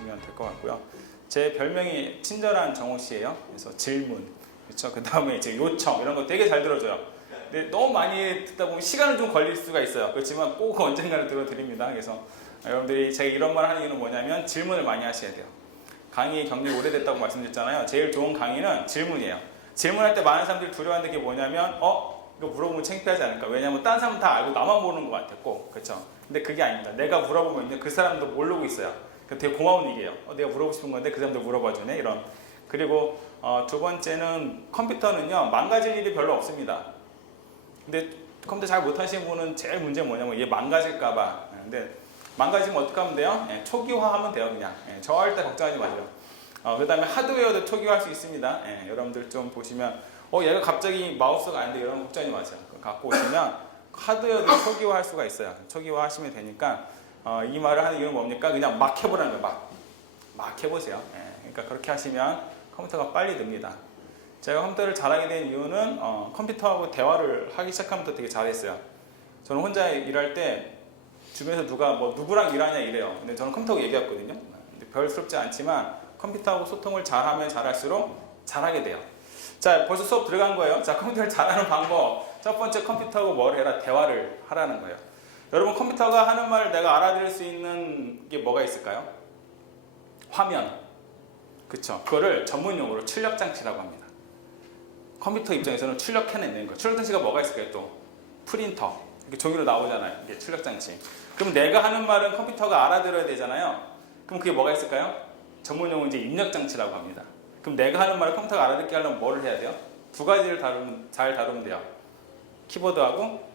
보시면 될 것 같고요. 제 별명이 친절한 정호 씨예요. 그래서 질문, 그렇죠. 그 다음에 이제 요청 이런 거 되게 잘 들어줘요. 근데 너무 많이 듣다 보면 시간은 좀 걸릴 수가 있어요. 그렇지만 꼭 언젠가는 들어드립니다. 그래서 여러분들이 제가 이런 말 하는 이유는 뭐냐면 질문을 많이 하셔야 돼요. 강의 경력이 오래됐다고 말씀드렸잖아요. 제일 좋은 강의는 질문이에요. 질문할 때 많은 사람들이 두려워하는 게 뭐냐면 이거 물어보면 창피하지 않을까. 왜냐면 딴 사람은 다 알고 나만 모르는 것 같았고, 그렇죠. 근데 그게 아닙니다. 내가 물어보면 그 사람도 모르고 있어요. 되게 고마운 일이에요. 내가 물어보고 싶은 건데 그 사람도 물어봐 주네. 이런. 그리고 두 번째는 컴퓨터는요 망가질 일이 별로 없습니다. 근데 컴퓨터 잘 못하시는 분은 제일 문제는 뭐냐면 얘 망가질까봐. 근데 망가지면 어떻게 하면 돼요? 초기화하면 돼요. 그냥 절대 걱정하지 마세요. 그 다음에 하드웨어도 초기화할 수 있습니다. 여러분들 좀 보시면 얘가 갑자기 마우스가 안 돼. 이런 걱정하지 마세요. 갖고 오시면 하드웨어도 초기화할 수가 있어요. 초기화 하시면 되니까 이 말을 하는 이유는 뭡니까? 그냥 막 해보라는 거예요. 막 해보세요. 그러니까 그렇게 하시면 컴퓨터가 빨리 듭니다. 제가 컴퓨터를 잘하게 된 이유는 컴퓨터하고 대화를 하기 시작하면서 되게 잘했어요. 저는 혼자 일할 때 주변에서 누가 누구랑 일하냐 이래요. 근데 저는 컴퓨터하고 얘기했거든요. 별스럽지 않지만 컴퓨터하고 소통을 잘하면 잘할수록 잘하게 돼요. 자, 벌써 수업 들어간 거예요. 자, 컴퓨터를 잘하는 방법. 첫 번째, 컴퓨터하고 뭘 해라? 대화를 하라는 거예요. 여러분, 컴퓨터가 하는 말을 내가 알아들을 수 있는 게 뭐가 있을까요? 화면. 그쵸? 그거를 전문용어로 출력장치라고 합니다. 컴퓨터 입장에서는 출력해내는 거예요. 출력장치가 뭐가 있을까요? 또 프린터. 이렇게 종이로 나오잖아요. 이게 출력장치. 그럼 내가 하는 말은 컴퓨터가 알아들어야 되잖아요. 그럼 그게 뭐가 있을까요? 전문용어는 이제 입력장치라고 합니다. 그럼 내가 하는 말을 컴퓨터가 알아듣게 하려면 뭐를 해야 돼요? 두 가지를 잘 다루면 돼요. 키보드하고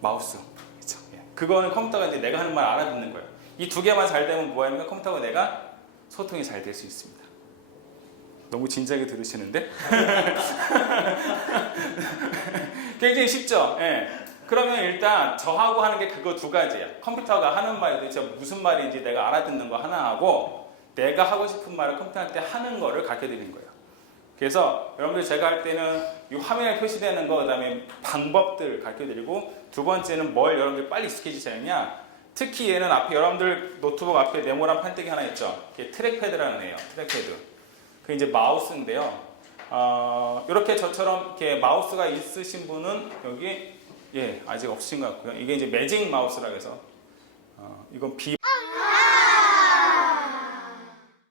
마우스. 그렇죠? 그거는 컴퓨터가 이제 내가 하는 말 알아듣는 거예요. 이 두 개만 잘 되면 뭐하냐면 컴퓨터가 내가 소통이 잘 될 수 있습니다. 너무 진지하게 들으시는데? 굉장히 쉽죠? 그러면 일단 저하고 하는 게 그거 두 가지예요. 컴퓨터가 하는 말이 도대체 무슨 말인지 내가 알아듣는 거 하나 하고 내가 하고 싶은 말을 컴퓨터한테 하는 거를 가르쳐드리는 거예요. 그래서 여러분들 제가 할 때는 이 화면에 표시되는 거, 그 다음에 방법들 가르쳐드리고 두 번째는 뭘 여러분들 빨리 익숙해지셔야냐. 특히 얘는 앞에 여러분들 노트북 앞에 네모난 판때기 하나 있죠. 이게 트랙패드라는 애예요. 트랙패드. 그 이제 마우스인데요. 이렇게 저처럼 이렇게 마우스가 있으신 분은 여기 아직 없으신 것 같고요. 이게 이제 매직 마우스라고 해서 이건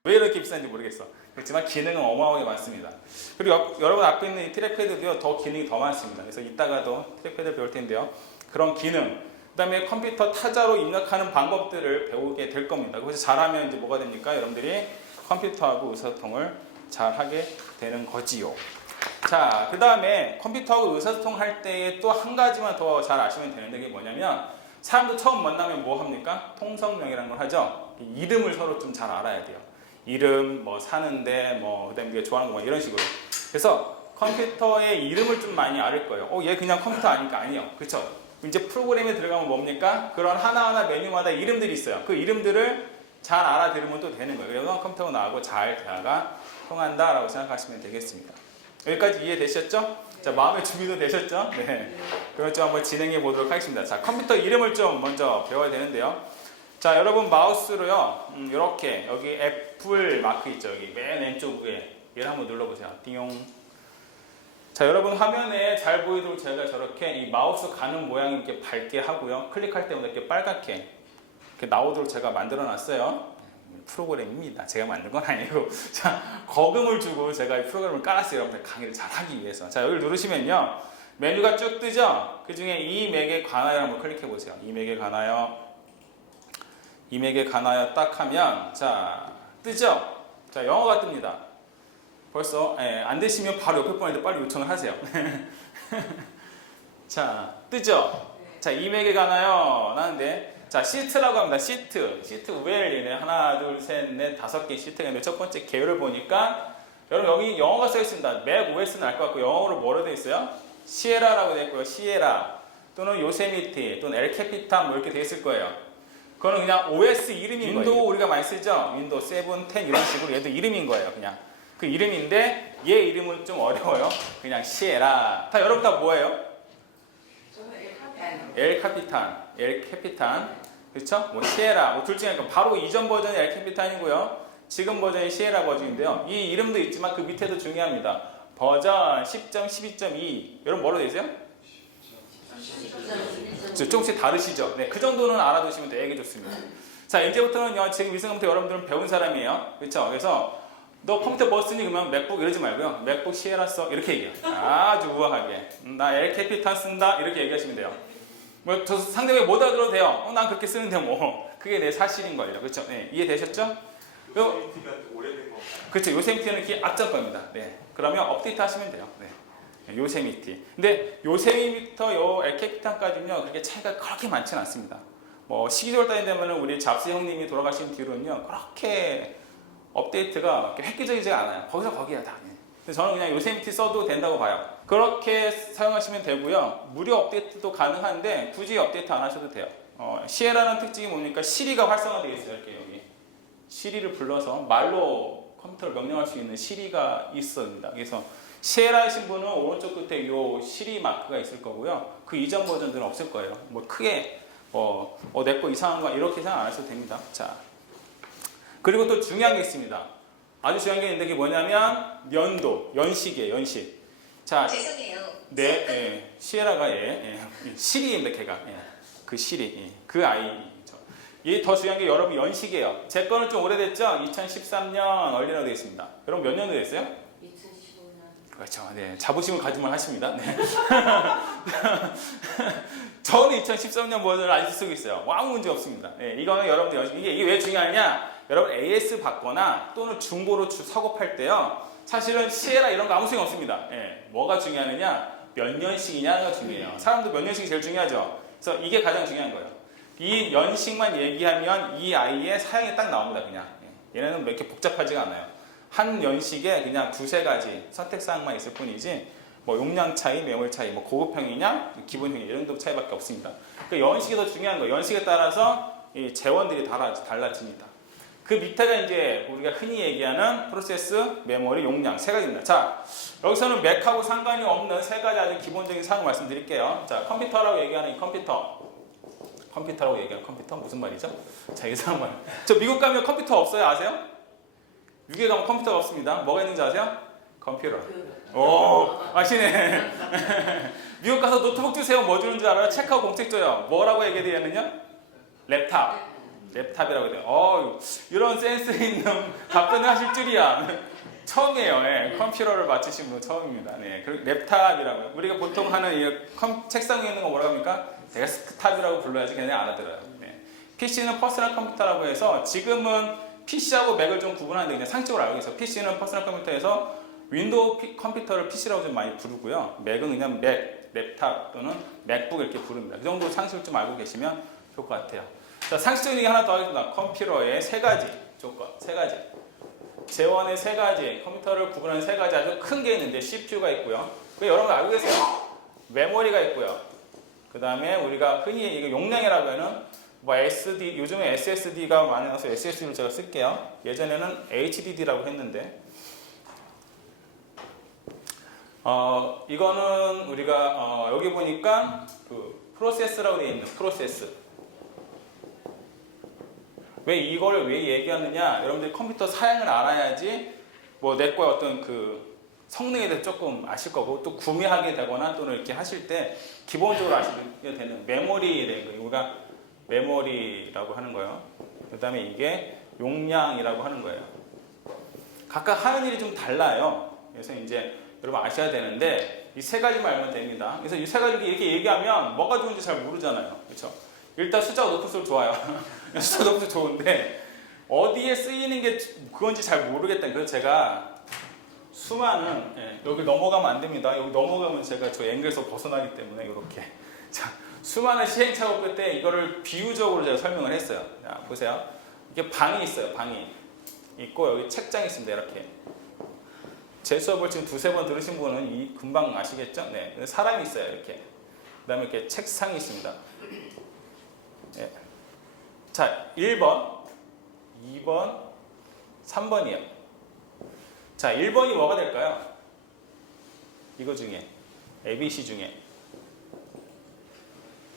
왜 이렇게 비싼지 모르겠어. 그렇지만 기능은 어마어마하게 많습니다. 그리고 여러분 앞에 있는 이 트랙패드도요, 더 기능이 더 많습니다. 그래서 이따가도 트랙패드 배울 텐데요. 그런 기능, 그 다음에 컴퓨터 타자로 입력하는 방법들을 배우게 될 겁니다. 그래서 잘하면 이제 뭐가 됩니까? 여러분들이 컴퓨터하고 의사소통을 잘하게 되는 거지요. 자, 그 다음에 컴퓨터하고 의사소통 할 때에 또 한 가지만 더 잘 아시면 되는데 그게 뭐냐면 사람도 처음 만나면 뭐 합니까? 통성명이라는 걸 하죠. 이름을 서로 좀 잘 알아야 돼요. 이름, 사는데, 그 다음에 네가 좋아하는 거 이런 식으로. 그래서 컴퓨터의 이름을 좀 많이 알을 거예요. 얘 그냥 컴퓨터 아니까 아니요. 그렇죠? 이제 프로그램에 들어가면 뭡니까? 그런 하나하나 메뉴마다 이름들이 있어요. 그 이름들을 잘 알아들으면 또 되는 거예요. 그래서 컴퓨터가 나하고 잘 대화가 통한다라고 생각하시면 되겠습니다. 여기까지 이해되셨죠? 자, 마음의 준비도 되셨죠? 네. 그럼 좀 한번 진행해 보도록 하겠습니다. 자, 컴퓨터 이름을 좀 먼저 배워야 되는데요. 자, 여러분 마우스로요, 이렇게 여기 애플 마크 있죠? 여기 맨 왼쪽 위에 얘를 한번 눌러보세요. 띵용. 자, 여러분 화면에 잘 보이도록 제가 저렇게 이 마우스 가는 모양을 이렇게 밝게 하고요. 클릭할 때마다 이렇게 빨갛게 이렇게 나오도록 제가 만들어 놨어요. 프로그램입니다. 제가 만든 건 아니고. 자, 거금을 주고 제가 이 프로그램을 깔았어요. 여러분들 강의를 잘 하기 위해서. 자, 여기를 누르시면요. 메뉴가 쭉 뜨죠? 그 중에 이 맥에 관하여 한번 클릭해 보세요. 이 맥에 관하여. 이 맥에 관하여 딱 하면, 자, 뜨죠? 자, 영어가 뜹니다. 벌써, 안 되시면 바로 옆에 분한테 빨리 요청을 하세요. 자, 뜨죠? 자, 이 맥에 관하여 나는데, 자, 시트라고 합니다. 시트 웰이네. 하나, 둘, 셋, 넷, 다섯 개 시트가 있는데 첫 번째 계열을 보니까 여러분 여기 영어가 써 있습니다. 맥 OS는 알 것 같고 영어로 뭐로 되어 있어요? 시에라라고 되어 있고요. 시에라 또는 요세미티 또는 엘캐피탄 이렇게 되어 있을 거예요. 그거는 그냥 OS 이름인 거예요. 윈도우 우리가 많이 쓰죠? 윈도우 7, 10 이런 식으로 얘도 이름인 거예요. 그냥 그 이름인데 얘 이름은 좀 어려워요. 그냥 시에라. 여러분 다 뭐예요? 엘 엘캐피탄. 그렇죠? 뭐 시에라, 뭐 둘 중에 바로 이전 버전이 엘캐피탄이고요. 지금 버전이 시에라 버전인데요. 이 이름도 있지만 그 밑에도 중요합니다. 버전 10.12.2 여러분 뭐로 되어 있어요? 조금씩 다르시죠? 네, 그 정도는 알아두시면 되게 좋습니다. 자, 이제부터는요, 지금 일생부터 여러분들은 배운 사람이에요. 그렇죠? 그래서 너 컴퓨터 뭐 쓰니? 그러면 맥북 이러지 말고요. 맥북 시에라 써. 이렇게 얘기해요. 아주 우아하게. 나 엘캐피탄 쓴다. 이렇게 얘기하시면 돼요. 뭐, 저 상대방이 못 알아들어도 돼요. 난 그렇게 쓰는데 뭐. 그게 내 사실인 거예요. 그렇죠? 네, 이해되셨죠? 요세미티가 오래된 거. 그렇죠. 요세미티는 그 앞전 겁니다. 네. 그러면 업데이트 하시면 돼요. 네. 요세미티. 근데 요세미부터 요 엘캐피탄까지는요, 그렇게 차이가 그렇게 많지는 않습니다. 뭐, 시기적으로 따진다면 우리 잡스 형님이 돌아가신 뒤로는요, 그렇게 업데이트가 획기적이지가 않아요. 거기서 거기야 다. 그래서 저는 그냥 요세미티 써도 된다고 봐요. 그렇게 사용하시면 되고요. 무료 업데이트도 가능한데 굳이 업데이트 안 하셔도 돼요. 시에라는 특징이 뭡니까? 시리가 활성화되어 있어요. 이렇게 여기. 시리를 불러서 말로 컴퓨터를 명령할 수 있는 시리가 있습니다. 그래서 시에라이신 분은 오른쪽 끝에 요 시리 마크가 있을 거고요. 그 이전 버전들은 없을 거예요. 뭐 크게 내 거 이상한 거 이렇게 생각 안 하셔도 됩니다. 자, 그리고 또 중요한 게 있습니다. 아주 중요한 게 있는데 그게 뭐냐면 연도, 연식이에요. 연식. 자, 죄송해요. 네, 시에라가 시리입니다. 걔가 그 시리, 그 아이죠. 이 더 중요한 게 여러분 연식이에요. 제 거는 좀 오래됐죠? 2013년 얼리라고 되어 있습니다. 여러분 몇 년도 됐어요? 2015년. 그렇죠. 네, 자부심을 가지면 하십니다. 네. 저는 2013년 버전을 아직 쓰고 있어요. 아무 문제 없습니다. 네, 이거는 여러분들 연식, 이게 왜 중요하냐? 여러분 AS 받거나 또는 중고로 사고 팔 때요. 사실은 시에라 이런 거 아무 소용 없습니다. 뭐가 중요하느냐? 몇 년씩이냐가 중요해요. 사람도 몇 년씩이 제일 중요하죠. 그래서 이게 가장 중요한 거예요. 이 연식만 얘기하면 이 아이의 사양이 딱 나옵니다. 그냥 얘네는 몇 개 복잡하지가 않아요. 한 연식에 그냥 두세 가지 선택사항만 있을 뿐이지 뭐 용량 차이, 메모리 차이, 뭐 고급형이냐, 기본형이냐 이런 정도 차이밖에 없습니다. 그러니까 연식이 더 중요한 거예요. 연식에 따라서 이 재원들이 달라집니다. 그 밑에가 이제 우리가 흔히 얘기하는 프로세스, 메모리, 용량 세 가지입니다. 자, 여기서는 맥하고 상관이 없는 세 가지 아주 기본적인 사항을 말씀드릴게요. 자, 컴퓨터라고 얘기하는 이 컴퓨터라고 얘기하는 컴퓨터 무슨 말이죠? 자, 이상한 말. 저 미국 가면 컴퓨터 없어요, 아세요? 미국에 가면 컴퓨터가 없습니다. 뭐가 있는지 아세요? 컴퓨터. 오, 아시네. 미국 가서 노트북 주세요. 뭐 주는 줄 알아요? 책하고 공책 줘요. 뭐라고 얘기해야 랩탑. 랩탑이라고 해요. 이런 센스 있는 답변을 하실 줄이야. 처음이에요. 컴퓨터를 맞추신 분 처음입니다. 네, 그리고 랩탑이라고요. 우리가 보통 하는 이 책상 위에 있는 거 뭐라고 합니까? 데스크탑이라고 불러야지 걔네가 알아들어요. 네. PC는 퍼스널 컴퓨터라고 해서 지금은 PC하고 맥을 좀 구분하는데 그냥 상식적으로 알고 계세요. PC는 퍼스널 컴퓨터에서 윈도우 컴퓨터를 PC라고 좀 많이 부르고요. 맥은 그냥 맥, 랩탑 또는 맥북 이렇게 부릅니다. 그 정도 상식을 좀 알고 계시면 좋을 것 같아요. 자, 상식적인 얘기 하나 더 하겠습니다. 컴퓨터의 세 가지 조건, 세 가지. 재원의 세 가지, 컴퓨터를 구분하는 세 가지 아주 큰 게 있는데 CPU가 있고요. 그 여러분 알고 계세요? 메모리가 있고요. 그 다음에 우리가 흔히 이거 용량이라고 하는 뭐 SD, 요즘에 SSD가 많아서 SSD를 제가 쓸게요. 예전에는 HDD라고 했는데 이거는 우리가 여기 보니까 그 프로세스라고 되어 있는 프로세스. 왜 이걸 왜 얘기하느냐? 여러분들이 컴퓨터 사양을 알아야지 뭐 내 거의 어떤 그 성능에 대해서 조금 아실 거고 또 구매하게 되거나 또는 이렇게 하실 때 기본적으로 아시게 되는 메모리에 대한 거 우리가 메모리라고 하는 거예요. 그 다음에 이게 용량이라고 하는 거예요. 각각 하는 일이 좀 달라요. 그래서 이제 여러분 아셔야 되는데 이 세 가지만 알면 됩니다. 그래서 이 세 가지 이렇게 얘기하면 뭐가 좋은지 잘 모르잖아요. 그렇죠? 일단 숫자가 높을수록 좋아요. 숫자가 높을수록 좋은데 어디에 쓰이는 게 그건지 잘 모르겠다. 그래서 제가 수많은 여기 넘어가면 안 됩니다. 여기 넘어가면 제가 저 앵글에서 벗어나기 때문에 이렇게 자, 수많은 시행착오 끝에 이거를 비유적으로 제가 설명을 했어요. 자, 보세요. 이게 방이 있어요. 방이 있고 여기 책장이 있습니다. 이렇게 제 수업을 지금 두세 번 들으신 분은 이 금방 아시겠죠? 네, 사람이 있어요. 이렇게 그 다음에 이렇게 책상이 있습니다. 네. 자, 1번, 2번, 3번이에요. 자, 1번이 뭐가 될까요? 이거 중에 ABC 중에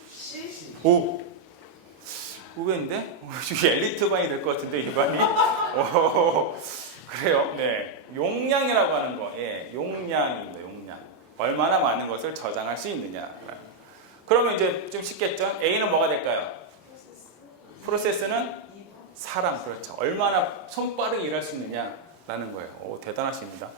C? 오! 의외인데? 엘리트반이 될 것 같은데 이 반이? 그래요. 네, 용량이라고 하는 거, 예, 용량입니다. 용량. 얼마나 많은 것을 저장할 수 있느냐. 그러면 이제 좀 쉽겠죠? A는 뭐가 될까요? 프로세스는 사람, 그렇죠. 얼마나 손빠르게 일할 수 있느냐라는 거예요. 오, 대단하십니다.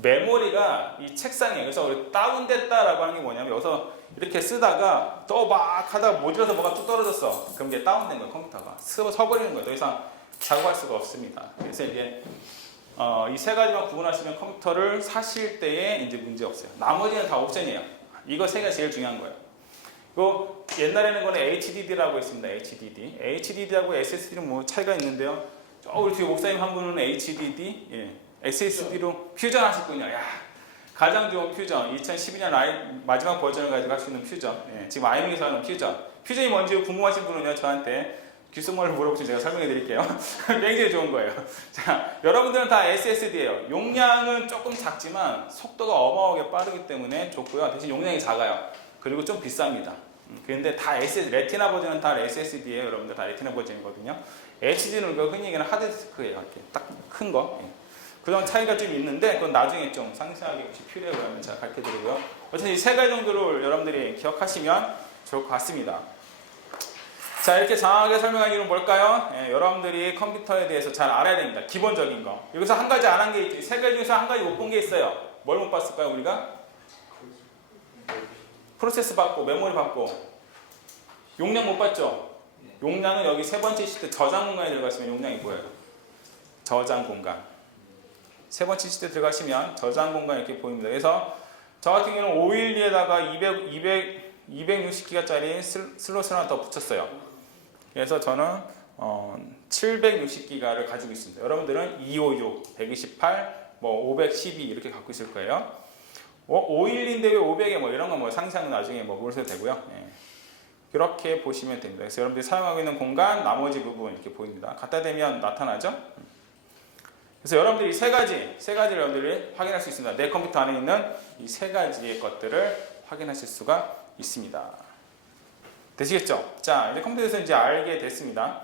메모리가 이 책상에, 그래서 우리 다운됐다라고 하는 게 뭐냐면 여기서 이렇게 쓰다가 또 막 하다가 모질러서 뭐가 뚝 떨어졌어. 그럼 이제 다운된 거예요, 컴퓨터가. 서버리는 거예요. 더 이상 작업할 수가 없습니다. 그래서 이게 이 세 가지만 구분하시면 컴퓨터를 사실 때에 이제 문제 없어요. 나머지는 다 옵션이에요. 이거 세 개가 제일 중요한 거예요. 그 옛날에는 거는 HDD라고 있습니다. HDD. HDD하고 SSD는 뭐 차이가 있는데요. 우리 뒤에 목사님 한 분은 HDD, 예, SSD로 퓨전 하셨군요. 야, 가장 좋은 퓨전. 2012년 마지막 버전을 가지고 할 수 있는 퓨전. 예, 지금 아이맥에서 하는 퓨전. 퓨전이 뭔지 궁금하신 분은요, 저한테 귓속말로 물어보시면 제가 설명해 드릴게요. 굉장히 좋은 거예요. 자, 여러분들은 다 SSD예요. 용량은 조금 작지만 속도가 어마어마하게 빠르기 때문에 좋고요. 대신 용량이 작아요. 그리고 좀 비쌉니다. 그런데 다 레티나 버전은 다 SSD예요. 여러분들 다 레티나 버전이거든요. HD는 흔히 얘기하는 하드디스크예요. 이렇게 딱 큰 거. 그런 차이가 좀 있는데 그건 나중에 좀 상세하게 혹시 필요해 보면 제가 가르쳐 드리고요. 어쨌든 이 세 가지 정도를 여러분들이 기억하시면 좋을 것 같습니다. 자, 이렇게 장황하게 설명한 이유는 뭘까요? 예, 여러분들이 컴퓨터에 대해서 잘 알아야 됩니다. 기본적인 거. 여기서 한 가지 안 한 게 있죠. 세 가지 중에서 한 가지 못 본 게 있어요. 뭘 못 봤을까요, 우리가? 프로세스 받고, 메모리 받고. 용량 못 봤죠? 용량은 여기 세 번째 시트 저장 공간에 들어가시면 용량이 보여요. 저장 공간. 세 번째 시트 들어가시면 저장 공간 이렇게 보입니다. 그래서 저 같은 경우는 512에다가 260기가짜리 슬롯을 하나 더 붙였어요. 그래서 저는 760기가를 가지고 있습니다. 여러분들은 256, 128, 뭐 512 이렇게 갖고 있을 거예요. 512인데 왜 500에 뭐 이런 거 뭐 상상은 나중에 뭐 모르셔도 되고요. 예. 이렇게 보시면 됩니다. 그래서 여러분들이 사용하고 있는 공간, 나머지 부분 이렇게 보입니다. 갖다 대면 나타나죠? 그래서 여러분들이 세 가지를 여러분들이 확인할 수 있습니다. 내 컴퓨터 안에 있는 이 세 가지의 것들을 확인하실 수가 있습니다. 되시겠죠? 자, 이제 컴퓨터에서 이제 알게 됐습니다.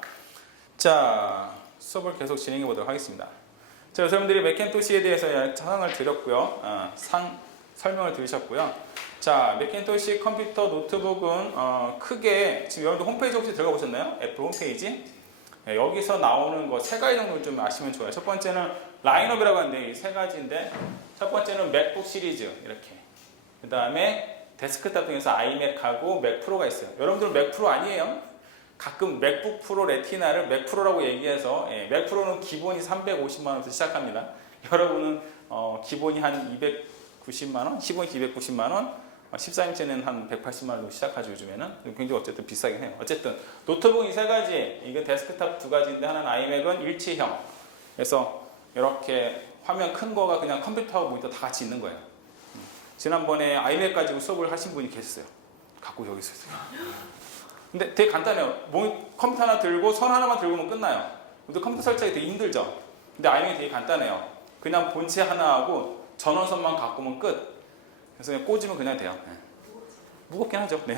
자, 수업을 계속 진행해 보도록 하겠습니다. 자, 여러분들이 맥킨토시에 대해서 상황을 드렸고요. 설명을 들으셨고요. 자, 맥킨토시 컴퓨터 노트북은 크게 지금 여러분들 홈페이지 혹시 들어가 보셨나요? 애플 홈페이지? 네, 여기서 나오는 거 세 가지 정도를 좀 아시면 좋아요. 첫 번째는 라인업이라고 하는데 이 세 가지인데 첫 번째는 맥북 시리즈 이렇게. 그 다음에 데스크탑 중에서 아이맥하고 맥 프로가 있어요. 여러분들은 맥 프로 아니에요? 가끔 맥북 프로 레티나를 맥 프로라고 얘기해서 맥 프로는 기본이 350만 원부터 시작합니다. 여러분은 기본이 한 290만 원, 15인치 290만 원, 14인치는 한 180만 원으로 시작하죠. 요즘에는 굉장히 어쨌든 비싸긴 해요. 어쨌든 노트북 이 세 가지, 이게 데스크탑 두 가지인데 하나는 아이맥은 일체형. 그래서 이렇게 화면 큰 거가 그냥 컴퓨터하고 모니터 다 같이 있는 거예요. 지난번에 아이맥 가지고 수업을 하신 분이 계셨어요. 갖고 여기 있었어요. 근데 되게 간단해요. 컴퓨터 하나 들고 선 하나만 들고 오면 끝나요. 근데 컴퓨터 설치하기 되게 힘들죠. 근데 아이맥이 되게 간단해요. 그냥 본체 하나하고 전원선만 갖고 오면 끝. 그래서 그냥 꽂으면 그냥 돼요. 네. 무겁긴 하죠. 네.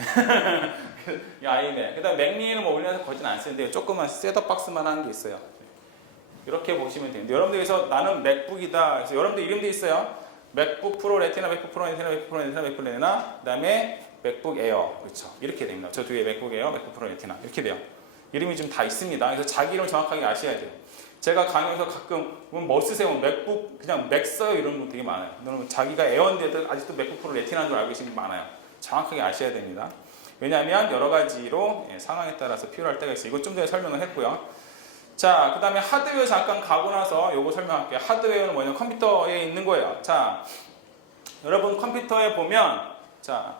이 아이맥. 그 다음에 맥미니는 뭐 우리나라에서 거진 안 쓰는데 조그만 셋업 박스만 하는 게 있어요. 이렇게 보시면 되는데 여러분들께서 나는 맥북이다. 그래서 여러분들 이름도 있어요. 맥북 프로 레티나, 맥북 프로 레티나, 맥북 프로 레티나, 맥북 레티나, 그 다음에 맥북 에어. 그렇죠. 이렇게 됩니다. 저 뒤에 맥북 에어, 맥북 프로 레티나. 이렇게 돼요. 이름이 좀 다 있습니다. 그래서 자기 이름 정확하게 아셔야 돼요. 제가 강의에서 가끔 뭐 쓰세요? 맥북 그냥 맥 써요 이런 분 되게 많아요. 여러분 자기가 에어인데도 아직도 맥북 프로 레티나인 줄 알고 계시는 분 많아요. 정확하게 아셔야 됩니다. 왜냐하면 여러 가지로 상황에 따라서 필요할 때가 있어요. 이거 좀 전에 설명을 했고요. 자, 그 다음에 하드웨어 잠깐 가고 나서 요거 설명할게요. 하드웨어는 뭐냐면 컴퓨터에 있는 거예요. 자, 여러분 컴퓨터에 보면 자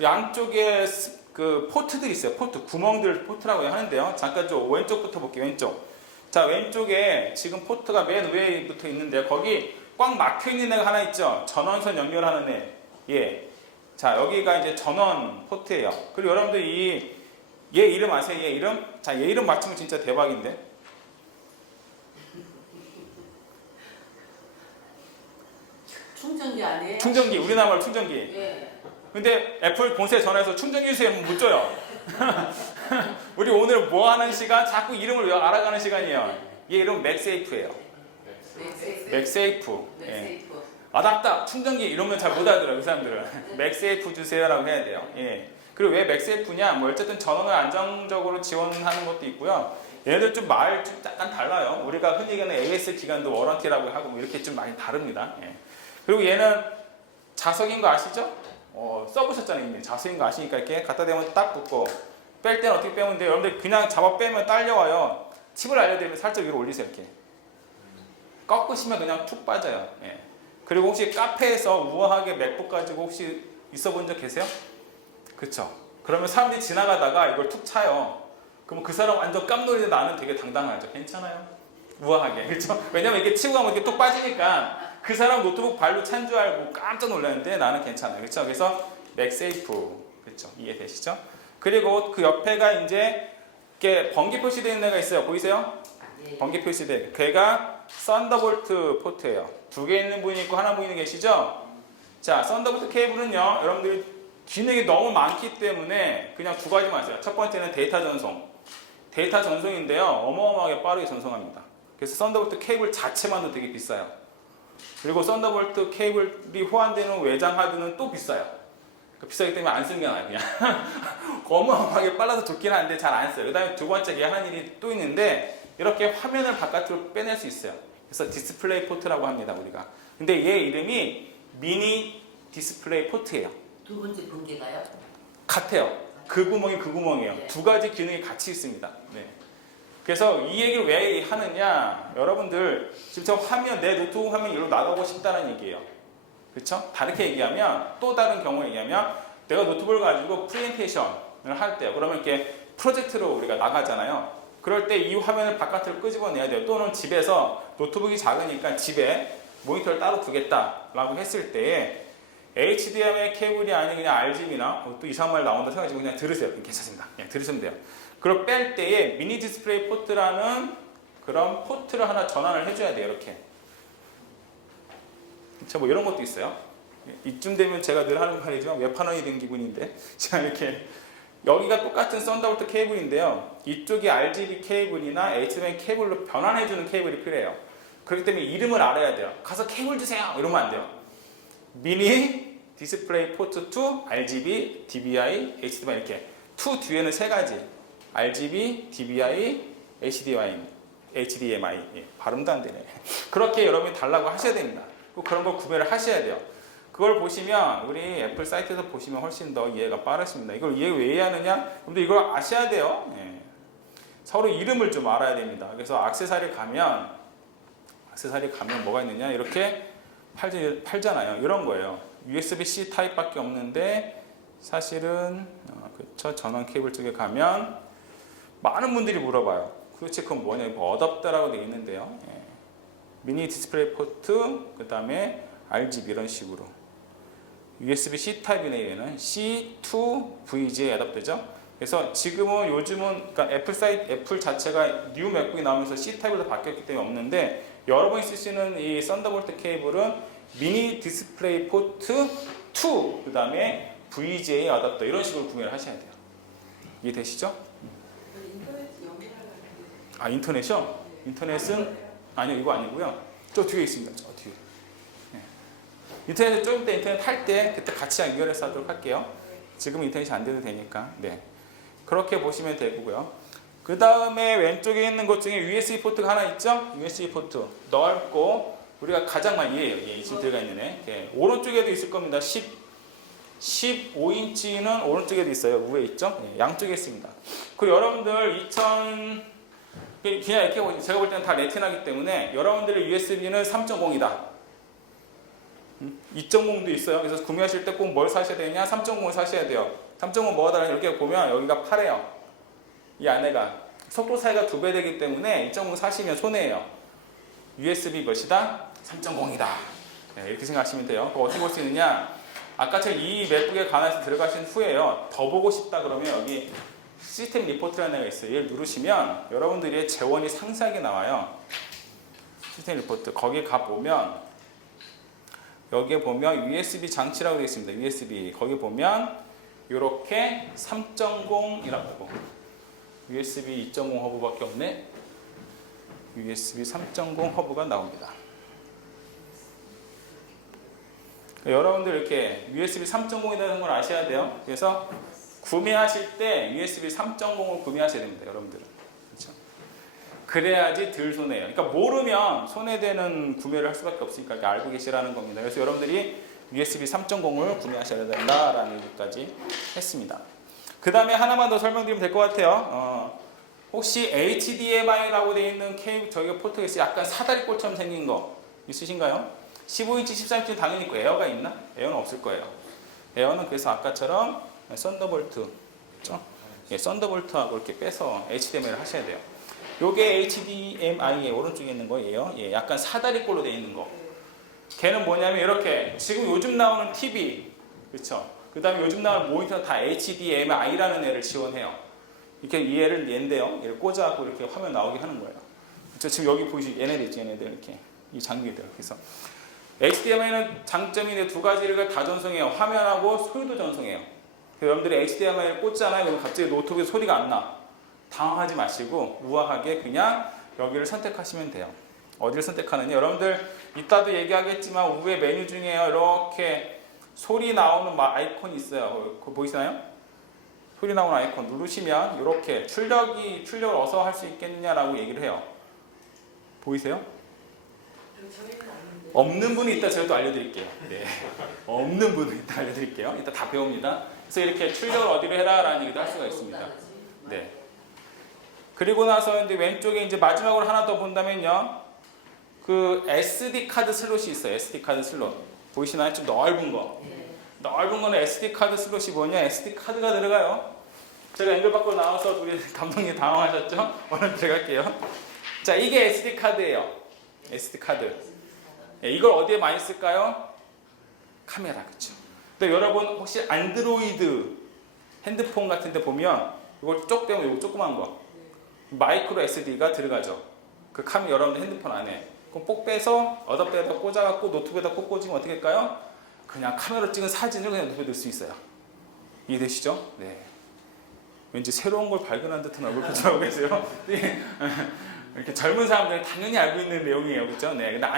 양쪽에 그 포트들이 있어요. 구멍들 포트라고 하는데요. 잠깐 좀 왼쪽부터 볼게요. 왼쪽. 자, 왼쪽에 지금 포트가 맨 위에 붙어 있는데 거기 꽉 막혀 있는 애가 하나 있죠. 전원선 연결하는 애. 예. 자, 여기가 이제 전원 포트예요. 그리고 여러분들 얘 이름 아세요? 얘 이름? 자, 얘 이름 맞추면 진짜 대박인데. 충전기 아니에요? 충전기, 우리나라 말로 충전기. 예. 근데 애플 본사에 전화해서 충전기 주세요 하면 못 줘요. 우리 오늘 뭐 하는 시간? 자꾸 이름을 알아가는 시간이에요. 얘 이름 맥세이프예요. 맥세이프. 예. 맥세이프. 아답다 충전기 이러면 잘 못 알아들어요. 그 사람들은. 맥세이프 주세요라고 해야 돼요. 예. 그리고 왜 맥세이프냐? 뭐 어쨌든 전원을 안정적으로 지원하는 것도 있고요. 얘네들 좀 말 좀 약간 달라요. 우리가 흔히 얘기하는 AS 기간도 워런티라고 하고 뭐 이렇게 좀 많이 다릅니다. 예. 그리고 얘는 자석인 거 아시죠? 써보셨잖아요. 이미 자석인 거 아시니까 이렇게 갖다 대면 딱 붙고 뺄 때는 어떻게 빼면 돼요? 여러분들 그냥 잡아 빼면 딸려와요. 팁을 알려드리면 살짝 위로 올리세요. 이렇게 꺾으시면 그냥 툭 빠져요. 예. 그리고 혹시 카페에서 우아하게 맥북 가지고 혹시 있어 본 적 계세요? 그쵸? 그러면 사람들이 지나가다가 이걸 툭 차요. 그럼 그 사람 완전 깜놀이는데 나는 되게 당당하죠. 괜찮아요? 우아하게. 그렇죠? 왜냐면 이렇게 치고 가면 이렇게 뚝 빠지니까 그 사람 노트북 발로 찬 줄 알고 깜짝 놀랐는데 나는 괜찮아요. 그렇죠? 그래서 맥세이프. 그렇죠? 이해되시죠? 그리고 그 옆에가 이제 이렇게 번개 표시되어 있는 애가 있어요. 보이세요? 번개 표시되어. 걔가 썬더볼트 포트예요. 두 개 있는 분이 있고 하나 분이 계시죠? 자, 썬더볼트 케이블은요. 여러분들이 기능이 너무 많기 때문에 그냥 두 가지만 있어요. 첫 번째는 데이터 전송. 데이터 전송인데요. 어마어마하게 빠르게 전송합니다. 그래서 썬더볼트 케이블 자체만도 되게 비싸요. 그리고 썬더볼트 케이블이 호환되는 외장 하드는 또 비싸요. 그러니까 비싸기 때문에 안 쓰는 게 나아요. 그냥 어마어마하게 빨라서 좋긴 한데 잘 안 써요. 그 다음에 두 번째 얘 하는 일이 또 있는데 이렇게 화면을 바깥으로 빼낼 수 있어요. 그래서 디스플레이 포트라고 합니다. 우리가. 근데 얘 이름이 미니 디스플레이 포트예요. 두 번째 번개가요? 같아요. 그 구멍이 그 구멍이에요. 네. 두 가지 기능이 같이 있습니다. 네. 그래서 이 얘기를 왜 하느냐? 여러분들 지금 화면 내 노트북 화면 이리로 나가고 싶다는 얘기예요. 그렇죠? 다르게 얘기하면 또 다른 경우에 얘기하면 내가 노트북을 가지고 프레젠테이션을 할 때요. 그러면 이렇게 프로젝트로 우리가 나가잖아요. 그럴 때 이 화면을 바깥으로 끄집어내야 돼요. 또는 집에서 노트북이 작으니까 집에 모니터를 따로 두겠다라고 했을 때에 HDMI 케이블이 아닌 그냥 RGB나 또 이상한 말 나온다 생각하시고 그냥 들으세요. 괜찮습니다. 그냥 들으시면 돼요. 그걸 뺄 때에 미니 디스플레이 포트라는 그런 포트를 하나 전환을 해줘야 돼요. 이렇게. 자, 뭐 이런 것도 있어요. 이쯤 되면 제가 늘 하는 말이지만 외판원이 된 기분인데 자, 이렇게 여기가 똑같은 썬더볼트 케이블인데요. 이쪽이 RGB 케이블이나 HDMI 케이블로 변환해주는 케이블이 필요해요. 그렇기 때문에 이름을 알아야 돼요. 가서 케이블 주세요. 이러면 안 돼요. 미니 디스플레이 포트 2, RGB, DVI, HDMI 이렇게 2 뒤에는 세 가지 RGB, DVI, HDMI 예, 발음도 안 되네. 그렇게 여러분이 달라고 하셔야 됩니다. 그런 거 구별을 하셔야 돼요. 그걸 보시면 우리 애플 사이트에서 보시면 훨씬 더 이해가 빠르십니다. 이걸 이해 왜 하느냐? 근데 이걸 아셔야 돼요. 예. 서로 이름을 좀 알아야 됩니다. 그래서 액세서리 가면 뭐가 있느냐? 이렇게 팔잖아요. 이런 거예요. USB-C 타입밖에 없는데 사실은 그쵸? 전원 케이블 쪽에 가면 많은 분들이 물어봐요. 도대체 그건 뭐냐? 이거 어댑터라고 되어 있는데요. 예. 미니 디스플레이 포트, 그 다음에 RGB 이런 식으로. USB-C 타입이네 얘는. C2VGA 어댑터죠. 그래서 지금은 요즘은 그러니까 애플 자체가 뉴 맥북이 나오면서 C 타입으로 바뀌었기 때문에 없는데 여러분이 쓰시는 이 썬더볼트 케이블은 미니 디스플레이 포트 2, 그 다음에 VGA 어댑터 이런 식으로 구매를 하셔야 돼요. 이해되시죠? 인터넷 연결하려고. 아, 인터넷이요? 인터넷은 아니요, 이거 아니고요. 저 뒤에 있습니다. 저 뒤에. 네. 인터넷에 좀 이따 인터넷 할 때 그때 같이 연결해서 하도록 할게요. 지금 인터넷이 안 돼도 되니까. 네. 그렇게 보시면 되고요. 그 다음에 왼쪽에 있는 것 중에 USB 포트가 하나 있죠? USB 포트 넓고 우리가 가장 많이 얘 지금 들어가 있는 애. 네. 오른쪽에도 있을 겁니다. 15인치는 오른쪽에도 있어요. 위에 있죠? 네. 양쪽에 있습니다. 그리고 여러분들 그냥 이렇게 보시면 제가 볼 때는 다 레티나기 때문에 여러분들의 USB는 3.0이다. 2.0도 있어요. 그래서 구매하실 때 꼭 뭘 사셔야 되냐? 3.0을 사셔야 돼요. 3.0 뭐가 다르냐? 이렇게 보면 여기가 파래요. 이 안에가 속도 차이가 2배 되기 때문에 2.0 사시면 손해예요. USB 몇이다? 3.0이다. 네, 이렇게 생각하시면 돼요. 그럼 어떻게 볼 수 있느냐? 아까처럼 이 맥북에 관해서 들어가신 후에요. 더 보고 싶다 그러면 여기 시스템 리포트라는 애가 있어요. 얘를 누르시면 여러분들의 재원이 상세하게 나와요. 시스템 리포트. 거기 가보면 여기에 보면 USB 장치라고 되어 있습니다. USB. 거기 보면 이렇게 3.0이라고 USB 2.0 허브밖에 없네. USB 3.0 허브가 나옵니다. 여러분들 이렇게 USB 3.0이라는 걸 아셔야 돼요. 그래서 구매하실 때 USB 3.0을 구매하셔야 됩니다. 여러분들은. 그렇죠? 그래야지 덜 손해예요. 그러니까 모르면 손해되는 구매를 할 수밖에 없으니까 이렇게 알고 계시라는 겁니다. 그래서 여러분들이 USB 3.0을 구매하셔야 된다라는 얘기까지 했습니다. 그 다음에 하나만 더 설명드리면 될 것 같아요. 혹시 HDMI라고 되어 있는 케이블, 저희가 포트가 있어요. 약간 사다리꼴처럼 생긴 거 있으신가요? 15인치, 13인치 당연히 있고 에어가 있나? 에어는 없을 거예요. 에어는 그래서 아까처럼 썬더볼트, 그렇죠? 예, 썬더볼트하고 이렇게 빼서 HDMI를 하셔야 돼요. 요게 HDMI의 오른쪽에 있는 거예요. 예, 약간 사다리꼴로 되어 있는 거. 걔는 뭐냐면 이렇게 지금 요즘 나오는 TV, 그렇죠? 그 다음에 요즘 나오는 모니터 다 HDMI라는 애를 지원해요. 이렇게 이 애를 얘인데요. 얘를 꽂아갖고 이렇게 화면 나오게 하는 거예요. 그렇죠? 지금 여기 보이시 얘네들 있지, 얘네들 이렇게 이 장비들. 그래서 HDMI는 장점이 두 가지를 다 전송해요. 화면하고 소리도 전송해요. 여러분들이 HDMI를 꽂잖아요. 그럼 갑자기 노트북에 소리가 안 나. 당황하지 마시고 우아하게 그냥 여기를 선택하시면 돼요. 어디를 선택하느냐? 여러분들 이따도 얘기하겠지만 우회 메뉴 중에 이렇게 소리 나오는 아이콘이 있어요. 그거 보이시나요? 소리 나오는 아이콘 누르시면 이렇게 출력을 어서 할 수 있겠느냐라고 얘기를 해요. 보이세요? 없는 분이 있다 제가 또 알려드릴게요. 네. 없는 분은 이따 알려드릴게요. 이따 다 배웁니다. 그래서 이렇게 출력을 어디로 해라라는 얘기도 할 수가 있습니다. 네. 그리고 나서 이제 왼쪽에 이제 마지막으로 하나 더 본다면요. 그 SD 카드 슬롯이 있어요. SD 카드 슬롯. 보이시나요? 좀 넓은 거. 넓은 거는 SD 카드 슬롯이 뭐냐? SD 카드가 들어가요. 제가 앵글 밖으로 나와서 우리 감독님 당황하셨죠? 오늘 들어갈게요. 자, 이게 SD 카드예요. SD 카드. 예, 이걸 어디에 많이 쓸까요? 카메라, 그렇죠? 근데 여러분 혹시 안드로이드 핸드폰 같은 데 보면 이걸 쪽 빼면 이거 조그만 거 마이크로 SD가 들어가죠. 그 카메라 여러분들 핸드폰 안에 그럼 뽁 빼서 어댑터에다 꽂아갖고 노트북에다 꽂 꽂으면 어떻게 할까요? 그냥 카메라로 찍은 사진을 그냥 노트북에 넣을 수 있어요. 이해되시죠? 네. 왠지 새로운 걸 발견한 듯한 얼굴 표정하고 계세요. 네. 이렇게 젊은 사람들은 당연히 알고 있는 내용이에요. 그렇죠? 네. 근데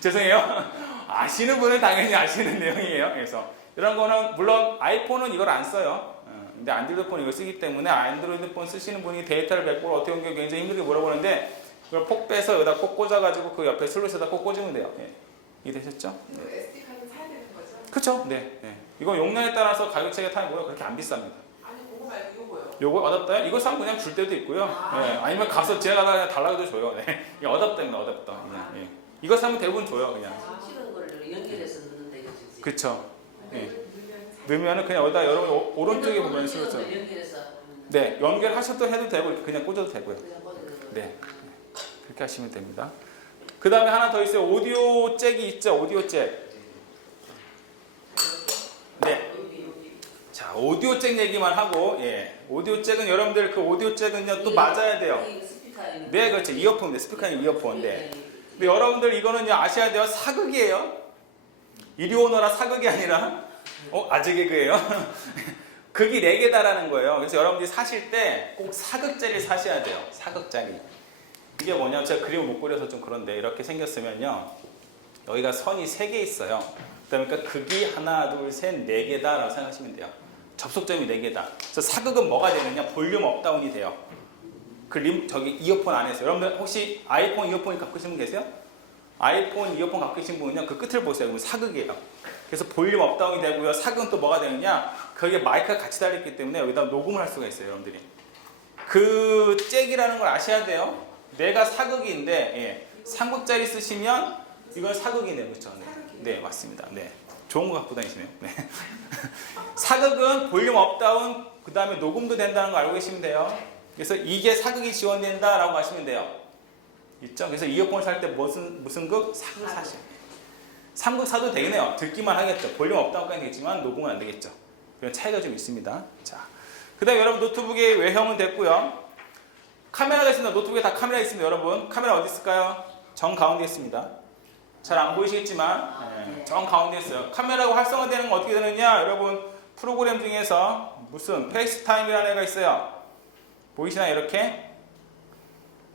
죄송해요. 아시는 분은 당연히 아시는 내용이에요. 그래서 이런 거는 물론 아이폰은 이걸 안 써요. 근데 안드로이드 폰 이걸 쓰기 때문에 안드로이드 폰 쓰시는 분이 데이터를 100% 어떻게 옮겨 굉장히 힘들게 물어보는데 그걸 폭 빼서 여기다 꼭 꽂아가지고 그 옆에 슬롯에다 꼭 꽂으면 돼요. 네. 이해되셨죠? 네. SD 카드 사야 되는 거죠? 그렇죠? 네. 네. 이거 용량에 따라서 가격 차이가 타는 거예요. 그렇게 안 비쌉니다. 아니 그거 말고 이거요. 요거 어댑터요? 이거 사면 그냥 줄 때도 있고요. 네. 아니면 가서 제가 그냥 달라고 해도 줘요. 네. 이 어댑터입니다. 어댑터. 네. 이거 사면 대부분 줘요. 그냥. 싫은 거를 연결해서 넣는 데 이거지. 그렇죠. 네. 넣으면은 그냥 여기다 여러분 오른쪽에 보면 쓰죠. 연결해서. 네. 연결하셔도 해도 되고 그냥 꽂아도 되고요. 그냥 꽂아도 네. 그렇게 하시면 됩니다. 그 다음에 하나 더 있어요. 오디오 잭이 있죠. 오디오 잭. 네. 자, 오디오 잭 얘기만 하고, 예. 오디오 잭은 여러분들 그 오디오 잭은요 또 맞아야 돼요. 네, 그렇죠. 이어폰인데, 스피커는 이어폰인데. 근데 여러분들 이거는요 아셔야 돼요. 사극이에요. 이리 오너라 사극이 아니라, 아재 개그예요. 극이 4개다라는 거예요. 그래서 여러분들이 사실 때 꼭 사극짜리 사셔야 돼요. 사극짜리. 이게 뭐냐면 제가 그림을 못 그려서 좀 그런데 이렇게 생겼으면요. 여기가 선이 3개 있어요. 그러니까 극이 하나, 둘, 셋, 4개다라고 생각하시면 돼요. 접속점이 4개다. 그래서 사극은 뭐가 되느냐? 볼륨 업다운이 돼요. 저기 이어폰 안에서. 여러분들 혹시 아이폰 이어폰 갖고 계신 분 계세요? 아이폰 이어폰 갖고 계신 분은요. 그 끝을 보세요. 그럼 사극이에요. 그래서 볼륨 업다운이 되고요. 사극은 또 뭐가 되느냐? 거기에 마이크가 같이 달렸기 때문에 여기다 녹음을 할 수가 있어요. 여러분들이. 그 잭이라는 걸 아셔야 돼요. 내가 사극인데 예. 삼극짜리 쓰시면 이건 사극이네요. 그렇죠? 네. 네, 맞습니다. 네. 좋은 거 갖고 다니시네요. 네. 사극은 볼륨 업다운 그 다음에 녹음도 된다는 거 알고 계시면 돼요. 그래서 이게 사극이 지원된다라고 하시면 돼요. 있죠? 그래서 이어폰을 살 때 무슨 극? 사극 사실. 삼극 사도 되겠네요. 듣기만 하겠죠. 볼륨 업다운까지 되겠지만 녹음은 안 되겠죠. 그런 차이가 좀 있습니다. 자, 그 다음에 여러분 노트북의 외형은 됐고요. 카메라가 있습니다. 노트북에 다 카메라 있습니다. 여러분 카메라 어디 있을까요? 정 가운데 있습니다. 잘 안 보이시겠지만 정 가운데 있어요. 카메라가 활성화되는 건 어떻게 되느냐? 여러분 프로그램 중에서 무슨 페이스타임이라는 애가 있어요. 보이시나요? 이렇게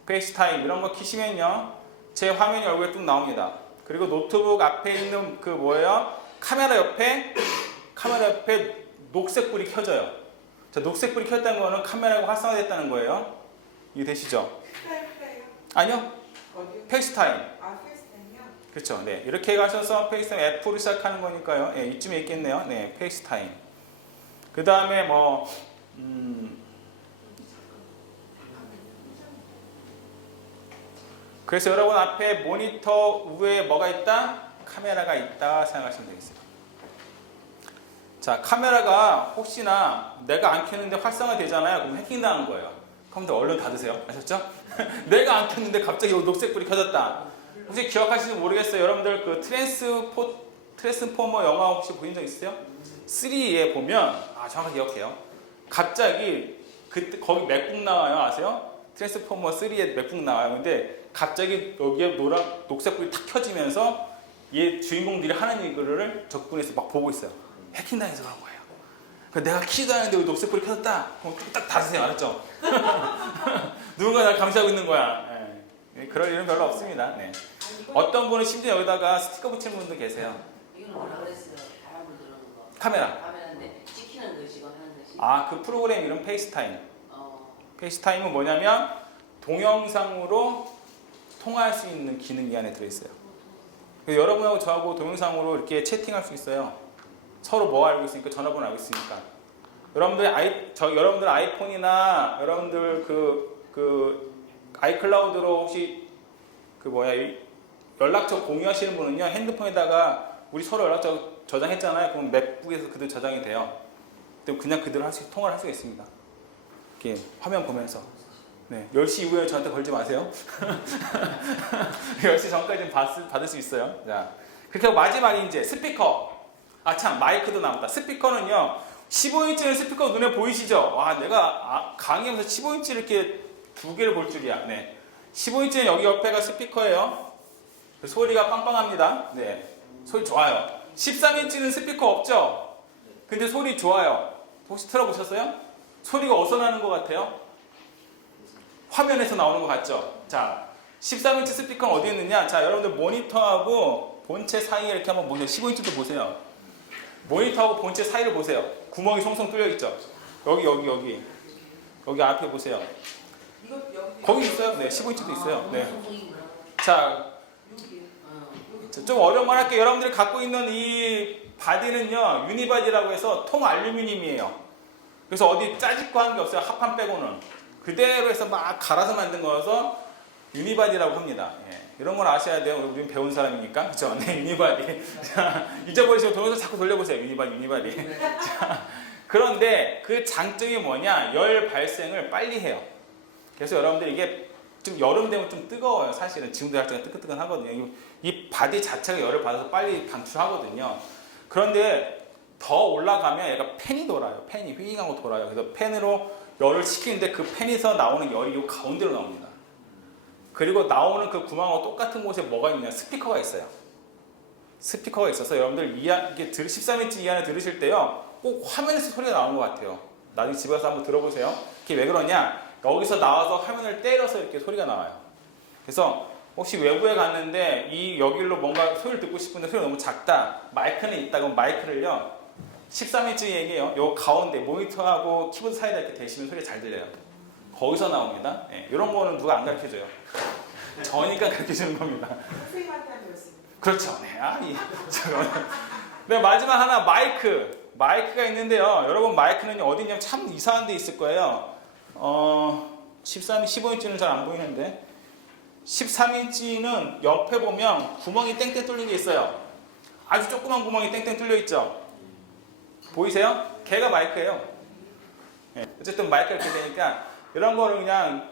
페이스타임 이런 거 키시면요 제 화면이 얼굴에 뚝 나옵니다. 그리고 노트북 앞에 있는 그 뭐예요? 카메라 옆에 녹색 불이 켜져요. 자, 녹색 불이 켰다는 거는 카메라가 활성화됐다는 거예요. 이해 되시죠? 스카이프예요? 아니요. 어디요? 페이스타임. 아, 페이스타임이요? 그렇죠. 네. 이렇게 가셔서 페이스타임 F로 시작하는 거니까요. 네, 이쯤에 있겠네요. 네, 페이스타임. 그 다음에 뭐 그래서 여러분 앞에 모니터 위에 뭐가 있다? 카메라가 있다 생각하시면 되겠어요. 자, 카메라가 혹시나 내가 안 켰는데 활성화 되잖아요. 그럼 해킹당한 거예요. 컴퓨터 얼른 닫으세요. 아셨죠? 내가 안 켰는데 갑자기 녹색불이 켜졌다. 혹시 기억하시는지 모르겠어요. 여러분들 그 트랜스포머 영화 혹시 보신 적 있으세요? 3에 보면 정확하게 기억해요. 갑자기 그때 거기 맥북 나와요. 아세요? 트랜스포머 3에 맥북 나와요. 근데 갑자기 여기에 녹색불이 탁 켜지면서 얘 주인공들이 하는 일을 적군에서 막 보고 있어요. 해킹당해서 그런 거예요. 내가 키도 하는데 왜 녹색불이 켜졌다? 그럼 뚝딱 닫으세요. 알았죠? 누군가 날 감시하고 있는 거야. 네. 그럴 일은 별로 없습니다. 네. 어떤 분은 심지어 여기다가 스티커 붙이는 분도 계세요. 이거는 뭐라 그랬어요? 바람을 들어오는 거. 카메라. 카메라인데 찍히는 것이고 하는 것이. 그 프로그램 이름 페이스타임. 어. 페이스타임은 뭐냐면 동영상으로 통화할 수 있는 기능이 이 안에 들어있어요. 여러분하고 저하고 동영상으로 이렇게 채팅할 수 있어요. 서로 뭐 알고 있으니까 전화번호 알고 있으니까. 여러분들 아이폰이나 여러분들 그 아이클라우드로 혹시 연락처 공유하시는 분은요 핸드폰에다가 우리 서로 연락처 저장했잖아요. 그럼 맥북에서 그대로 저장이 돼요. 그럼 그냥 그대로 통화를 할 수가 있습니다. 이렇게 화면 보면서. 네, 10시 이후에 저한테 걸지 마세요. 10시 전까지는 받을 수 있어요. 자, 그렇게 하고 마지막에 이제 스피커. 마이크도 나왔다. 스피커는요, 15인치는 스피커 눈에 보이시죠? 와, 내가 강의하면서 15인치 이렇게 두 개를 볼 줄이야. 네. 15인치는 여기 옆에가 스피커예요. 소리가 빵빵합니다. 네. 소리 좋아요. 13인치는 스피커 없죠? 근데 소리 좋아요. 혹시 들어보셨어요? 소리가 어디서 나는 것 같아요? 화면에서 나오는 것 같죠? 자, 13인치 스피커는 어디 있느냐? 자, 여러분들 모니터하고 본체 사이에 이렇게 한번 보세요. 15인치도 보세요. 모니터하고 본체 사이를 보세요. 구멍이 송송 뚫려 있죠? 여기 앞에 보세요. 이거 여기. 거기 있어요? 네, 15인치도 있어요. 네. 여기구나. 자, 여기. 좀 어려운 말 할게요. 여러분들이 갖고 있는 이 바디는요, 유니바디라고 해서 통 알루미늄이에요. 그래서 어디 짜집고 하는 게 없어요. 합판 빼고는. 그대로 해서 막 갈아서 만든 거여서 유니바디라고 합니다. 예. 이런 걸 아셔야 돼요. 우리는 배운 사람이니까. 그죠? 네, 유니바디. 자, 잊어버리시고 동영상 자꾸 돌려보세요. 유니바디. 자, 그런데 그 장점이 뭐냐? 열 발생을 빨리 해요. 그래서 여러분들 이게 좀 여름 되면 좀 뜨거워요. 사실은 지금도 약간 뜨끈뜨끈하거든요. 이 바디 자체가 열을 받아서 빨리 방출하거든요. 그런데 더 올라가면 얘가 팬이 돌아요. 팬이 휘잉하고 돌아요. 그래서 팬으로 열을 식히는데 그 팬에서 나오는 열이 이 가운데로 나옵니다. 그리고 나오는 그 구멍하고 똑같은 곳에 뭐가 있냐? 스피커가 있어요. 스피커가 있어서 여러분들 이게 13인치 이하를 들으실 때요, 꼭 화면에서 소리가 나오는 것 같아요. 나중에 집에 가서 한번 들어보세요. 그게 왜 그러냐? 여기서 나와서 화면을 때려서 이렇게 소리가 나와요. 그래서 혹시 외부에 갔는데 여기로 뭔가 소리를 듣고 싶은데 소리가 너무 작다. 마이크는 있다. 그럼 마이크를요, 13인치 얘기예요. 요 가운데 모니터하고 키보드 사이에 이렇게 대시면 소리가 잘 들려요. 거기서 나옵니다. 네, 이런 거는 누가 안 가르쳐줘요. 저니까 가르쳐주는 겁니다. 선생님한테 한 말씀. 그렇죠. 네, 잠깐만. 네, 마지막 하나 마이크가 있는데요. 여러분 마이크는 어디 있냐면 참 이상한 데 있을 거예요. 15인치는 잘 안 보이는데 13인치는 옆에 보면 구멍이 땡땡 뚫린 게 있어요. 아주 조그만 구멍이 땡땡 뚫려 있죠. 보이세요? 걔가 마이크예요. 네, 어쨌든 마이크가 이렇게 되니까 이런 거를 그냥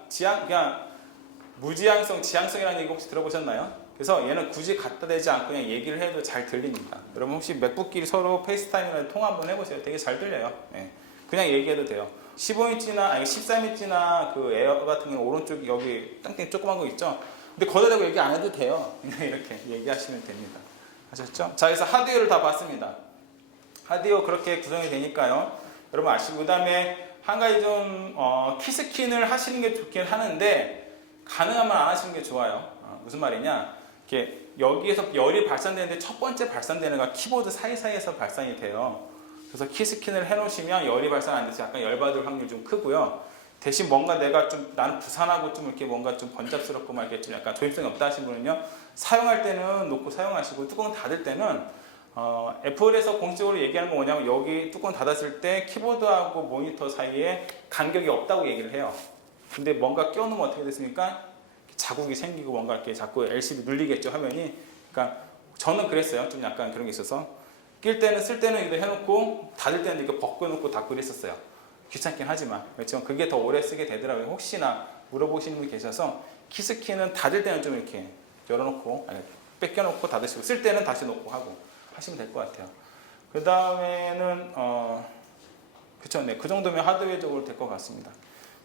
무지향성, 지향성이라는 얘기 혹시 들어보셨나요? 그래서 얘는 굳이 갖다 대지 않고 그냥 얘기를 해도 잘 들립니다. 여러분 혹시 맥북끼리 서로 페이스타임이나 통화 한번 해보세요. 되게 잘 들려요. 네. 그냥 얘기해도 돼요. 13인치나 그 에어 같은 경우는 오른쪽 여기 땅땅 조그만 거 있죠? 근데 거기다 대고 얘기 안 해도 돼요. 그냥 이렇게 얘기하시면 됩니다. 아셨죠? 자, 그래서 하드웨어를 다 봤습니다. 하드웨어 그렇게 구성이 되니까요. 여러분 아시고, 그 다음에 한 가지 좀 키스킨을 하시는 게 좋긴 하는데 가능하면 안 하시는 게 좋아요. 무슨 말이냐? 이렇게 여기에서 열이 발산되는데 첫 번째 발산되는 건 키보드 사이사이에서 발산이 돼요. 그래서 키스킨을 해놓으시면 열이 발산 안 돼서 약간 열받을 확률이 좀 크고요. 대신 뭔가 내가 좀 나는 부산하고 좀 이렇게 뭔가 좀 번잡스럽고 막 이렇게 좀 약간 조입성이 없다 하시는 분은요, 사용할 때는 놓고 사용하시고 뚜껑 닫을 때는 애플에서 공식적으로 얘기하는 건 뭐냐면 여기 뚜껑 닫았을 때 키보드하고 모니터 사이에 간격이 없다고 얘기를 해요. 근데 뭔가 껴놓으면 어떻게 됐습니까? 자국이 생기고 뭔가 이렇게 자꾸 LCD 눌리겠죠, 화면이. 그러니까 저는 그랬어요. 좀 약간 그런 게 있어서 낄 때는 쓸 때는 이거 해놓고 닫을 때는 이거 벗겨놓고 닫고 그랬었어요. 귀찮긴 하지만 그렇지만 그게 더 오래 쓰게 되더라고요. 혹시나 물어보시는 분이 계셔서 키스키는 닫을 때는 좀 이렇게 열어놓고 뺏겨놓고 닫으시고 쓸 때는 다시 놓고 하고 하시면 될 것 같아요. 그 다음에는 그쵸, 네, 그 정도면 하드웨어적으로 될 것 같습니다.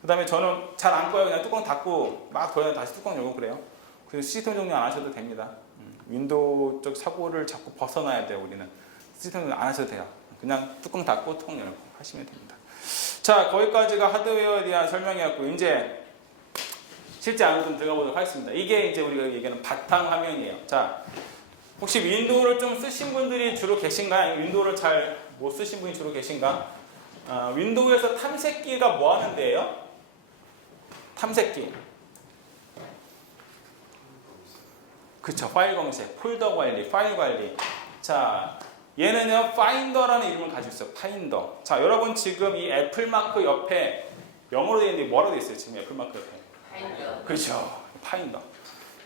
그 다음에 저는 잘 안 꺼요. 그냥 뚜껑 닫고 막 돌려 다시 뚜껑 열고 그래요. 그래서 시스템 정리 안 하셔도 됩니다. 윈도우 쪽 사고를 자꾸 벗어나야 돼요. 우리는 시스템 정리 안 하셔도 돼요. 그냥 뚜껑 닫고 뚜껑 열고 하시면 됩니다. 자, 거기까지가 하드웨어에 대한 설명이었고 이제 실제 안으로 좀 들어가 보도록 하겠습니다. 이게 이제 우리가 얘기하는 바탕 화면이에요. 자, 혹시 윈도우를 좀 쓰신 분들이 주로 계신가요? 아니면 윈도우를 잘 못 쓰신 분이 주로 계신가? 윈도우에서 탐색기가 뭐 하는 데예요? 탐색기. 그쵸, 파일 검색, 폴더 관리, 파일 관리. 자, 얘는요, 파인더라는 이름을 가지고 있어요. 파인더. 자, 여러분 지금 이 애플 마크 옆에 영어로 되어 있는데 뭐라고 되어 있어요? 지금 애플 마크 옆에. 파인더. 그렇죠. 파인더.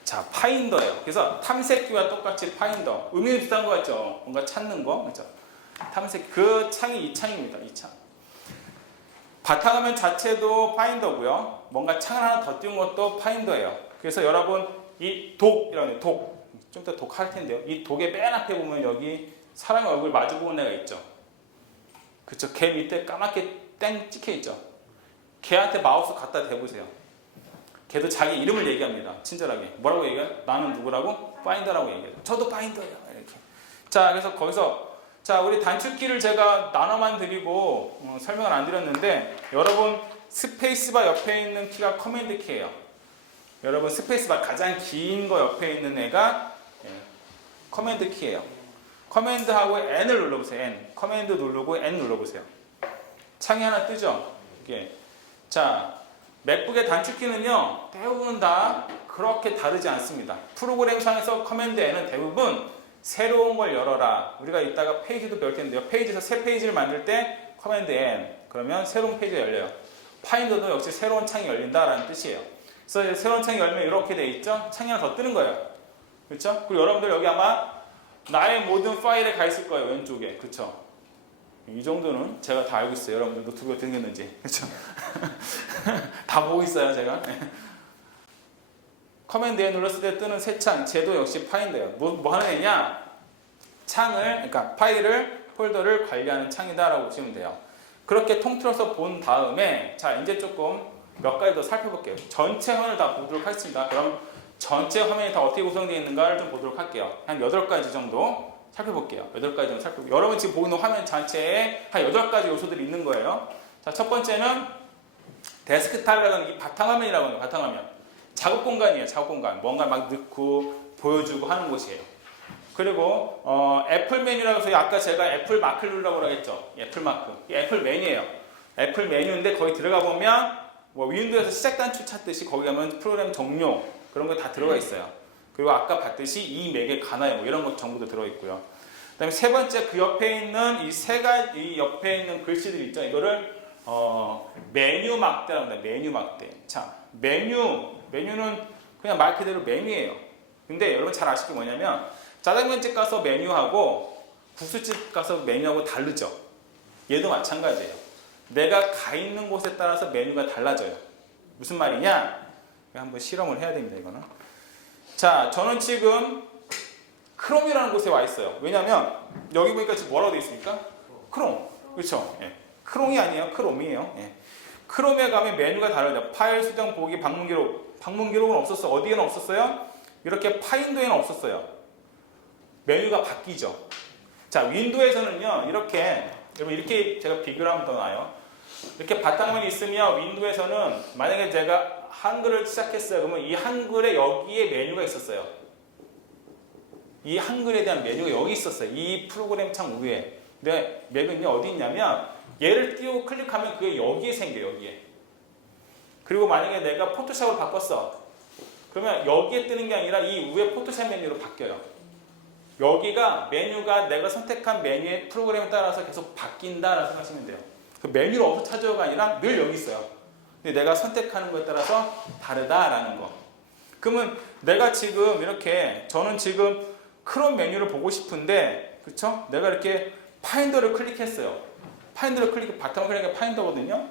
자, 파인더예요. 그래서 탐색기와 똑같이 파인더. 의미는 비슷한 거 같죠? 뭔가 찾는 거. 그렇죠? 탐색. 그 창이 이 창입니다. 이 창. 바탕화면 자체도 파인더고요. 뭔가 창을 하나 더 띄운 것도 파인더예요. 그래서 여러분 이 독이라는 독. 좀 이따 독 할 텐데요. 이 독의 맨 앞에 보면 여기 사람의 얼굴 마주보는 애가 있죠. 그쵸? 걔 밑에 까맣게 땡 찍혀 있죠. 걔한테 마우스 갖다 대보세요. 걔도 자기 이름을 얘기합니다. 친절하게. 뭐라고 얘기해요? 나는 누구라고? 파인더라고 얘기해요. 저도 파인더예요. 이렇게. 자, 그래서 거기서 자, 우리 단축키를 제가 나눠만 드리고 설명을 안 드렸는데 여러분 스페이스바 옆에 있는 키가 커맨드 키예요. 여러분 스페이스바 가장 긴 거 옆에 있는 애가 커맨드 키예요. 커맨드하고 N을 눌러보세요. N. 커맨드 누르고 N 눌러보세요. 창이 하나 뜨죠? 이게. 자, 맥북의 단축키는요, 대부분 다 그렇게 다르지 않습니다. 프로그램 상에서 커맨드 N은 대부분 새로운 걸 열어라. 우리가 이따가 페이지도 배울 텐데요. 페이지에서 새 페이지를 만들 때 커맨드 N. 그러면 새로운 페이지가 열려요. 파인더도 역시 새로운 창이 열린다라는 뜻이에요. 그래서 새로운 창이 열면 이렇게 돼 있죠? 창이 하나 더 뜨는 거예요. 그렇죠? 그리고 여러분들 여기 아마 나의 모든 파일에 가 있을 거예요. 왼쪽에. 그렇죠? 이 정도는 제가 다 알고 있어요. 여러분들 노트북에 어떻게 생겼는지. 그렇죠? 다 보고 있어요, 제가. 커맨드 N 눌렀을 때 뜨는 새 창, 쟤도 역시 파인더예요. 뭐 하는 애냐? 창을, 그러니까 파일을, 폴더를 관리하는 창이다라고 보시면 돼요. 그렇게 통틀어서 본 다음에, 자, 이제 조금 몇 가지 더 살펴볼게요. 전체 화면을 다 보도록 하겠습니다. 그럼 전체 화면이 다 어떻게 구성되어 있는가를 좀 보도록 할게요. 한 8가지 정도 살펴볼게요. 8가지 정도 살펴볼게요. 여러분 지금 보이는 화면 전체에 한 8가지 요소들이 있는 거예요. 자, 첫 번째는 데스크탑이라는 이 바탕화면이라고 하는 거예요. 바탕화면. 작업 공간이에요. 작업 공간. 뭔가 막 넣고 보여주고 하는 곳이에요. 그리고 애플 메뉴라고 해서 아까 제가 애플 마크를 누르라고 그랬죠. 애플 마크. 이 애플 메뉴예요. 애플 메뉴인데 거기 들어가 보면 뭐 윈도우에서 시작 단추 찾듯이 거기 가면 프로그램 종료 그런 거 다 들어가 있어요. 그리고 아까 봤듯이 이 맥에 가나요? 뭐 이런 것 정보도 들어 있고요. 그다음에 세 번째 그 옆에 있는 이 세 가지 이 옆에 있는 글씨들 있죠. 이거를 메뉴 막대라고 합니다. 메뉴 막대. 자, 메뉴는 그냥 말 그대로 메뉴예요. 근데 여러분 잘 아실 게 뭐냐면 짜장면집 가서 메뉴하고 국수집 가서 메뉴하고 다르죠. 얘도 마찬가지예요. 내가 가 있는 곳에 따라서 메뉴가 달라져요. 무슨 말이냐? 한번 실험을 해야 됩니다. 이거는. 자, 저는 지금 크롬이라는 곳에 와 있어요. 왜냐면 여기 보니까 지금 뭐라고 되어 있습니까? 크롬. 그렇죠? 예. 크롬이 아니에요. 크롬이에요. 예. 크롬에 가면 메뉴가 다르죠. 파일 수정 보기 방문 기록. 방문 기록은 없었어요. 어디에는 없었어요? 이렇게 파인더에는 없었어요. 메뉴가 바뀌죠. 자, 윈도우에서는요. 이렇게 여러분 이렇게 제가 비교를 하면 더 나아요. 이렇게 바탕화면이 있으면 윈도우에서는 만약에 제가 한글을 시작했어요. 그러면 이 한글에 여기에 메뉴가 있었어요. 이 한글에 대한 메뉴가 여기 있었어요. 이 프로그램 창 위에. 근데 메뉴는 어디 있냐면 얘를 띄우고 클릭하면 그게 여기에 생겨요. 여기에. 그리고 만약에 내가 포토샵을 바꿨어. 그러면 여기에 뜨는 게 아니라 이 위에 포토샵 메뉴로 바뀌어요. 여기가 메뉴가 내가 선택한 메뉴의 프로그램에 따라서 계속 바뀐다라고 생각하시면 돼요. 그 메뉴를 어디서 찾아오가 아니라 늘 여기 있어요. 근데 내가 선택하는 거에 따라서 다르다라는 거. 그러면 내가 지금 이렇게 저는 지금 크롬 메뉴를 보고 싶은데 그렇죠? 내가 이렇게 파인더를 클릭했어요. 파인더를 바탕을 클릭해 파인더거든요.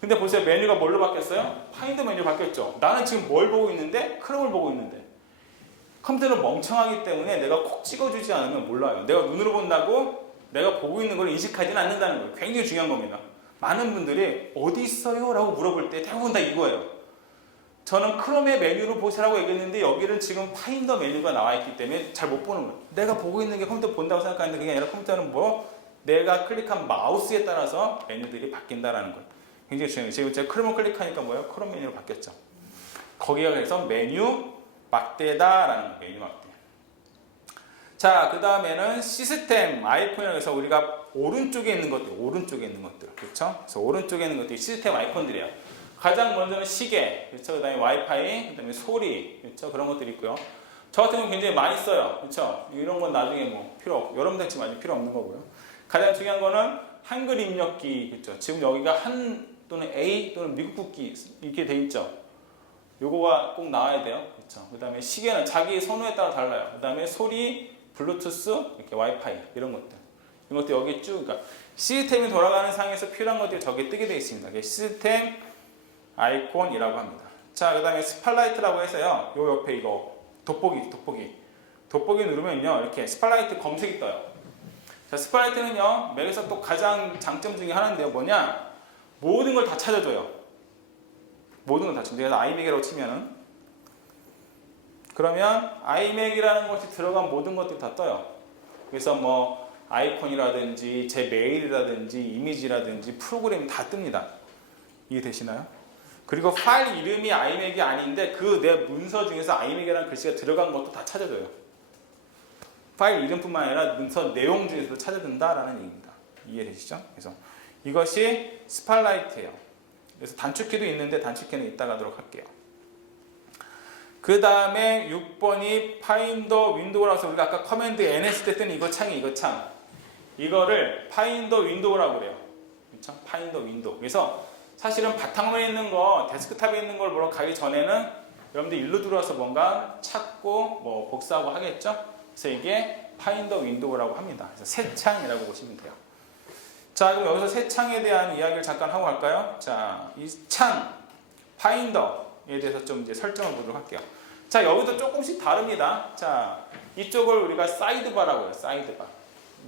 근데 보세요. 메뉴가 뭘로 바뀌었어요? 파인더 메뉴로 바뀌었죠. 나는 지금 뭘 보고 있는데? 크롬을 보고 있는데. 컴퓨터는 멍청하기 때문에 내가 콕 찍어주지 않으면 몰라요. 내가 눈으로 본다고 내가 보고 있는 걸 인식하지는 않는다는 거예요. 굉장히 중요한 겁니다. 많은 분들이 어디 있어요? 라고 물어볼 때 대부분 다 이거예요. 저는 크롬의 메뉴를 보시라고 얘기했는데 여기는 지금 파인더 메뉴가 나와 있기 때문에 잘 못 보는 거예요. 내가 보고 있는 게 컴퓨터 본다고 생각하는데 그게 아니라 컴퓨터는 뭐 내가 클릭한 마우스에 따라서 메뉴들이 바뀐다라는 거예요. 굉장히 중요해요. 지금 제가 크롬을 클릭하니까 뭐예요? 크롬 메뉴로 바뀌었죠. 거기가 그래서 메뉴 막대다라는 거예요. 메뉴 막대. 자, 그 다음에는 시스템 아이콘이라고 해서 우리가 오른쪽에 있는 것들, 그렇죠? 그래서 오른쪽에 있는 것들이 시스템 아이콘들이에요. 가장 먼저는 시계, 그렇죠? 그 다음에 와이파이, 그 다음에 소리, 그렇죠? 그런 것들이 있고요. 저 같은 경우는 굉장히 많이 써요, 그렇죠? 이런 건 나중에 뭐 필요 없고, 여러분들 지금 아직 필요 없는 거고요. 가장 중요한 거는 한글 입력기, 그렇죠? 지금 여기가 한 또는 A 또는 미국 국기 이렇게 돼 있죠. 요거가 꼭 나와야 돼요, 그렇죠? 그 다음에 시계는 자기 선호에 따라 달라요. 그 다음에 소리, 블루투스, 이렇게 와이파이 이런 것들. 이런 것도 여기 쭉, 그러니까 시스템이 돌아가는 상에서 필요한 것들이 저기에 뜨게 되어 있습니다. 이게 시스템 아이콘이라고 합니다. 자, 그 다음에 스팟라이트라고 해서요. 요 옆에 이거 돋보기 누르면요. 이렇게 스팟라이트 검색이 떠요. 자, 스팟라이트는요. 맥에서 또 가장 장점 중에 하나인데요. 뭐냐? 모든 걸 다 찾아줘요. 모든 걸 다 찾아줘요. 그래서 아이맥이라고 치면은 그러면 아이맥이라는 것이 들어간 모든 것들이 다 떠요. 그래서 뭐 아이콘이라든지 제 메일이라든지 이미지라든지 프로그램이 다 뜹니다. 이해되시나요? 그리고 파일 이름이 아이맥이 아닌데 그 내 문서 중에서 아이맥이라는 글씨가 들어간 것도 다 찾아줘요. 파일 이름뿐만 아니라 문서 내용 중에서도 찾아준다라는 얘기입니다. 이해되시죠? 그래서 이것이 스팟라이트예요. 그래서 단축키도 있는데 단축키는 이따가 하도록 할게요. 그 다음에 6번이 파인더 윈도우라서 우리가 아까 커맨드 N 했을 때 뜨는 이거 창이 이거 창. 이거를 파인더 윈도우라고 그래요. 그렇죠? 파인더 윈도우. 그래서 사실은 바탕화면에 있는 거, 데스크탑에 있는 걸 보러 가기 전에는 여러분들 일로 들어와서 뭔가 찾고 뭐 복사하고 하겠죠? 그래서 이게 파인더 윈도우라고 합니다. 그래서 새 창이라고 보시면 돼요. 자, 그럼 여기서 새 창에 대한 이야기를 잠깐 하고 갈까요? 자, 이 창, 파인더에 대해서 좀 이제 설정을 보도록 할게요. 자, 여기도 조금씩 다릅니다. 자, 이쪽을 우리가 사이드바라고 해요. 사이드바.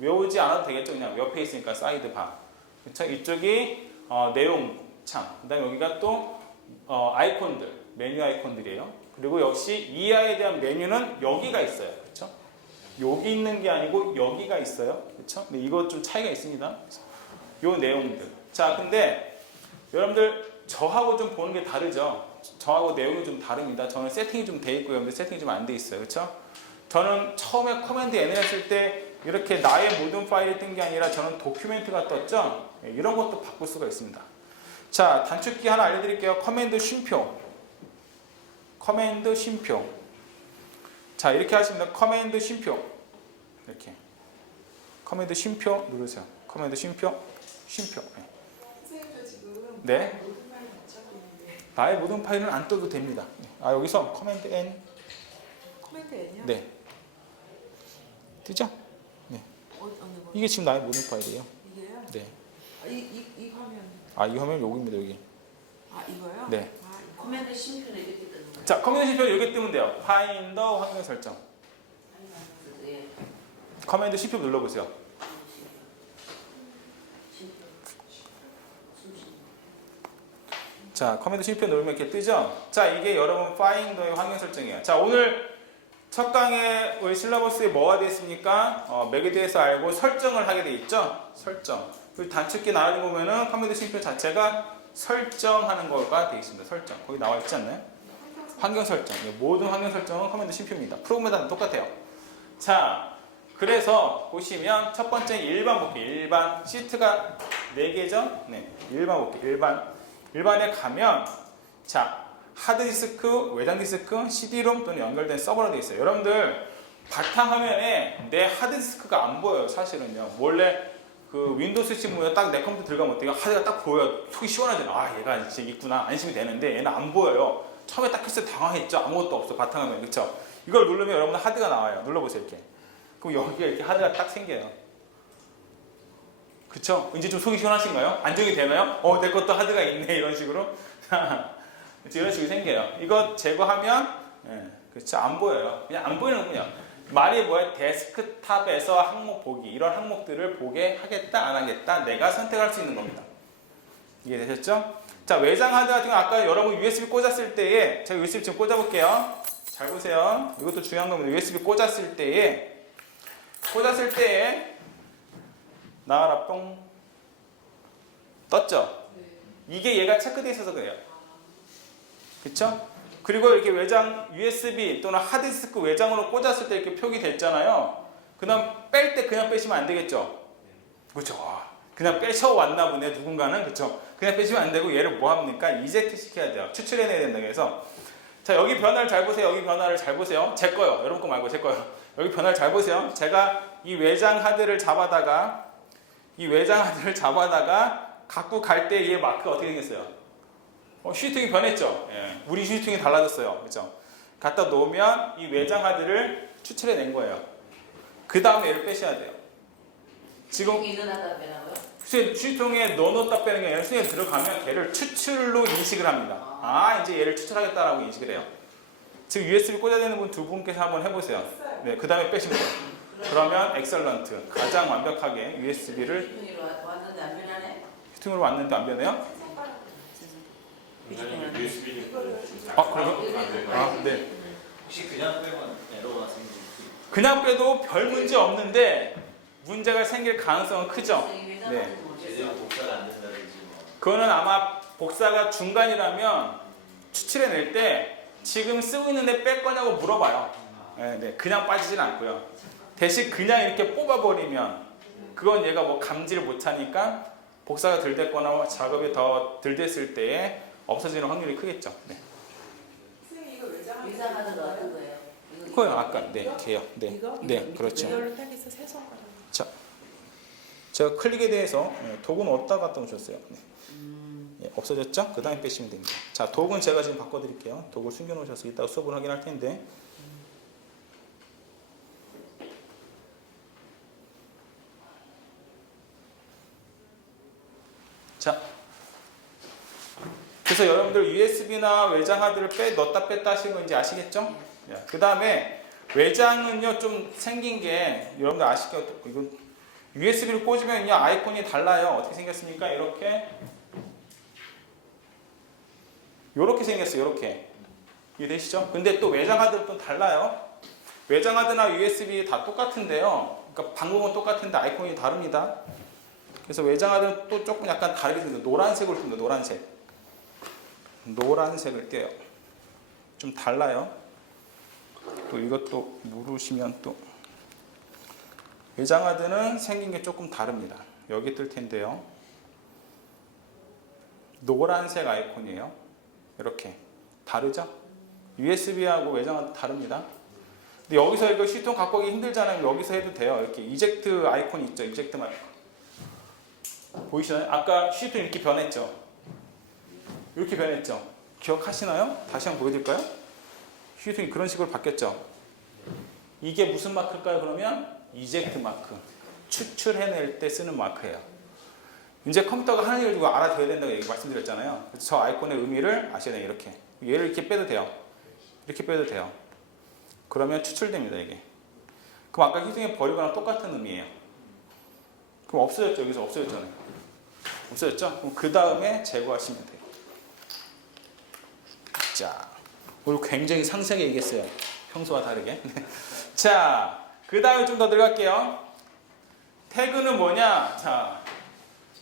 외우지 않아도 되겠죠? 그냥 옆에 있으니까 사이드바. 그렇죠? 이쪽이 내용 창. 그다음에 여기가 또 아이콘들, 메뉴 아이콘들이에요. 그리고 역시 이하에 대한 메뉴는 여기가 있어요. 그렇죠? 여기 있는 게 아니고 여기가 있어요. 그렇죠? 근데 이거 좀 차이가 있습니다. 요 내용들. 자, 근데 여러분들 저하고 좀 보는 게 다르죠. 저하고 내용이 좀 다릅니다. 저는 세팅이 좀 돼 있고요. 근데 세팅이 좀 안 돼 있어요. 그렇죠? 저는 처음에 커맨드 N을 했을 때 이렇게 나의 모든 파일이 뜬 게 아니라 저는 도큐멘트가 떴죠. 이런 것도 바꿀 수가 있습니다. 자, 단축키 하나 알려드릴게요. 커맨드 쉼표. 커맨드 쉼표. 자, 이렇게 하시면 커맨드 쉼표. 이렇게. 커맨드 쉼표 누르세요. 커맨드 쉼표. 쉼표. 선생님 저 지금 네. 모든 파일 다 찾고 있는데 나의 모든 파일은 안 떠도 됩니다. 아, 여기서 커맨드 N. 커맨드 N이요? 네. 뜨죠? 어느 거? 이게 지금 나의 모든 파일이에요. 이게요? 네. 아, 이 화면. 아, 이 화면 여기입니다, 여기. 아, 이거요? 네. 아, 이거. 커맨드 쉼표는 이렇게 뜨는 거예요. 자, 커맨드 쉼표 이렇게 뜨면 돼요. 파인더 환경 설정. 예. 커맨드 쉼표 눌러보세요. 쉼표. 숨쉬는 자, 커맨드 쉼표 누르면 이렇게 뜨죠? 자, 이게 여러분 파인더의 환경 설정이에요. 자, 오늘 첫 강의 우리 실러버스에 뭐가 되어 있습니까? 맥에 대해서 알고 설정을 하게 돼 있죠? 설정. 그 단축키 나눠진 거 보면은 커맨드 심표 자체가 설정하는 거가 되어 있습니다. 설정. 거기 나와 있지 않나요? 환경 설정. 모든 환경 설정은 커맨드 심표입니다. 프로그램마다 똑같아요. 자, 그래서 보시면 첫 번째 일반 복귀. 일반 시트가 4개죠? 네. 일반 복귀. 일반에 가면 자, 하드디스크, 외장 디스크, CD롬 또는 연결된 서버로 되어 있어요. 여러분들 바탕화면에 내 하드디스크가 안 보여요. 사실은요. 원래 그 윈도우 시스템으로 딱 내 컴퓨터 들어가면 어때요? 하드가 딱 보여. 속이 시원하잖아. 아, 얘가 이제 있구나. 안심이 되는데 얘는 안 보여요. 처음에 딱 했을 때 당황했죠. 아무것도 없어. 바탕화면. 그쵸? 이걸 누르면 여러분들 하드가 나와요. 눌러보세요. 이렇게. 그럼 여기에 이렇게 하드가 딱 생겨요. 그쵸? 이제 좀 속이 시원하신가요? 안정이 되나요? 내 것도 하드가 있네. 이런 식으로. 이런 식으로 생겨요. 이거 제거하면, 그쵸? 안 보여요. 그냥 안 보이는군요. 말이 뭐야? 데스크탑에서 항목 보기. 이런 항목들을 보게 하겠다, 안 하겠다. 내가 선택할 수 있는 겁니다. 이해되셨죠? 자, 외장 하드 같은 거 아까 여러분 USB 꽂았을 때에, 제가 USB 지금 꽂아볼게요. 잘 보세요. 이것도 중요한 겁니다. USB 꽂았을 때에, 나와라 뽕. 떴죠? 이게 얘가 체크되어 있어서 그래요. 그쵸? 그리고 이렇게 외장 USB 또는 하드디스크 외장으로 꽂았을 때 이렇게 표기 됐잖아요. 그다음 뺄 때 그냥 빼시면 안 되겠죠? 그렇죠? 그냥 빼셔 왔나 보네 누군가는. 그렇죠? 그냥 빼시면 안 되고 얘를 뭐 합니까? 이젝트 시켜야 돼요. 추출해내야 된다. 그래서 자, 여기 변화를 잘 보세요. 여기 변화를 잘 보세요. 제 거요. 여러분 거 말고 제 거요. 여기 변화를 잘 보세요. 제가 이 외장 하드를 잡아다가 갖고 갈 때 얘 마크가 어떻게 생겼어요? 휴지통이 변했죠? 예. 우리 휴지통이 달라졌어요. 그렇죠? 갖다 놓으면 이 외장 하드를 추출해낸 거예요. 그 다음에 얘를 빼셔야 돼요. 지금 이전하다 빼라고요? 휴지통에 넣어놓다 빼는 게 아니라 수에 들어가면 걔를 추출로 인식을 합니다. 이제 얘를 추출하겠다라고 인식을 해요. 지금 USB 꽂아야 되는 분 두 분께서 한번 해보세요. 네, 그 다음에 빼시면 돼요. 그러면 엑설런트. 가장 완벽하게 USB를 휴통으로 왔는데 안 변하네? 휴지통으로 왔는데 안 변해요? USB 그래요? 네. 혹시 그냥 빼면 에러가 생기지? 그냥 빼도 별 문제 없는데 문제가 생길 가능성은 크죠? 네. 제대로 복사가 안 된다든지 뭐. 그거는 아마 복사가 중간이라면 추출해낼 때 지금 쓰고 있는데 뺄 거냐고 물어봐요. 네, 그냥 빠지진 않고요. 대신 그냥 이렇게 뽑아버리면 그건 얘가 뭐 감지를 못하니까 복사가 덜 됐거나 작업이 더 덜 됐을 때에 없어지는 확률이 크겠죠. 네. 선생님 이거 외장 이상하다가 어떤 거예요? 그거요. 아까 걔요. 네, 이거? 네, 그렇죠. 이걸로 딱 해서 세 손가락. 자, 제가 클릭에 대해서 도구는 어디다 갖다 놓으셨어요? 네. 없어졌죠? 그 다음에 빼시면 됩니다. 자, 도구는 제가 지금 바꿔드릴게요. 도구를 숨겨놓으셔서 이따가 수업을 확인할 텐데. 자, 그래서 여러분들 USB나 외장 하드를 넣었다 뺐다 하시는 거 이제 아시겠죠? 그 다음에 외장은요 좀 생긴 게 여러분들 아시겠죠? 이거 USB를 꽂으면요 아이콘이 달라요. 어떻게 생겼습니까? 이렇게 생겼어요. 이렇게 이해되시죠? 근데 또 외장 하드는 또 달라요. 외장 하드나 USB 다 똑같은데요. 그러니까 방법은 똑같은데 아이콘이 다릅니다. 그래서 외장 하드는 또 조금 약간 다르게 생겨요. 노란색으로 씁니다. 노란색을 떼요. 좀 달라요. 또 이것도 누르시면 또 외장 하드는 생긴 게 조금 다릅니다. 여기 뜰 텐데요. 노란색 아이콘이에요. 이렇게 다르죠? USB하고 외장 하드 다릅니다. 근데 여기서 이거 휴통 갖고 오기 힘들잖아요. 여기서 해도 돼요. 이렇게 이젝트 아이콘 있죠? 이젝트 아이콘. 보이시나요? 아까 휴통 이렇게 변했죠? 이렇게 변했죠? 기억하시나요? 다시 한번 보여드릴까요? 휴통이 그런 식으로 바뀌었죠? 이게 무슨 마크일까요? 그러면 이젝트 마크. 추출해낼 때 쓰는 마크예요. 이제 컴퓨터가 하는 일을 두고 알아둬야 된다고 말씀드렸잖아요. 그래서 저 아이콘의 의미를 아셔야 돼요. 이렇게. 얘를 이렇게 빼도 돼요. 이렇게 빼도 돼요. 그러면 추출됩니다. 이게. 그럼 아까 휴통에 버리거나 똑같은 의미예요. 그럼 없어졌죠? 여기서 없어졌잖아요. 없어졌죠? 그럼 그 다음에 제거하시면 돼요. 자, 오늘 굉장히 상세하게 얘기했어요. 평소와 다르게. 자, 그 다음에 좀 더 들어갈게요. 태그는 뭐냐? 자,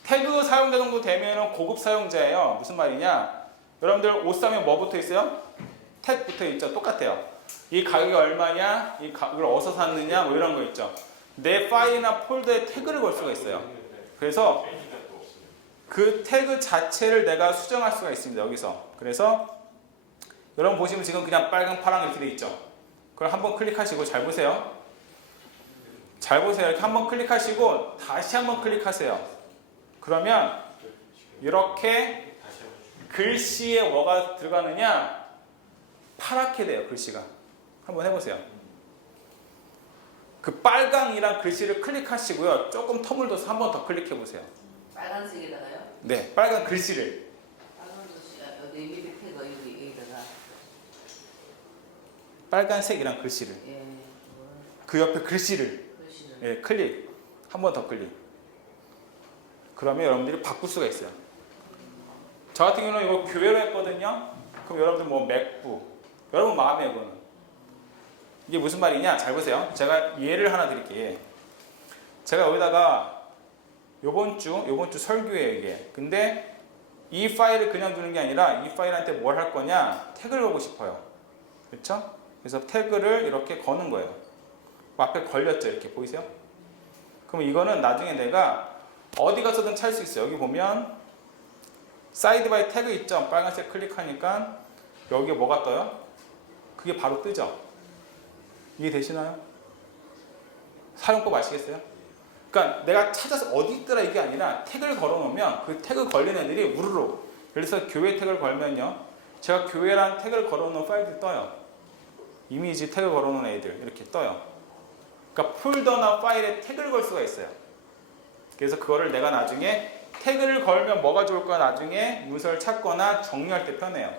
태그 사용자 정도 되면 고급 사용자예요. 무슨 말이냐? 여러분들 옷 사면 뭐 붙어 있어요? 택 붙어 있죠. 똑같아요. 이 가격이 얼마냐? 이 가격을 어디서 샀느냐? 뭐 이런 거 있죠. 내 파일이나 폴더에 태그를 걸 수가 있어요. 그래서 그 태그 자체를 내가 수정할 수가 있습니다. 여기서. 그래서 여러분 보시면 지금 그냥 빨강, 파랑 이렇게 돼 있죠. 그걸 한번 클릭하시고 잘 보세요. 잘 보세요. 이렇게 한번 클릭하시고 다시 한번 클릭하세요. 그러면 이렇게 글씨에 뭐가 들어가느냐? 파랗게 돼요. 글씨가. 한번 해보세요. 그 빨강이란 글씨를 클릭하시고요. 조금 텀을 둬서 한 번 더 클릭해보세요. 빨간색에다가요? 네, 빨간 글씨를. 빨간 글씨 여기 밑에 거 여기다가 빨간색이란 글씨를. 예. 그 옆에 글씨를. 글씨를. 예, 클릭. 한 번 더 클릭. 그러면 여러분들이 바꿀 수가 있어요. 저 같은 경우는 이거 교회로 했거든요. 그럼 여러분들 뭐 맥북. 여러분 마음에 이거는. 이게 무슨 말이냐? 잘 보세요. 제가 예를 하나 드릴게요. 제가 여기다가 요번 주 설교예요, 이게. 근데 이 파일을 그냥 두는 게 아니라 이 파일한테 뭘 할 거냐? 태그를 걸고 싶어요. 그렇죠? 그래서 태그를 이렇게 거는 거예요. 앞에 걸렸죠? 이렇게 보이세요? 그럼 이거는 나중에 내가 어디 가서든 찾을 수 있어요. 여기 보면 사이드 바이 태그 있죠? 빨간색 클릭하니까 여기에 뭐가 떠요? 그게 바로 뜨죠? 이해되시나요? 사용법 아시겠어요? 그러니까 내가 찾아서 어디 있더라 이게 아니라 태그를 걸어놓으면 그 태그 걸린 애들이 우르르. 그래서 교회 태그를 걸면요. 제가 교회란 태그를 걸어놓은 파일들이 떠요. 이미지 태그 걸어놓은 애들 이렇게 떠요. 그러니까 폴더나 파일에 태그를 걸 수가 있어요. 그래서 그거를 내가 나중에 태그를 걸면 뭐가 좋을까 나중에 문서를 찾거나 정리할 때 편해요.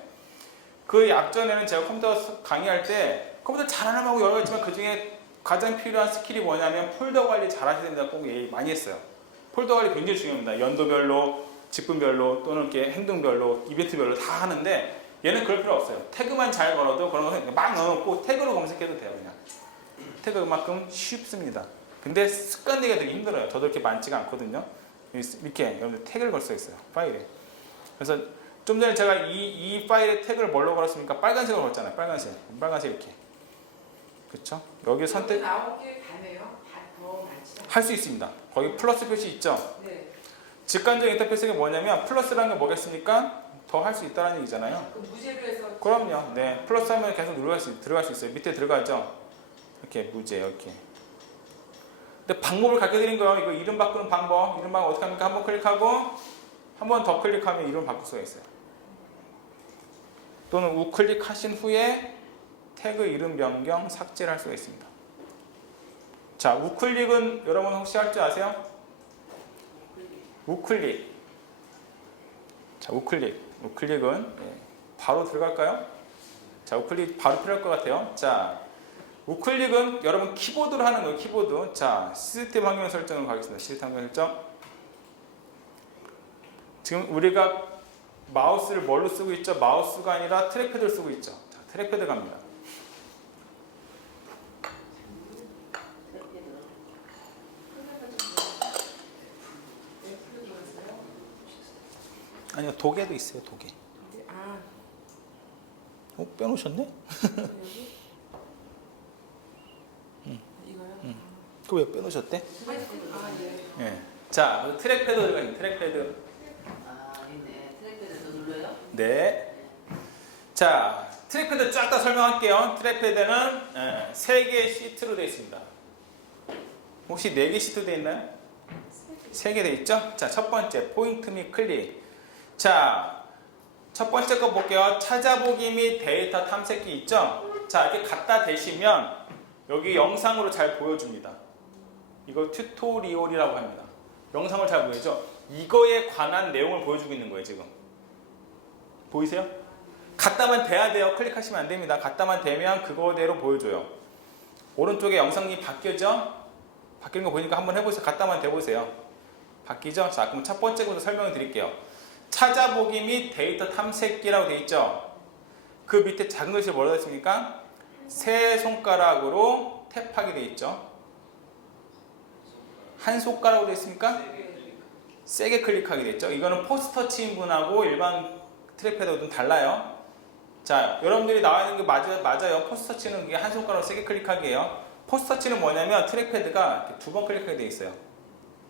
그 약전에는 제가 컴퓨터 강의할 때 컴퓨터 잘하는 하고 여러 개 있지만 그 중에 가장 필요한 스킬이 뭐냐면 폴더 관리 잘 하셔야 된다고 꼭 얘기 많이 했어요. 폴더 관리 굉장히 중요합니다. 연도별로, 직분별로 또는 이렇게 행동별로, 이벤트별로 다 하는데 얘는 그럴 필요 없어요. 태그만 잘 걸어도 그런 거 막 넣어놓고 태그로 검색해도 돼요. 그냥. 태그 그만큼 쉽습니다. 근데 습관 내기가 되게 힘들어요. 저도 이렇게 많지가 않거든요. 이렇게 여러분들 태그를 걸 수 있어요. 파일에. 그래서 좀 전에 제가 이 파일에 태그를 뭘로 걸었습니까? 빨간색으로 걸었잖아요. 빨간색 이렇게. 그렇죠? 여기 선택 나온 게 다네요. 더 많지. 할 수 있습니다. 거기 플러스 표시 있죠? 네. 직관적 인터페이스가 뭐냐면 플러스라는 게 뭐겠습니까? 더 할 수 있다는 얘기잖아요. 그 무제로 해서. 그럼요. 네, 플러스 하면 계속 들어갈 수 있어요. 밑에 들어가죠? 이렇게 무제 이렇게. 근데 방법을 가르쳐 드린 거예요. 이거 이름 바꾸는 방법. 이름 방법 어떻게 합니까? 한번 클릭하고 한 번 더 클릭하면 이름 바꿀 수가 있어요. 또는 우클릭 하신 후에 태그 이름 변경 삭제를 할 수가 있습니다. 자, 우클릭은 여러분 혹시 할 줄 아세요? 우클릭. 자, 우클릭은 바로 들어갈까요? 자, 우클릭 바로 필요할 것 같아요. 자, 우클릭은 여러분 키보드로 하는 거예요. 키보드. 자, 시스템 환경 설정으로 가겠습니다. 시스템 환경 설정. 지금 우리가 마우스를 뭘로 쓰고 있죠? 마우스가 아니라 트랙패드를 쓰고 있죠. 자, 트랙패드 갑니다. 아니요, 도개도 있어요. 도개. 아, 빼놓으셨네? 여기? 이거요? 그거 왜 빼놓으셨대? 아, 예. 예. 자, 트랙패드 들어가요. 트랙패드. 아, 있네. 트랙패드도 눌러요? 네. 자, 트랙패드 쫙 다 설명할게요. 트랙패드는 3개의 시트로 되어 있습니다. 혹시 4개 시트로 되어 있나요? 3개 되어 있죠? 자, 첫 번째 포인트 및 클릭. 자, 첫 번째 거 볼게요. 찾아보기 및 데이터 탐색기 있죠? 자, 이렇게 갖다 대시면 여기 영상으로 잘 보여줍니다. 이거 튜토리얼이라고 합니다. 영상을 잘 보이죠? 이거에 관한 내용을 보여주고 있는 거예요, 지금. 보이세요? 갖다만 대야 돼요. 클릭하시면 안 됩니다. 갖다만 대면 그거대로 보여줘요. 오른쪽에 영상이 바뀌었죠? 바뀌는 거 보니까 한번 해보세요. 갖다만 대보세요. 바뀌죠? 자, 그럼 첫 번째부터 설명을 드릴게요. 찾아보기 및 데이터 탐색기라고 되어 있죠? 그 밑에 작은 글씨 뭐라고 되어 있습니까? 세 손가락으로 탭하게 되어 있죠? 한 손가락으로 되어 있습니까? 세게 클릭하게 됐죠. 이거는 포스터치 인분하고 일반 트랙패드하고 좀 달라요. 자, 여러분들이 나와 있는 게 맞아요. 포스터치는 그게 한 손가락으로 세게 클릭하기예요. 포스터치는 뭐냐면 트랙패드가 두 번 클릭하게 돼 있어요.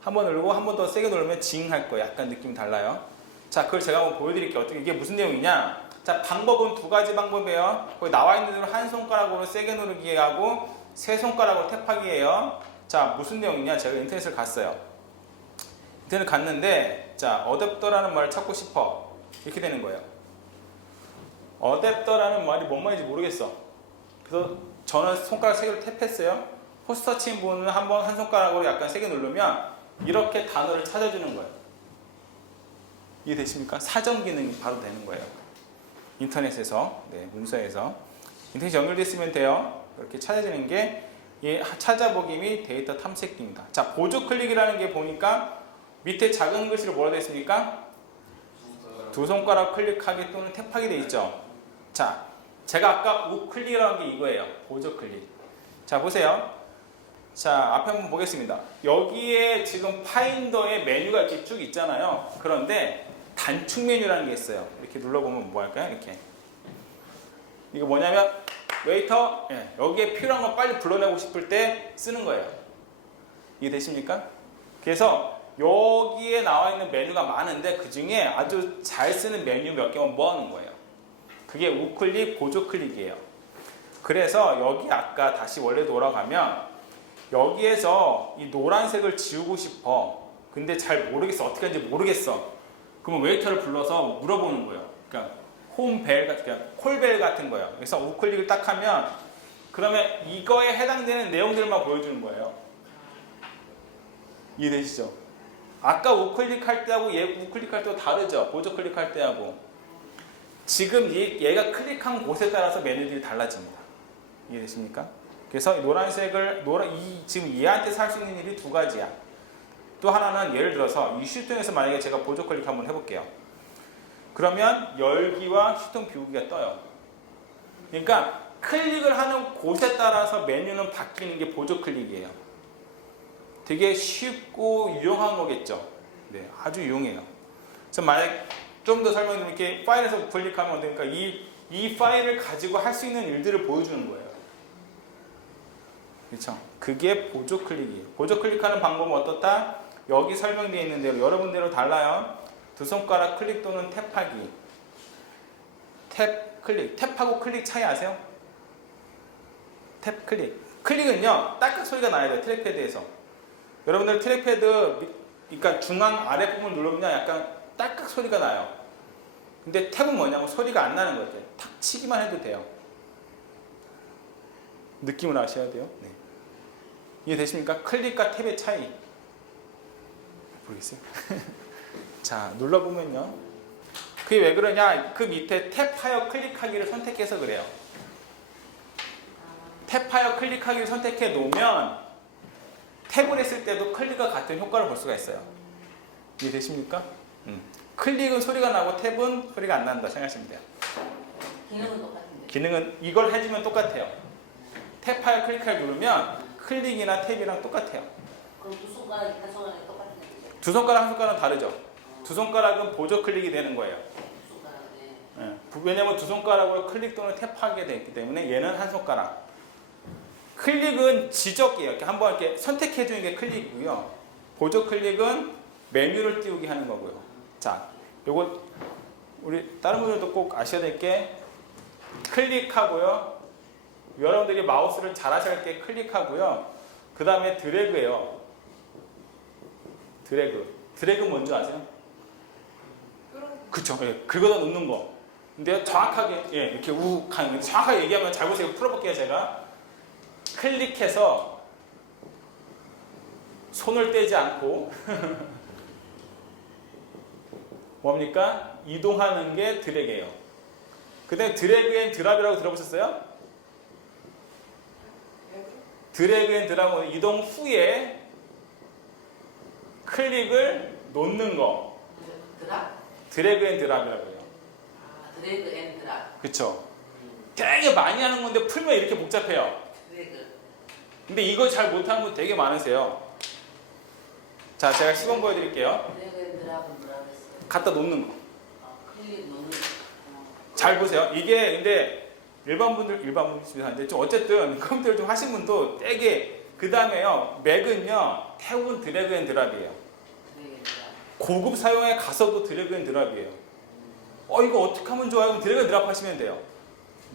한 번 누르고 한 번 더 세게 누르면 징 할 거예요. 약간 느낌이 달라요. 자, 그걸 제가 한번 보여드릴게요. 어떻게 이게 무슨 내용이냐? 자, 방법은 두 가지 방법이에요. 거기 나와 있는 대로 한 손가락으로 세게 누르기 하고 세 손가락으로 탭하기예요. 자, 무슨 내용이냐? 제가 인터넷을 갔어요. 인터넷 갔는데, 자, 어댑터라는 말을 찾고 싶어. 이렇게 되는 거예요. 어댑터라는 말이 뭔 말인지 모르겠어. 그래서 저는 손가락 세 개로 탭했어요. 포스터치인 분은 한번 한 손가락으로 약간 세게 누르면 이렇게 단어를 찾아주는 거예요. 이해되십니까? 사전 기능이 바로 되는 거예요. 인터넷에서, 네, 문서에서. 인터넷 연결됐으면 돼요. 이렇게 찾아지는 게 이 찾아보기 및 데이터 탐색기입니다. 자, 보조 클릭이라는 게 보니까 밑에 작은 글씨로 뭐라 되어 있습니까? 두 손가락 클릭하기 또는 탭하기 되어 있죠. 자, 제가 아까 우클릭이라는 게 이거예요. 보조 클릭. 자, 보세요. 자, 앞에 한번 보겠습니다. 여기에 지금 파인더에 메뉴가 이렇게 쭉 있잖아요. 그런데 단축 메뉴라는 게 있어요. 이렇게 눌러보면 뭐 할까요? 이렇게. 이거 뭐냐면 웨이터, 예, 여기에 필요한 거 빨리 불러내고 싶을 때 쓰는 거예요. 이해되십니까? 그래서 여기에 나와 있는 메뉴가 많은데 그 중에 아주 잘 쓰는 메뉴 몇 개만 모아놓은 거예요. 그게 우클릭, 보조 클릭이에요. 그래서 여기 아까 다시 원래 돌아가면 여기에서 이 노란색을 지우고 싶어. 근데 잘 모르겠어. 어떻게 하는지 모르겠어. 그러면 웨이터를 불러서 물어보는 거예요. 그러니까 홈벨 같은, 그러니까 콜벨 같은 거예요. 그래서 우클릭을 딱 하면 그러면 이거에 해당되는 내용들만 보여주는 거예요. 이해되시죠? 아까 우클릭할 때하고 얘 우클릭할 때하고 다르죠? 보조 클릭할 때하고. 지금 얘가 클릭한 곳에 따라서 메뉴들이 달라집니다. 이해되십니까? 그래서 노란색을 지금 얘한테 살 수 있는 일이 두 가지야. 또 하나는 예를 들어서 이 휴통에서 만약에 제가 보조 클릭 한번 해볼게요. 그러면 열기와 휴통 비우기가 떠요. 그러니까 클릭을 하는 곳에 따라서 메뉴는 바뀌는 게 보조 클릭이에요. 되게 쉽고 유용한 거겠죠. 네, 아주 유용해요. 그래서 만약 좀 더 설명드리면 이렇게 파일에서 클릭하면 어떻습니까? 이 파일을 가지고 할 수 있는 일들을 보여주는 거예요. 그렇죠? 그게 보조 클릭이에요. 보조 클릭하는 방법은 어떻다? 여기 설명되어 있는 대로 여러분대로 달라요. 두 손가락 클릭 또는 탭하기. 탭, 클릭. 탭하고 클릭 차이 아세요? 탭, 클릭. 클릭은요, 딸깍 소리가 나야 돼요. 트랙패드에서. 여러분들 트랙패드, 그러니까 중앙 아래 부분 누르면 약간 딸깍 소리가 나요. 근데 탭은 뭐냐면 소리가 안 나는 거죠. 탁 치기만 해도 돼요. 느낌을 아셔야 돼요. 네. 이해되십니까? 클릭과 탭의 차이. 모르겠어요? 자, 눌러보면요. 그게 왜 그러냐? 그 밑에 탭하여 클릭하기를 선택해서 그래요. 탭하여 클릭하기를 선택해 놓으면 탭을 했을 때도 클릭과 같은 효과를 볼 수가 있어요. 이해되십니까? 클릭은 소리가 나고 탭은 소리가 안 난다 생각하시면 돼요. 기능은 똑같은데. 기능은 이걸 해주면 똑같아요. 탭하여 클릭하기 누르면 클릭이나 탭이랑 똑같아요. 그럼 두 손가락이 한 손가락이 똑같은 거죠? 두 손가락 한 손가락은 다르죠. 두 손가락은 보조 클릭이 되는 거예요. 두 손가락은. 예. 왜냐면 두 손가락으로 클릭 또는 탭하게 되기 때문에 얘는 한 손가락. 클릭은 지적이에요. 이렇게 한번 이렇게 선택해 주는 게 클릭이고요. 보조 클릭은 메뉴를 띄우게 하는 거고요. 자, 요거 우리 다른 분들도 꼭 아셔야 될 게 클릭하고요. 여러분들이 마우스를 잘 하셔야 될 게 클릭하고요. 그 다음에 드래그예요. 드래그 뭔지 아세요? 그쵸. 예, 긁어다 놓는 거. 근데 정확하게, 예, 이렇게 욱 하는, 정확하게 얘기하면 잘 보세요. 풀어볼게요, 제가. 클릭해서 손을 떼지 않고 뭡니까? 이동하는 게 드래그예요. 그 다음에 드래그 앤 드랍이라고 들어보셨어요? 드래그 앤 드랍은 이동 후에 클릭을 놓는 거. 드랍? 드래그 앤 드랍이라고 해요. 아, 드래그 앤 드랍. 그쵸? 되게 많이 하는 건데 풀면 이렇게 복잡해요. 드래그. 근데 이거 잘 못하는 분 되게 많으세요. 자, 제가 시범 보여드릴게요. 드래그앤드랍은 뭐라고 했어요? 갖다 놓는 거. 클릭 놓는 잘 보세요. 이게 근데 일반 분들 비슷한데 좀 어쨌든 컴퓨터를 좀 하신 분도 되게 그 다음에요. 맥은요 대부분 드래그 앤 드랍이에요. 드래그앤드랍. 고급 사용에 가서도 드래그 앤 드랍이에요. 이거 어떻게 하면 좋아요? 그럼 드래그 앤 드랍 하시면 돼요.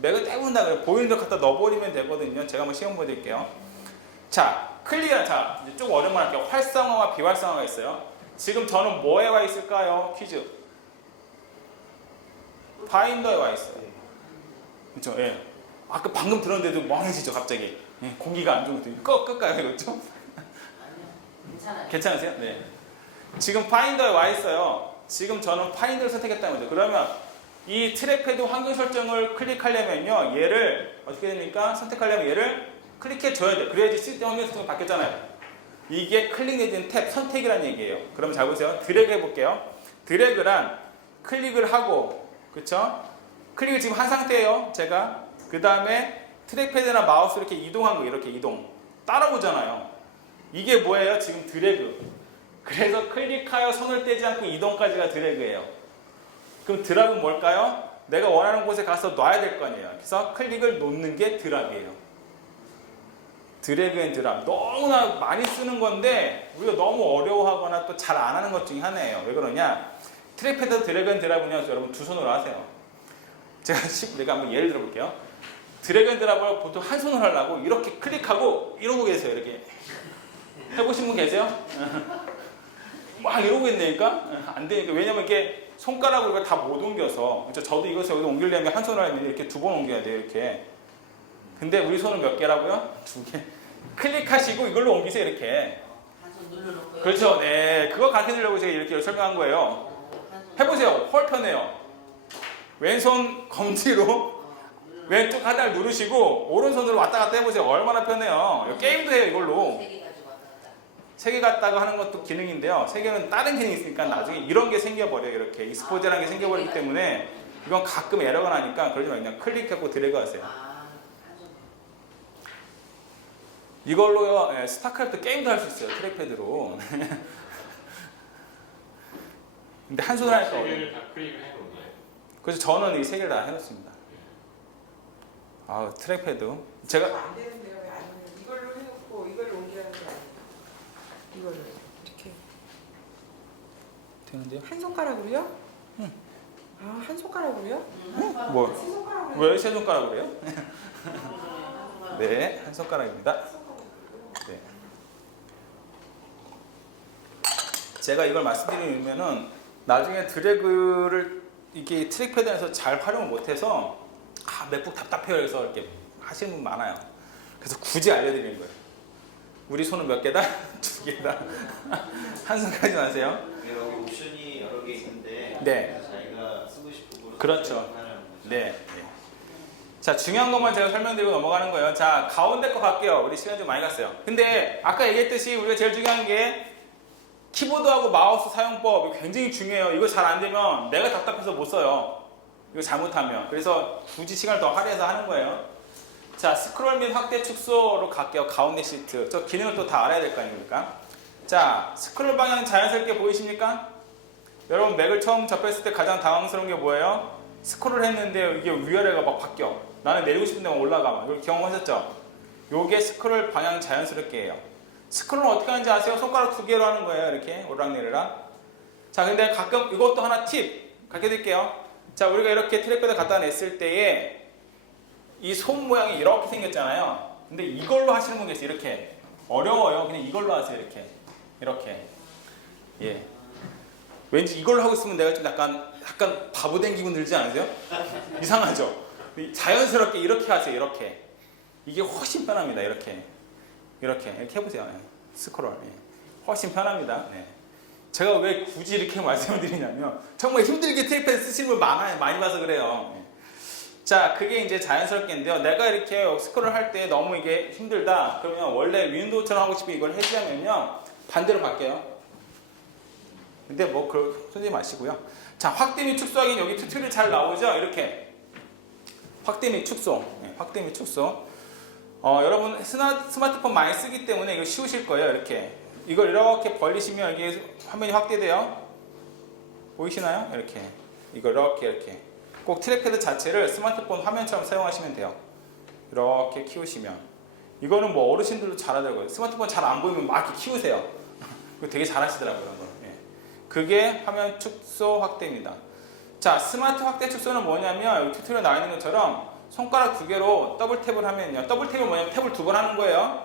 맥은 대부분 다 그래요. 보이는 데 갖다 넣어버리면 되거든요. 제가 한번 시험 보여드릴게요. 자, 클리어. 자, 이제 좀 어려운 말 할게요. 활성화와 비활성화가 있어요. 지금 저는 뭐에 와 있을까요? 퀴즈. 파인더에 와 있어요. 그렇죠? 예. 아까 방금 들었는데도 멍해지죠, 갑자기. 예, 공기가 안 좋은 거 끌까요, 이거 좀? 아니요. 괜찮아요. 괜찮으세요? 네. 지금 파인더에 와 있어요. 지금 저는 파인더를 선택했다는 거죠. 그러면 이 트랙패드 환경 설정을 클릭하려면요, 얘를 어떻게 됩니까? 선택하려면 얘를 클릭해 줘야 돼요. 그래야지 시스템 환경 설정이 바뀌었잖아요. 이게 클릭 내지는 탭, 선택이라는 얘기예요. 그럼 잘 보세요. 드래그 해볼게요. 드래그란 클릭을 하고, 그쵸? 클릭을 지금 한 상태예요. 제가. 그 다음에 트랙패드나 마우스 이렇게 이동한 거, 이렇게 이동. 따라오잖아요. 이게 뭐예요? 지금 드래그. 그래서 클릭하여 손을 떼지 않고 이동까지가 드래그예요. 그럼 드랍은 뭘까요? 내가 원하는 곳에 가서 놔야 될 거 아니에요. 그래서 클릭을 놓는 게 드랍이에요. 드래그 앤 드랍. 너무나 많이 쓰는 건데 우리가 너무 어려워하거나 또 잘 안 하는 것 중에 하나예요. 왜 그러냐? 트랙패드 드래그 앤 드랍은요, 여러분 두 손으로 하세요. 내가 한번 예를 들어볼게요. 드래그 앤 드랍을 보통 한 손으로 하려고 이렇게 클릭하고 이러고 계세요. 이렇게. 해보신 분 계세요? 막 이러고 있네니까 안 되니까. 왜냐면 이렇게 손가락으로 이거 다 못 옮겨서. 그렇죠? 저도 이것을 여기서 옮기려면 한 손으로 하면 이렇게 두 번 옮겨야 돼요. 이렇게. 근데 우리 손은 몇 개라고요? 두 개. 클릭하시고 이걸로 옮기세요. 이렇게. 한 손 눌러놓고요. 그렇죠. 네. 그거 가르쳐드리려고 제가 이렇게 설명한 거예요. 해보세요. 훨 편해요. 왼손 검지로 왼쪽 하단을 누르시고 오른손으로 왔다 갔다 해보세요. 얼마나 편해요. 게임도 해요. 이걸로. 세개 가지고 왔다 갔다. 세 개 갖다가 하는 것도 기능인데요. 세 개는 다른 기능이 있으니까 나중에 이런 게 생겨버려요. 이렇게 익스포즈라는 게 생겨버리기 때문에 이건 가끔 에러가 나니까 그러지 말고 그냥 클릭하고 드래그 하세요. 한 손. 이걸로요, 예, 스타크래프트 게임도 할 수 있어요. 트랙패드로. 근데 한 손으로 하니까 어려워요. 세개를 다 클릭을 해놓나요? 그래서 저는 이 세 개를 다 해놓습니다. 트랙패드. 제가 안 되는데요. 왜 안 되는? 이걸로 해놓고 이걸로 옮기라는 게 아니에요. 이걸로 이렇게 되는데요? 한 손가락으로요? 응. 한 손가락으로요? 뭐? 세 손가락으로. 왜 세 손가락으로 해요? 네, 한 손가락입니다. 네. 제가 이걸 말씀드리면은 나중에 드래그를 이게 트랙패드 안에서 잘 활용을 못해서 맥북 답답해요. 그래서 이렇게 하시는 분 많아요. 그래서 굳이 알려드리는 거예요. 우리 손은 몇 개다? 두 개다. 한 손까지 마세요. 여기 옵션이 여러 개 있는데 네. 자기가 쓰고 싶은 거로 그렇죠. 하는 거죠. 네. 자, 중요한 것만 제가 설명드리고 넘어가는 거예요. 자, 가운데 거 갈게요. 우리 시간 좀 많이 갔어요. 근데 아까 얘기했듯이 우리가 제일 중요한 게 키보드하고 마우스 사용법 굉장히 중요해요. 이거 잘 안 되면 내가 답답해서 못 써요. 이거 잘못하면. 그래서 굳이 시간을 더 할애해서 하는 거예요. 자, 스크롤 및 확대 축소로 갈게요. 가운데 시트. 저 기능을 또 다 알아야 될 거 아닙니까? 자, 스크롤 방향 자연스럽게 보이십니까? 여러분 맥을 처음 접했을 때 가장 당황스러운 게 뭐예요? 스크롤 했는데 이게 위아래가 막 바뀌어. 나는 내리고 싶은 데만 올라가. 이걸 경험하셨죠? 요게 스크롤 방향 자연스럽게 해요. 스크롤 어떻게 하는지 아세요? 손가락 두 개로 하는 거예요. 이렇게 오락내리락. 자, 근데 가끔 이것도 하나 팁 가르쳐드릴게요. 자, 우리가 이렇게 트랙패드 갖다 냈을 때에 이 손 모양이 이렇게 생겼잖아요. 근데 이걸로 하시는 분 계세요. 이렇게. 어려워요. 그냥 이걸로 하세요. 이렇게. 예. 왠지 이걸로 하고 있으면 내가 좀 약간 바보 된 기분 들지 않으세요? 이상하죠? 자연스럽게 이렇게 하세요. 이렇게. 이게 훨씬 편합니다. 이렇게 해보세요. 예. 스크롤. 예. 훨씬 편합니다. 네. 제가 왜 굳이 이렇게 말씀을 드리냐면 정말 힘들게 트랙패드 쓰시는 분 많아요. 많이 봐서 그래요. 예. 자, 그게 이제 자연스럽게인데요. 내가 이렇게 스크롤 할 때 너무 이게 힘들다. 그러면 원래 윈도우처럼 하고 싶으면 이걸 해주려면요. 반대로 갈게요. 근데 뭐 손대지 마시고요. 자, 확대 및 축소하기는 여기 튜토리얼 잘 나오죠? 이렇게. 확대 및 축소. 네, 확대 및 축소. 여러분 스마트폰 많이 쓰기 때문에 이거 쉬우실 거예요. 이렇게. 이걸 이렇게 벌리시면 이게 화면이 확대돼요. 보이시나요? 이렇게. 이걸 이렇게. 꼭 트랙패드 자체를 스마트폰 화면처럼 사용하시면 돼요. 이렇게 키우시면. 이거는 뭐 어르신들도 잘하더라고요. 스마트폰 잘 안 보이면 막 이렇게 키우세요. 그거 되게 잘하시더라고요. 예. 그게 화면 축소 확대입니다. 자, 스마트 확대 축소는 뭐냐면 여기 튜토리얼 나와 있는 것처럼 손가락 두 개로 더블 탭을 하면요. 더블 탭은 뭐냐면 탭을 두 번 하는 거예요.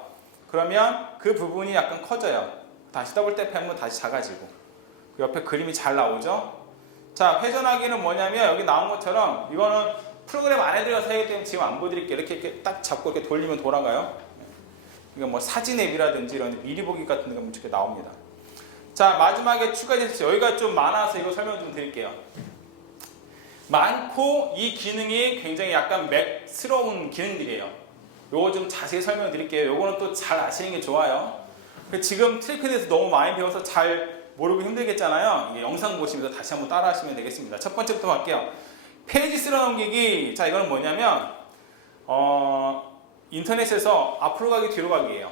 그러면 그 부분이 약간 커져요. 다시 더블 탭하면 다시 작아지고. 그 옆에 그림이 잘 나오죠. 자, 회전하기는 뭐냐면 여기 나온 것처럼 이거는 프로그램 안에 들어가서 하기 때문에 지금 안 보여드릴게요. 이렇게 딱 잡고 이렇게 돌리면 돌아가요. 이거 뭐 사진 앱이라든지 이런 미리 보기 같은 거 이렇게 나옵니다. 자, 마지막에 추가됐어요. 여기가 좀 많아서 이거 설명 좀 드릴게요. 많고 이 기능이 굉장히 약간 맥스러운 기능들이에요. 요거 좀 자세히 설명 드릴게요. 요거는 또 잘 아시는 게 좋아요. 지금 트랙패드에서 너무 많이 배워서 잘 모르고 힘들겠잖아요. 이게 영상 보시면서 다시 한번 따라 하시면 되겠습니다. 첫 번째부터 갈게요. 페이지 쓸어 넘기기. 자, 이거는 뭐냐면 인터넷에서 앞으로 가기 뒤로 가기예요.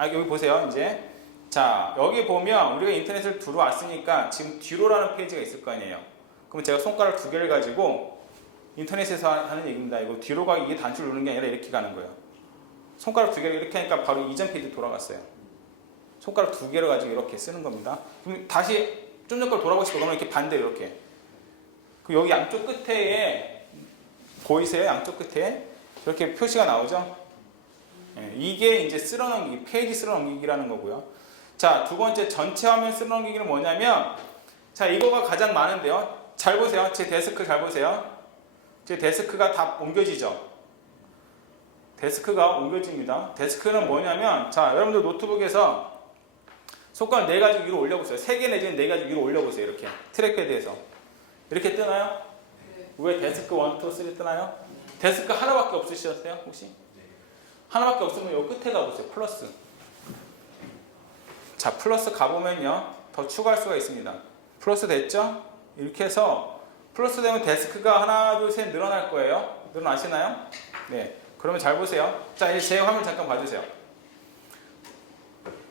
여기 보세요. 이제 자, 여기 보면 우리가 인터넷을 들어왔으니까 지금 뒤로라는 페이지가 있을 거 아니에요. 그럼 제가 손가락 두 개를 가지고 인터넷에서 하는 얘기입니다. 이거 뒤로 가기, 이게 단추를 누르는 게 아니라 이렇게 가는 거예요. 손가락 두 개를 이렇게 하니까 바로 이전 페이지 돌아갔어요. 손가락 두 개를 가지고 이렇게 쓰는 겁니다. 그럼 다시 좀 전 걸 돌아보고 싶어. 그러면 이렇게 반대로 이렇게. 그럼 여기 양쪽 끝에 보이세요? 양쪽 끝에 이렇게 표시가 나오죠? 네, 이게 이제 쓸어 넘기기, 페이지 쓸어 넘기기라는 거고요. 자, 두 번째 전체 화면 쓸어 넘기기는 뭐냐면, 자, 이거가 가장 많은데요. 잘 보세요. 제 데스크 잘 보세요. 제 데스크가 다 옮겨지죠? 데스크가 옮겨집니다. 데스크는 뭐냐면, 자, 여러분들 노트북에서 손가락 네 가지고 위로 올려보세요. 세 개 내지는 네 가지고 위로 올려보세요. 이렇게. 트랙패드에서. 이렇게 뜨나요? 왜 데스크 1, 2, 3 뜨나요? 데스크 하나밖에 없으셨어요? 혹시? 하나밖에 없으면 요 끝에 가보세요. 플러스. 자, 플러스 가보면요. 더 추가할 수가 있습니다. 플러스 됐죠? 이렇게 해서 플러스 되면 데스크가 하나, 둘, 셋 늘어날 거예요. 늘어나시나요? 네. 그러면 잘 보세요. 자, 이제 제 화면 잠깐 봐주세요.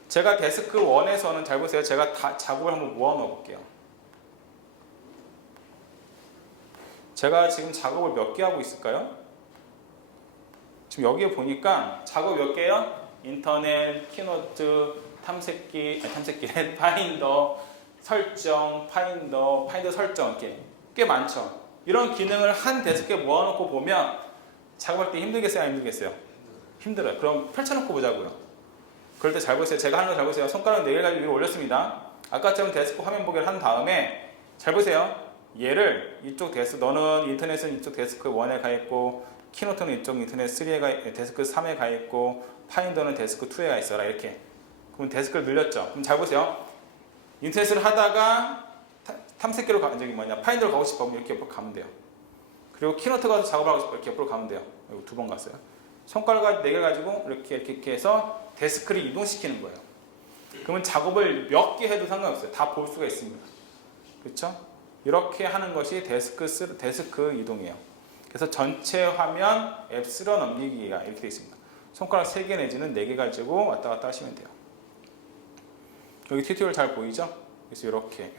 제가 데스크 1에서는 잘 보세요. 제가 다 작업을 한번 모아 넣어 볼게요. 제가 지금 작업을 몇 개 하고 있을까요? 지금 여기에 보니까 작업 몇 개요? 인터넷, 키노트, 탐색기, 파인더, 설정, 파인더 설정 이렇게 꽤 많죠. 이런 기능을 한 데스크에 모아놓고 보면 작업할 때 힘들겠어요? 안 힘들겠어요? 힘들어요. 그럼 펼쳐놓고 보자고요. 그럴 때 잘 보세요. 제가 하는 거 잘 보세요. 손가락 4개 가지고 위로 올렸습니다. 아까처럼 데스크 화면 보기를 한 다음에 잘 보세요. 얘를 이쪽 데스크, 너는 인터넷은 이쪽 데스크 1에 가 있고 키노트는 이쪽 인터넷 3에 데스크 3에 가 있고 파인더는 데스크 2에 가 있어라. 이렇게. 그럼 데스크를 늘렸죠. 그럼 잘 보세요. 인터넷을 하다가 탐색기로 파인더로 가고 싶으면 이렇게 옆으로 가면 돼요. 그리고 키노트 가서 작업을 하고 싶으면 이렇게 옆으로 가면 돼요. 이거 2번 갔어요. 손가락 4개 가지고 이렇게 해서 데스크를 이동시키는 거예요. 그러면 작업을 몇 개 해도 상관없어요. 다 볼 수가 있습니다. 그렇죠? 이렇게 하는 것이 데스크 이동이에요. 그래서 전체 화면 앱 쓸어 넘기기가 이렇게 되어 있습니다. 손가락 3개 내지는 4개 가지고 왔다 갔다 하시면 돼요. 여기 튜토리얼 잘 보이죠? 그래서 이렇게.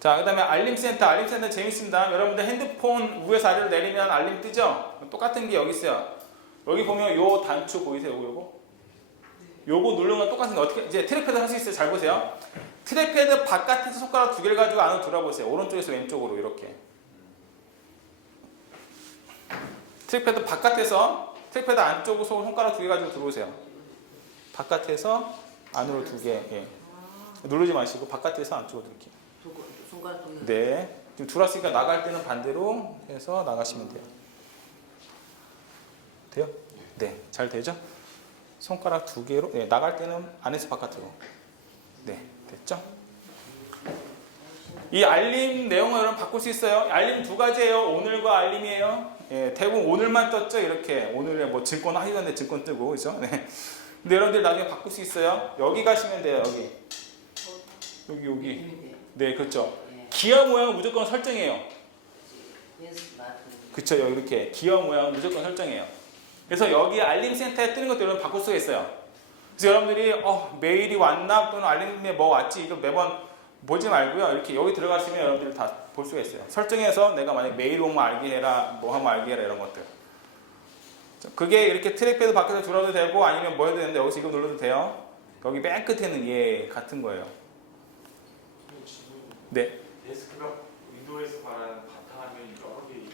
자, 그 다음에 알림센터 재밌습니다. 여러분들 핸드폰 위에서 아래로 내리면 알림 뜨죠? 똑같은 게 여기 있어요. 여기 보면 요 단추 보이세요? 요거 누르는 건 똑같은데 어떻게 이제 트랙패드 할 수 있어요? 잘 보세요. 트랙패드 바깥에서 손가락 2개를 가지고 안으로 돌아보세요. 오른쪽에서 왼쪽으로 이렇게. 트랙패드 바깥에서 트랙패드 안쪽으로 손가락 2개 가지고 들어오세요. 바깥에서 안으로 2개. 예. 누르지 마시고 바깥에서 안쪽으로 이렇게. 손가락 두 개. 네. 지금 들어왔으니까 나갈 때는 반대로 해서 나가시면 돼요. 돼요? 네. 잘 되죠? 손가락 2개로 네, 나갈 때는 안에서 바깥으로. 네. 됐죠? 이 알림 내용을 여러분 바꿀 수 있어요. 알림 2가지예요. 오늘과 알림이에요. 예, 대부분 오늘만 떴죠. 이렇게 오늘에 뭐 증권 하시던데 증권 뜨고 그죠? 네. 근데 여러분들 나중에 바꿀 수 있어요. 여기 가시면 돼요. 여기. 네, 그렇죠. 기어 모양은 무조건 설정해요. 그렇죠. 여기 이렇게 기어 모양은 무조건 설정해요. 그래서 여기 알림 센터에 뜨는 것도 여러분 바꿀 수가 있어요. 그래서 여러분들이 메일이 왔나 또는 알림에 뭐 왔지 이거 매번 보지 말고요. 이렇게 여기 들어가시면 여러분들이 다 볼 수가 있어요. 설정해서 내가 만약 메일 오면 알게 해라, 뭐 하면 알게 해라 이런 것들. 그게 이렇게 트랙패드 밖에서 들어도 되고 아니면 뭐 해도 되는데 여기서 이거 눌러도 돼요. 여기 맨 끝에는 얘 같은 거예요. 네. 데스크가 윈도우에서 말하는 바탕화면이 여러 개 있는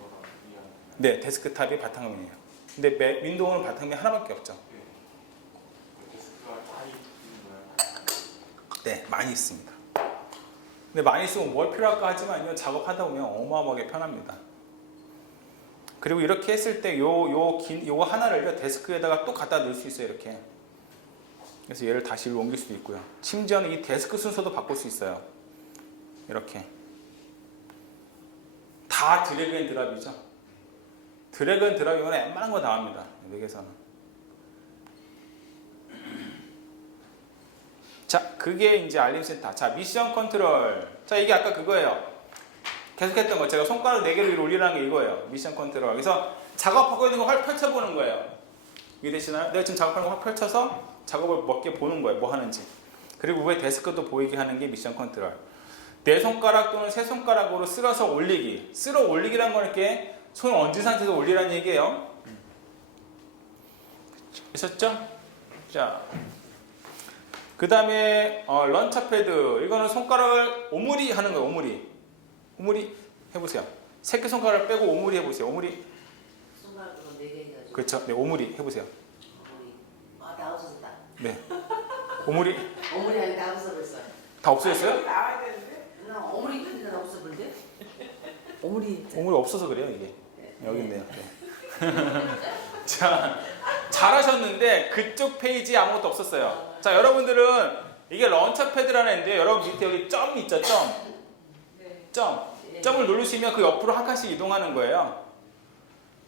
거라 이해하는 네, 데스크탑이 바탕화면이에요. 근데 윈도우는 바탕화면이 하나밖에 없죠. 데스크가 많이 있는 거야. 네, 많이 있습니다. 근데 많이 쓰면 뭘 필요할까 하지만 작업하다 보면 어마어마하게 편합니다. 그리고 이렇게 했을 때 요거 하나를 데스크에다가 또 갖다 넣을 수 있어요, 이렇게. 그래서 얘를 다시 옮길 수도 있고요. 심지어는 이 데스크 순서도 바꿀 수 있어요. 이렇게. 다 드래그 앤 드랍이죠. 드래그 앤 드랍이면 웬만한 거 다 합니다. 여기서는. 자, 그게 이제 알림센터. 자, 미션 컨트롤. 자, 이게 아까 그거예요. 계속했던 거. 제가 손가락 4개를 위로 올리라는 게 이거예요. 미션 컨트롤. 그래서 작업하고 있는 거 확 펼쳐보는 거예요. 이해되시나요? 내가 지금 작업하는 거 확 펼쳐서 작업을 몇개 보는 거예요. 뭐 하는지. 그리고 위에 데스크도 보이게 하는 게 미션 컨트롤. 네 손가락 또는 세 손가락으로 쓸어서 올리기. 쓸어 올리기란 건 이렇게 손을 얹은 상태에서 올리라는 얘기예요. 되셨죠? 자. 그 다음에 런처패드. 이거는 손가락을 오므리 하는 거예요. 오므리 해보세요. 새끼 손가락을 빼고 오므리 해보세요. 오므리. 손가락으로 4개 해가지고. 그렇죠. 네, 오므리 해보세요. 어머니. 다 없어졌다. 네. 오므리. 어머니 안에 다 없어졌어. 다 없어졌어요? 나와야 되는데. 나 어머니 편지가 다 없어버린대. 오므리. 오므리 없어서 그래요, 이게. 여기 있네요. 네. 자, 잘하셨는데 그쪽 페이지에 아무것도 없었어요. 자, 여러분들은 이게 런처패드라는 애인데 여러분 밑에 여기 점이 있죠, 점. 네. 점을 누르시면 그 옆으로 한 칸씩 이동하는 거예요.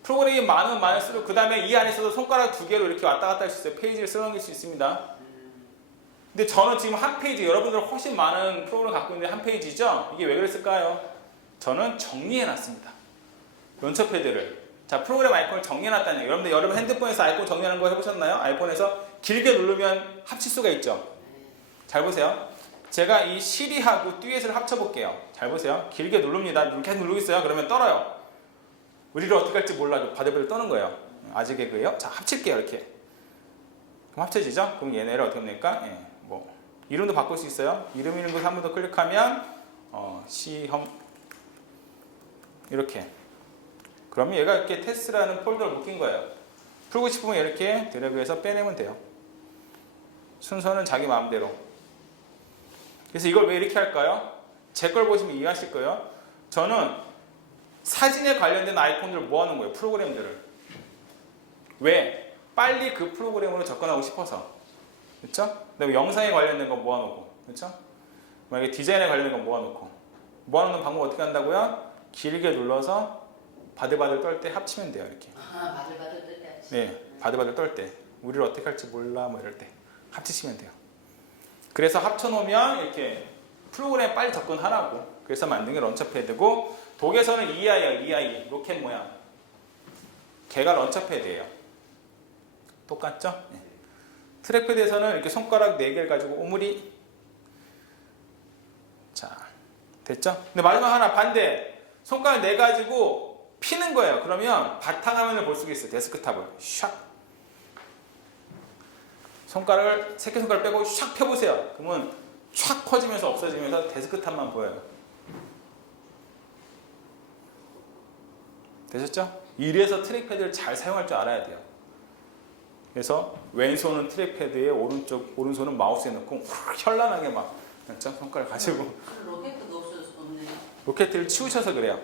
프로그램이 많으면 많을수록 그 다음에 이 안에서도 손가락 2개로 이렇게 왔다 갔다 할 수 있어요. 페이지를 쓸어넘길 수 있습니다. 근데 저는 지금 한 페이지, 여러분들 훨씬 많은 프로그램을 갖고 있는데 한 페이지죠? 이게 왜 그랬을까요? 저는 정리해놨습니다. 런처패드를. 자, 프로그램 아이콘을 정리해놨다는 얘기예요. 여러분 핸드폰에서 아이콘 정리하는 거 해보셨나요? 아이폰에서 길게 누르면 합칠 수가 있죠. 잘 보세요. 제가 이 시리하고 듀엣을 합쳐볼게요. 잘 보세요. 길게 누릅니다. 이렇게 누르고 있어요. 그러면 떨어요. 우리를 어떻게 할지 몰라. 바들바들 떠는 거예요. 아재 개그예요. 자, 합칠게요. 이렇게. 그럼 합쳐지죠? 그럼 얘네를 어떻게 합니까? 예, 뭐 이름도 바꿀 수 있어요. 이름 있는 곳에 한 번 더 클릭하면 시험 이렇게. 그러면 얘가 이렇게 테스트라는 폴더를 묶인 거예요. 풀고 싶으면 이렇게 드래그해서 빼내면 돼요. 순서는 자기 마음대로. 그래서 이걸 왜 이렇게 할까요? 제 걸 보시면 이해하실 거예요. 저는 사진에 관련된 아이콘들을 모아놓은 거예요. 프로그램들을. 왜? 빨리 그 프로그램으로 접근하고 싶어서. 그렇죠? 그다음에 영상에 관련된 거 모아놓고. 그렇죠? 만약에 디자인에 관련된 거 모아놓고. 모아놓는 방법 어떻게 한다고요? 길게 눌러서 바들바들 떨 때 합치면 돼요. 이렇게. 바들바들 뜰 때. 네, 바들바들 떨 때. 우리를 어떻게 할지 몰라 뭐 이럴 때 합치시면 돼요. 그래서 합쳐놓으면 이렇게 프로그램에 빨리 접근하라고. 그래서 만든 게 런처패드고, 독에서는 EI예요. EI. 로켓 모양. 걔가 런처패드예요. 똑같죠? 네. 트랙패드에서는 이렇게 손가락 4개를 가지고 오므리. 자, 됐죠? 근데 마지막 하나 반대. 손가락 4 가지고 피는 거예요. 그러면 바탕화면을 볼 수가 있어요. 데스크탑을. 샥. 손가락을, 새끼손가락 빼고 샥 펴보세요. 그러면 촥 퍼지면서 없어지면서 데스크탑만 보여요. 되셨죠? 이래서 트랙패드를 잘 사용할 줄 알아야 돼요. 그래서 왼손은 트랙패드에 오른손은 마우스에 넣고 현란하게 막 그렇죠? 손가락 가지고 로켓도 없네요. 로켓을 치우셔서 그래요.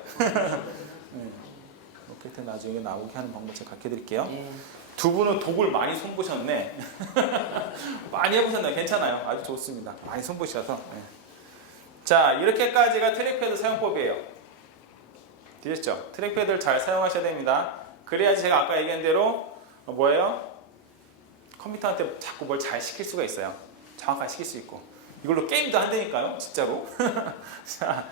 로켓 나중에 나오게 하는 방법 제가 가르쳐 드릴게요. 두 분은 독을 많이 손보셨네. 많이 해보셨나요? 괜찮아요. 아주 좋습니다. 많이 손보셔서. 네. 자, 이렇게까지가 트랙패드 사용법이에요. 되셨죠? 트랙패드를 잘 사용하셔야 됩니다. 그래야지 제가 아까 얘기한 대로 뭐예요? 컴퓨터한테 자꾸 뭘 잘 시킬 수가 있어요. 정확하게 시킬 수 있고. 이걸로 게임도 한다니까요. 진짜로. 자,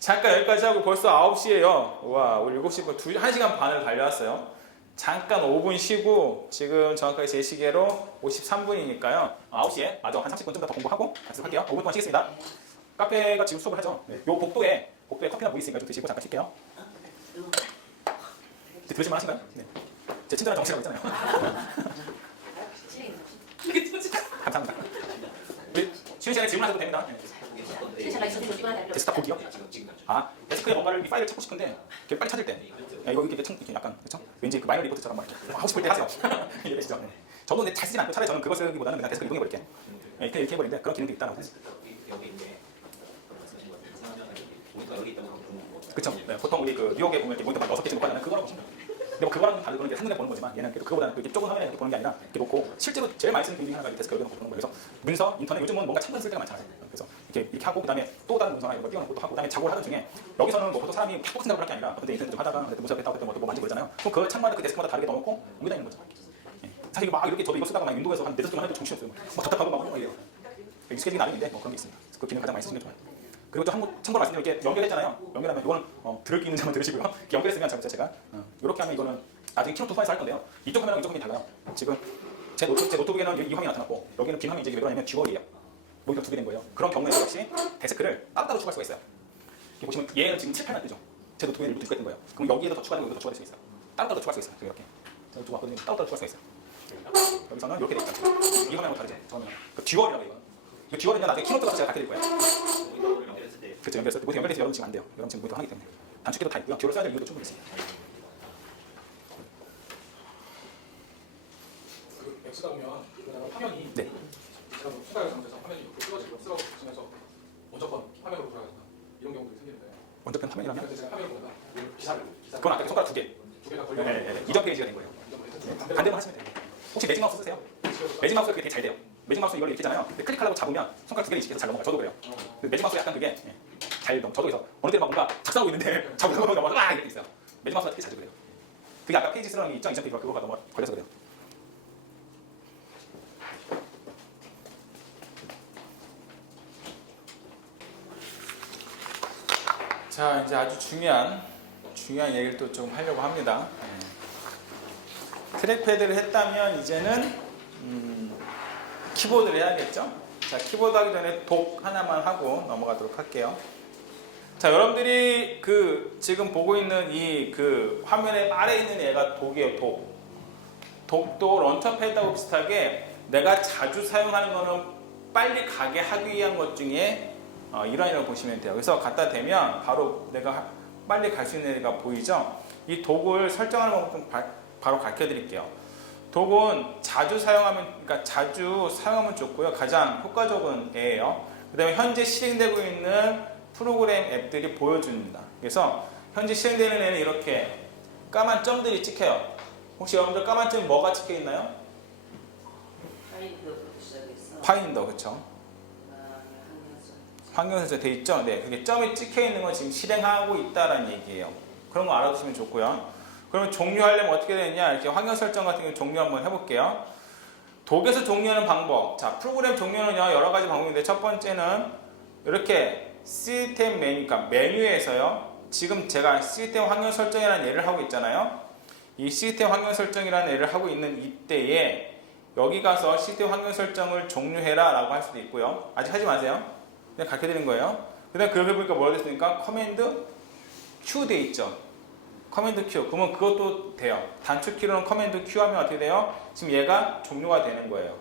잠깐 여기까지 하고 벌써 9시예요. 와, 우리 7시 1시간 반을 달려왔어요. 잠깐 5분 쉬고 지금 정확하게 제 시계로 53분이니까요. 9시에 맞아 한 30분 좀 더 공부하고 같이 할게요. 5분 동안 쉬겠습니다. 카페가 지금 수업을 하죠. 네. 요 복도에 커피나 뭐 있으니까 좀 드시고 잠깐 쉴게요. 들으실만 하신가요? 네. 제 친절한 정씨라고 했잖아요. 감사합니다. 우리 쉬는 시간에 질문하셔도 됩니다. 네. 데스크탑 보기요? 아, 데스크에 뭔가를 이 파일을 찾고 싶은데 이렇게 빨리 찾을 때 야, 이거 이렇게 약간 그렇죠? 왠지 그 마이너 리포트처럼 막 이렇게 하고 싶을 때 하세요. 이해되시죠? 네. 저도 근데 잘 쓰진 않고 차라리 저는 그거 쓰기보다는 그냥 데스크 이동해버릴게. 네, 이렇게 해버리는데 그런 기능도 있다라고 해요. 여기 이제 모니터 여기 있다고 그렇죠? 네, 보통 우리 그 뉴욕에 보면 이렇게 모니터 6개씩 놓고 하잖아요. 그거라고 보시면 돼요. 근데 뭐 그거랑 다르게 한눈에 보는 거지만 얘는 그거보다는 이렇게 좁은 화면에 이렇게 보는 게 아니라 이렇게 놓고 실제로 제일 많이 쓰는 기능 중에 하나가 데스크 여기 놓고 보는 거예요. 그래서 문서, 인터넷 요즘은 뭔가 창문 쓸 때가 많잖아요. 그래서 이렇게 하고 그다음에 또 다른 문서나 이런 거 띄워놓고 또 하고 그다음에 작업을 하는 중에 여기서는 뭐 보통 사람이 팍 생각을 할 게 아니라 어떤 인터넷 좀 하다가 문서 앞에 있다고 뭐 만지고 그러잖아요. 그럼 그 창마다 그 데스크마다 다르게 넣어놓고 여기다 있는 거죠. 예. 사실 막 이렇게 저도 이거 쓰다가 막 윈도우에서 한 4달 동안 해도 정신이 없어요. 막 답답하고 막 이래요. 익숙해지긴 나름인데 뭐 그런 게 있습니다. 그 기능 가장 많이 쓰시는 게 좋아요. 그리고 또 참고로 말씀드리면 이렇게 연결했잖아요. 연결하면 이거는 들을 게 있는 점은 들으시고요. 이렇게 연결했으면 제가 이렇게 하면 이거는 나중에 키노트 소에서 할 건데요. 이쪽 화면하고 이쪽 화면이 달라요. 지금 제 노트북에는 이 화면이 나타났고 여기는 빈 화면이 이제 왜 그러냐면 듀얼이에요. 모니터 2개 된 거예요. 그런 경우에는 역시 데스크를 따로따로 추가할 수가 있어요. 여기 보시면 얘는 지금 7, 8만 뜨죠. 제 노트북에 루트 있는 거예요. 그럼 여기에도 더 추가되고 여기도 더 추가될 수 있어요. 따로따로 추가할 수 있어요. 이렇게. 제가 노트북 왔거든요. 따로따로 추가할 수가 있어요. 여기서는 이렇게 돼 있죠. 이 화면하고 다르죠. 저는 그 듀얼이라고 이거. 이 듀얼은요 나중에 키노트 가서 제가 가르쳐 드릴 거예요. 모니터를 연결했을 때 그렇죠. 연결해서 모니터 연결해서 여러분 지금 안 돼요. 여러분 지금 모니터 하기 때문에 단축키도 다 있고요. 듀얼 써야 될 이유도 충분히 있습니다. 그 X가 보면 그다음에 화면이 네. 제가 뭐 추가열 잘못해서 화면이 이렇게 쓰러지고 보시면서 원저건 화면으로 돌아가신다 이런 경우들이 생기는데 원저편 화면이라면 그래서 제가 화면을 보다가 기사를 그건 아까 손가락 2개. 두 개가 걸려 이전 페이지가 된 거예요. 반대로 하시면 돼요. 혹시 매직 마우스 쓰세요? 매직 마우스가 그게 되게 잘 돼요. 매직 마우스 이걸 이렇게 있잖아요. 근데 클릭하려고 잡으면 손가락 2개를 익숙해서 잘 넘어가요. 저도 그래요. 매직 마우스가 약간 그게 잘 저도 그래서 어느 때는 막 뭔가 작성하고 있는데 잡으려고 넘어가 이렇게 있어요. 매직 마우스가 특히 자주 그래요. 그게 아까 페이지 쓰러는 게 있죠? 이전 페이지가 그거가 넘어 걸려서 그래요. 자, 이제 아주 중요한 얘기를 또 좀 하려고 합니다. 트랙패드를 했다면 이제는 키보드를 해야겠죠? 자, 키보드 하기 전에 독 하나만 하고 넘어가도록 할게요. 자, 여러분들이 지금 보고 있는 이 화면의 아래에 있는 얘가 독이에요, 독. 독도 런처패드하고 비슷하게 내가 자주 사용하는 거는 빨리 가게 하기 위한 것 중에 이러이라고 보시면 돼요. 그래서 갖다 대면 바로 내가 빨리 갈 수 있는 애가 보이죠? 이 독을 설정하는 방법 좀 바로 가르쳐 드릴게요. 독은 자주 사용하면 좋고요. 가장 효과적인 애예요. 그 다음에 현재 실행되고 있는 프로그램 앱들이 보여줍니다. 그래서 현재 실행되는 애는 이렇게 까만 점들이 찍혀요. 혹시 여러분들 까만 점이 뭐가 찍혀 있나요? 파인더, 그렇죠? 환경에서 돼 있죠? 네, 그게 점이 찍혀 있는 건 지금 실행하고 있다라는 얘기예요. 그런 거 알아두시면 좋고요. 그러면 종료하려면 어떻게 되느냐? 이렇게 환경 설정 같은 경우 종료 한번 해볼게요. 독에서 종료하는 방법. 자, 프로그램 종료는요, 여러 가지 방법인데 첫 번째는 이렇게 시스템 메뉴, 그러니까 메뉴에서요. 지금 제가 시스템 환경 설정이라는 예를 하고 있잖아요. 이 시스템 환경 설정이라는 예를 하고 있는 이때에 여기 가서 시스템 환경 설정을 종료해라 라고 할 수도 있고요. 아직 하지 마세요. 그냥 가르쳐 드리는 거예요. 그 다음에 그걸 해보니까 뭐라고 됐습니까? 커맨드 Q 돼 있죠. 커맨드 Q. 그러면 그것도 돼요. 단축키로는 커맨드 Q 하면 어떻게 돼요? 지금 얘가 종료가 되는 거예요.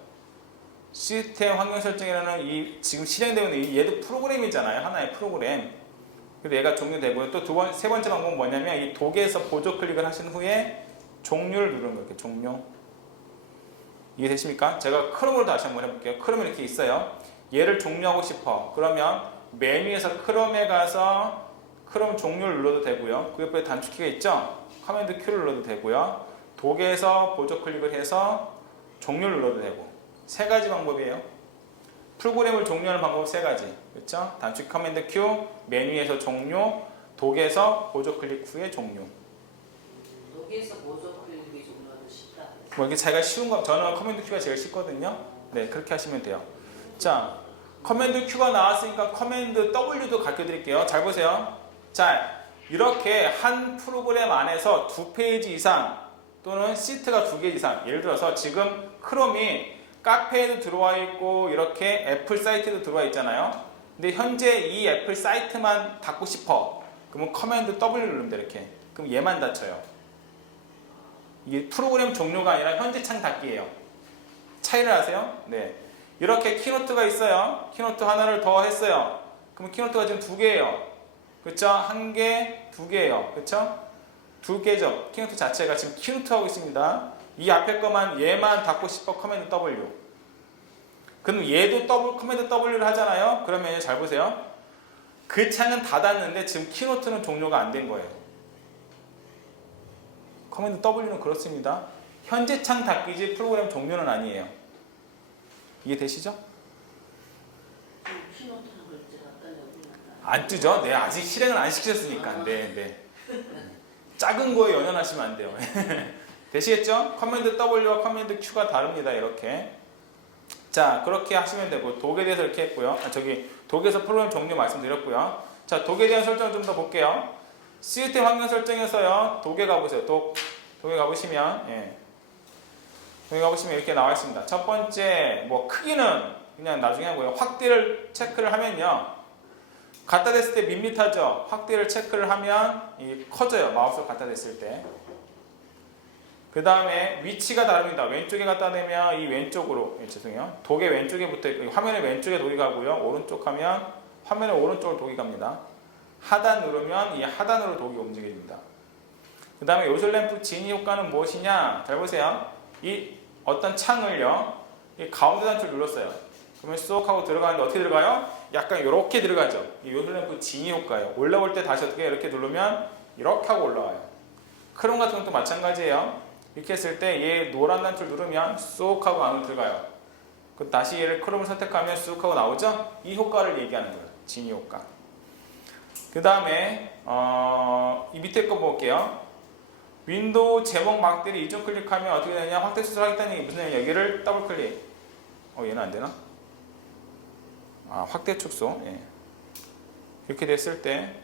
시스템 환경 설정이라는 이 지금 실행되고 있는 얘도 프로그램이잖아요. 하나의 프로그램. 그래서 얘가 종료되고요. 또 세 번째 방법은 뭐냐면 이 독에서 보조 클릭을 하신 후에 종료를 누르는 거예요. 이렇게 종료. 이해되십니까? 제가 크롬으로 다시 한번 해볼게요. 크롬이 이렇게 있어요. 얘를 종료하고 싶어. 그러면 메뉴에서 크롬에 가서 크롬 종료를 눌러도 되고요. 그 옆에 단축키가 있죠? 커맨드 Q를 눌러도 되고요. 독에서 보조 클릭을 해서 종료를 눌러도 되고. 세 가지 방법이에요. 프로그램을 종료하는 방법 세 가지. 그렇죠? 단축키 커맨드 Q, 메뉴에서 종료, 독에서 보조 클릭 후에 종료. 독에서 보조 클릭이 종료하기 쉽다. 뭐 이게 자기가 쉬운 거, 저는 커맨드 Q가 제일 쉽거든요. 네, 그렇게 하시면 돼요. 자, 커맨드 Q가 나왔으니까 커맨드 W도 가르쳐 드릴게요. 잘 보세요. 자, 이렇게 한 프로그램 안에서 2페이지 이상 또는 시트가 2개 이상. 예를 들어서 지금 크롬이 카페에도 들어와 있고 이렇게 애플 사이트에도 들어와 있잖아요. 근데 현재 이 애플 사이트만 닫고 싶어. 그러면 커맨드 W 누르면 돼 이렇게. 그럼 얘만 닫혀요. 이게 프로그램 종료가 아니라 현재 창 닫기예요. 차이를 아세요? 네. 이렇게 키노트가 있어요. 키노트 하나를 더 했어요. 그럼 키노트가 지금 2개예요. 그쵸? 1개, 2개예요. 그쵸? 2개죠. 키노트 자체가 지금 키노트 하고 있습니다. 이 앞에 거만 얘만 닫고 싶어 커맨드 W. 그럼 얘도 커맨드 W를 하잖아요. 그러면 잘 보세요. 그 창은 닫았는데 지금 키노트는 종료가 안 된 거예요. 커맨드 W는 그렇습니다. 현재 창 닫기지 프로그램 종료는 아니에요. 이해되시죠? 키노트는 글자 여기 안 뜨죠? 네, 아직 실행을 안 시키셨으니까. 네. 작은 거에 연연하시면 안 돼요. 되시겠죠? 커맨드 W와 커맨드 Q가 다릅니다. 이렇게. 자, 그렇게 하시면 되고 독에 대해서 이렇게 했고요. 독에서 프로그램 종료 말씀드렸고요. 자, 독에 대한 설정을 좀 더 볼게요. 시스템 환경 설정에서요. 독에 가보세요. 독에 가보시면 독에 가보시면 이렇게 나와 있습니다. 첫 번째 뭐 크기는 그냥 나중에 하고요. 확대를 체크를 하면요. 갖다 댔을 때 밋밋하죠. 확대를 체크를 하면 이게 커져요. 마우스를 갖다 댔을 때. 그 다음에 위치가 다릅니다. 왼쪽에 갖다 대면 이 왼쪽으로, 죄송해요. 독의 왼쪽에 붙어 있고, 화면의 왼쪽에 독이 가고요. 오른쪽 하면 화면의 오른쪽으로 독이 갑니다. 하단 누르면 이 하단으로 독이 움직입니다. 그 다음에 요술램프 진위 효과는 무엇이냐? 잘 보세요. 이 어떤 창을요, 이 가운데 단추를 눌렀어요. 그러면 쏙 하고 들어가는데 어떻게 들어가요? 약간 이렇게 들어가죠. 이 요술램프 진위 효과예요. 올라올 때 다시 어떻게 이렇게 누르면 이렇게 하고 올라와요. 크롬 같은 것도 마찬가지예요. 이렇게 했을 때 얘 노란 단추를 누르면 쏙 하고 안으로 들어가요. 그 다시 얘를 크롬을 선택하면 쑥 하고 나오죠? 이 효과를 얘기하는 거예요. 진위 효과. 그 다음에 이 밑에 거 볼게요. 윈도우 제목 막대를 이중 클릭하면 어떻게 되냐? 확대 수술하겠다는 얘기 무슨 얘기냐? 여기를 더블 클릭. 얘는 안 되나? 확대 축소. 예. 이렇게 됐을 때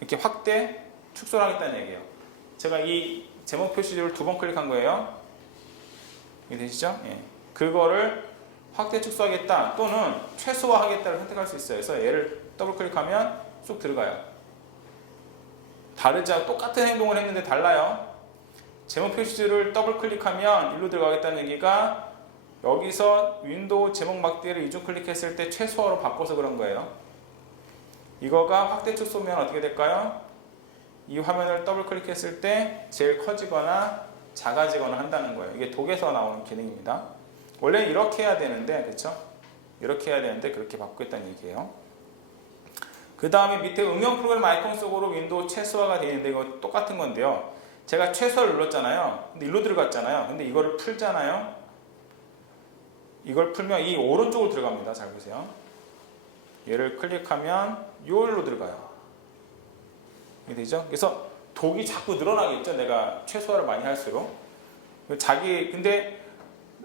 이렇게 확대 축소를 하겠다는 얘기예요. 제가 이 제목 표시를 2번 클릭한 거예요. 이게 되시죠? 예. 그거를 확대 축소하겠다 또는 최소화하겠다를 선택할 수 있어요. 그래서 얘를 더블 클릭하면 쑥 들어가요. 다르지 않고 똑같은 행동을 했는데 달라요. 제목 표시를 더블 클릭하면 일로 들어가겠다는 얘기가 여기서 윈도우 제목 막대를 이중 클릭했을 때 최소화로 바꿔서 그런 거예요. 이거가 확대 축소면 어떻게 될까요? 이 화면을 더블 클릭했을 때 제일 커지거나 작아지거나 한다는 거예요. 이게 독에서 나오는 기능입니다. 원래 이렇게 해야 되는데, 그렇죠? 이렇게 해야 되는데 그렇게 바꾸겠다는 얘기예요. 그 다음에 밑에 응용 프로그램 아이콘 속으로 윈도우 최소화가 되어 있는데 이거 똑같은 건데요. 제가 최소화를 눌렀잖아요. 근데 일로 들어갔잖아요. 근데 이거를 풀잖아요. 이걸 풀면 이 오른쪽으로 들어갑니다. 잘 보세요. 얘를 클릭하면 요일로 들어가요. 이게 되죠? 그래서 독이 자꾸 늘어나겠죠. 내가 최소화를 많이 할수록. 근데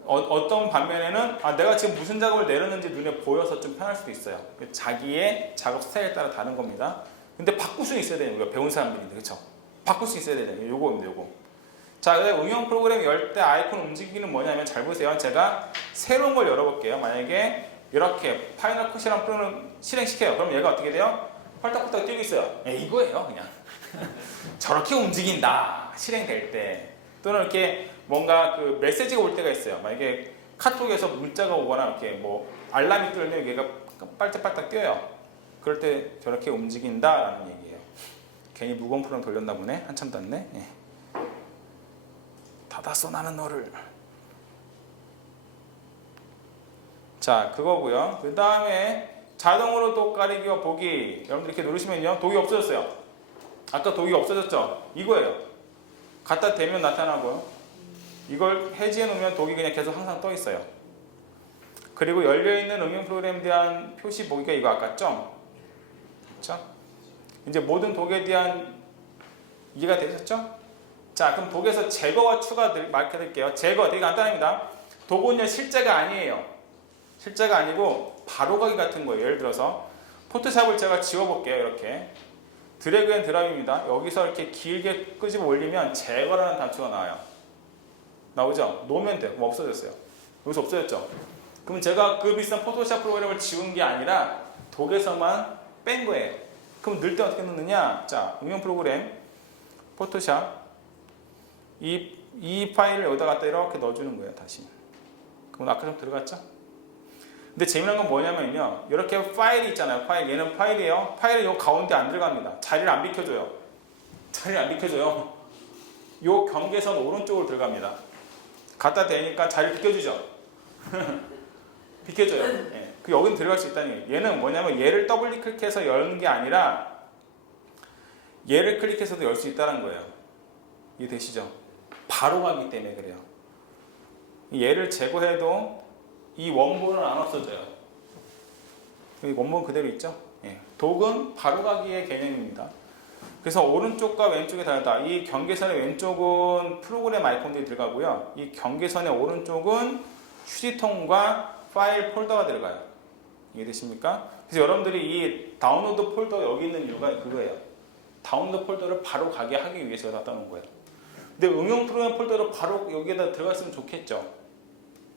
어떤 반면에는 내가 지금 무슨 작업을 내렸는지 눈에 보여서 좀 편할 수도 있어요. 자기의 작업 스타일에 따라 다른 겁니다. 근데 바꿀 수는 있어야 돼요. 우리가 배운 사람들인데, 그렇죠? 바꿀 수 있어야 돼요. 요거입니다. 요거. 자, 응용 프로그램 열 때 아이콘 움직이기는 뭐냐면 잘 보세요. 제가 새로운 걸 열어볼게요. 만약에 이렇게 파이널 컷이라는 프로그램을 실행시켜요. 그럼 얘가 어떻게 돼요? 펄딱펄딱 뛰고 있어요. 이거예요, 그냥. 저렇게 움직인다. 실행될 때. 또는 이렇게 뭔가 그 메시지가 올 때가 있어요. 만약에 카톡에서 문자가 오거나 이렇게 뭐 알람이 뜨면 얘가 빨딱빨딱 뛰어요. 그럴 때 저렇게 움직인다라는 얘기예요. 괜히 무거운 프로그램 돌렸나 보네. 한참 닫네. 닫았어 나는 너를. 자, 그거고요. 그 다음에 자동으로 독 가리기와 보기. 여러분들 이렇게 누르시면요, 독이 없어졌어요. 아까 독이 없어졌죠? 이거예요. 갖다 대면 나타나고요. 이걸 해지해 놓으면 독이 그냥 계속 항상 떠 있어요. 그리고 열려있는 응용 프로그램에 대한 표시 보기가 이거 아까 점. 그렇죠? 이제 모든 독에 대한 이해가 되셨죠? 자, 그럼 독에서 제거와 추가 말해드릴게요. 제거 되게 간단합니다. 독은요 실제가 아니에요. 실제가 아니고 바로가기 같은 거예요. 예를 들어서 포토샵을 제가 지워볼게요. 이렇게 드래그 앤 드랍입니다. 여기서 이렇게 길게 끄집어 올리면 제거라는 단추가 나와요. 나오죠? 놓으면 돼요. 그럼 없어졌어요. 여기서 없어졌죠? 그럼 제가 그 비싼 포토샵 프로그램을 지운 게 아니라 독에서만 뺀 거예요. 그럼 넣을 때 어떻게 넣느냐? 자, 응용 프로그램 포토샵 이 파일을 여기다 갖다 이렇게 넣어주는 거예요. 다시. 그럼 아까 좀 들어갔죠? 근데 재미난 건 뭐냐면요. 이렇게 파일이 있잖아요. 파일. 얘는 파일이에요. 파일은 요 가운데 안 들어갑니다. 자리를 안 비켜줘요. 자리를 안 비켜줘요. 요 경계선 오른쪽으로 들어갑니다. 갖다 대니까 자리를 비켜주죠. 비켜줘요. 예. 그 여기는 들어갈 수 있다는 얘기예요. 얘는 뭐냐면 얘를 더블 클릭해서 여는 게 아니라 얘를 클릭해서도 열 수 있다는 거예요. 이해되시죠? 바로 가기 때문에 그래요. 얘를 제거해도 이 원본은 안 없어져요. 여기 원본 그대로 있죠? 예. 독은 바로 가기의 개념입니다. 그래서 오른쪽과 왼쪽이 다르다. 이 경계선의 왼쪽은 프로그램 아이콘들이 들어가고요. 이 경계선의 오른쪽은 휴지통과 파일 폴더가 들어가요. 이해되십니까? 그래서 여러분들이 이 다운로드 폴더 여기 있는 이유가 그거예요. 다운로드 폴더를 바로 가게 하기 위해서 갖다 놓은 거예요. 근데 응용 프로그램 폴더를 바로 여기에다 들어갔으면 좋겠죠.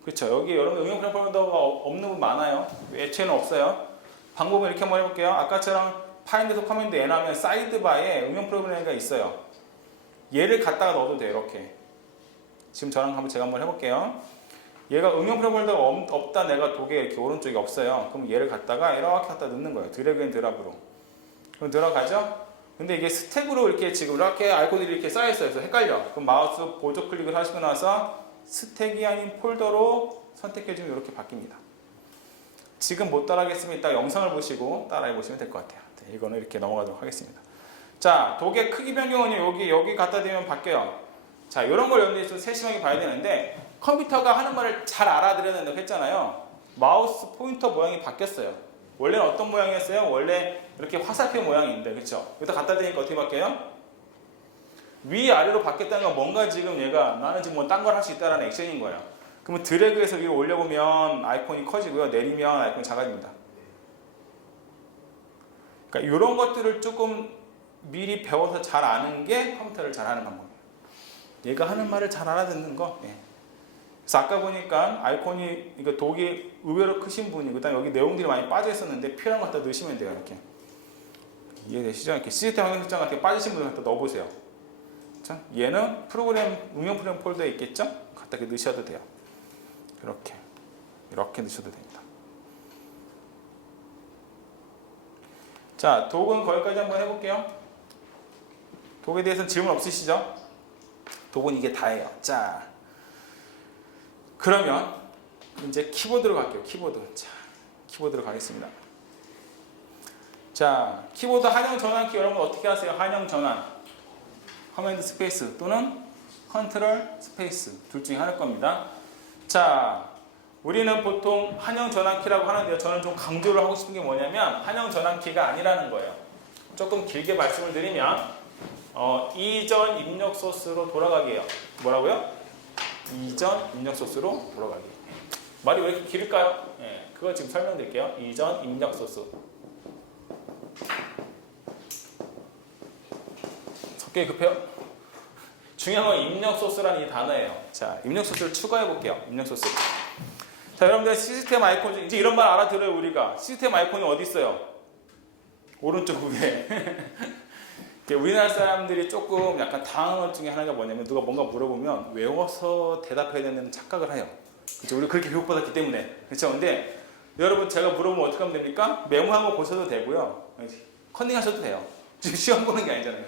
그렇죠. 여기 여러분 응용 프로그램 폴더가 없는 분 많아요. 애초에는 없어요. 방법은 이렇게 한번 해볼게요. 아까처럼 파인드에서 커맨드 N 하면 사이드바에 응용 프로그램이 있어요. 얘를 갖다가 넣어도 돼요. 이렇게. 지금 저랑 제가 한번 해볼게요. 얘가 응용 프로그램 폴더가 없다. 내가 독에 이렇게 오른쪽에 없어요. 그럼 얘를 갖다가 이렇게 갖다 넣는 거예요. 드래그 앤 드랍으로. 그럼 들어가죠? 근데 이게 스택으로 이렇게 지금 이렇게 아이콘들이 이렇게 쌓여있어요. 그래서 헷갈려. 그럼 마우스 보조 클릭을 하시고 나서 스택이 아닌 폴더로 선택해주면 이렇게 바뀝니다. 지금 못 따라하겠으면 이따 영상을 보시고 따라해 보시면 될 것 같아요. 네, 이거는 이렇게 넘어가도록 하겠습니다. 자, 독의 크기 변경은 여기 갖다 대면 바뀌어요. 자, 이런 걸 여러분들이 좀 세심하게 봐야 되는데 컴퓨터가 하는 말을 잘 알아들어야 된다고 했잖아요. 마우스 포인터 모양이 바뀌었어요. 원래는 어떤 모양이었어요? 원래 이렇게 화살표 모양인데, 그렇죠? 여기다 갖다 대니까 어떻게 바뀌어요? 위아래로 바뀌었다는 건 뭔가 지금 얘가 나는 지금 뭐 딴 걸 할 수 있다는 액션인 거예요. 그러면 드래그해서 위로 올려보면 아이콘이 커지고요. 내리면 아이콘이 작아집니다. 그러니까 이런 것들을 조금 미리 배워서 잘 아는 게 컴퓨터를 잘 하는 방법이에요. 얘가 하는 말을 잘 알아듣는 거. 예. 그래서 아까 보니까 아이콘이 이거 독이 의외로 크신 분이 그다음 여기 내용들이 많이 빠져 있었는데 필요한 거 갖다 넣으시면 돼요. 이렇게 이해되시죠? 이렇게 시스템 확인 설정 같은 게 빠지신 분들 갖다 넣어보세요. 자, 얘는 프로그램 응용 프로그램 폴더에 있겠죠? 갖다 이렇게 넣으셔도 돼요. 이렇게 넣으셔도 됩니다. 자, 독은 거기까지 한번 해볼게요. 독에 대해서는 질문 없으시죠? 독은 이게 다예요. 자, 그러면 이제 키보드로 갈게요. 키보드. 자, 키보드로 가겠습니다. 자, 키보드 한영 전환키 여러분 어떻게 하세요? 한영 전환. 커맨드 스페이스 또는 컨트롤 스페이스 둘 중에 하나일 겁니다. 자, 우리는 보통 한영 전환키라고 하는데요. 저는 좀 강조를 하고 싶은 게 뭐냐면 한영 전환키가 아니라는 거예요. 조금 길게 말씀을 드리면 이전 입력 소스로 돌아가기 해요. 뭐라고요? 이전 입력 소스로 돌아가기. 말이 왜 이렇게 길을까요? 예, 그거 지금 설명드릴게요. 이전 입력 소스. 섞기 급해요? 중요한 건 입력 소스라는 이 단어예요. 자, 입력 소스를 추가해 볼게요. 입력 소스. 자, 여러분들 시스템 아이콘 이제 이런 말 알아들어요. 우리가 시스템 아이콘이 어디 있어요? 오른쪽 위에. 우리나라 사람들이 조금 약간 당황한 것 중에 하나가 뭐냐면 누가 뭔가 물어보면 외워서 대답해야 되는 착각을 해요. 그렇죠? 우리 그렇게 교육받았기 때문에. 그렇죠? 근데 여러분 제가 물어보면 어떻게 하면 됩니까? 메모한 거 보셔도 되고요. 컨닝하셔도 돼요. 지금 시험 보는 게 아니잖아요.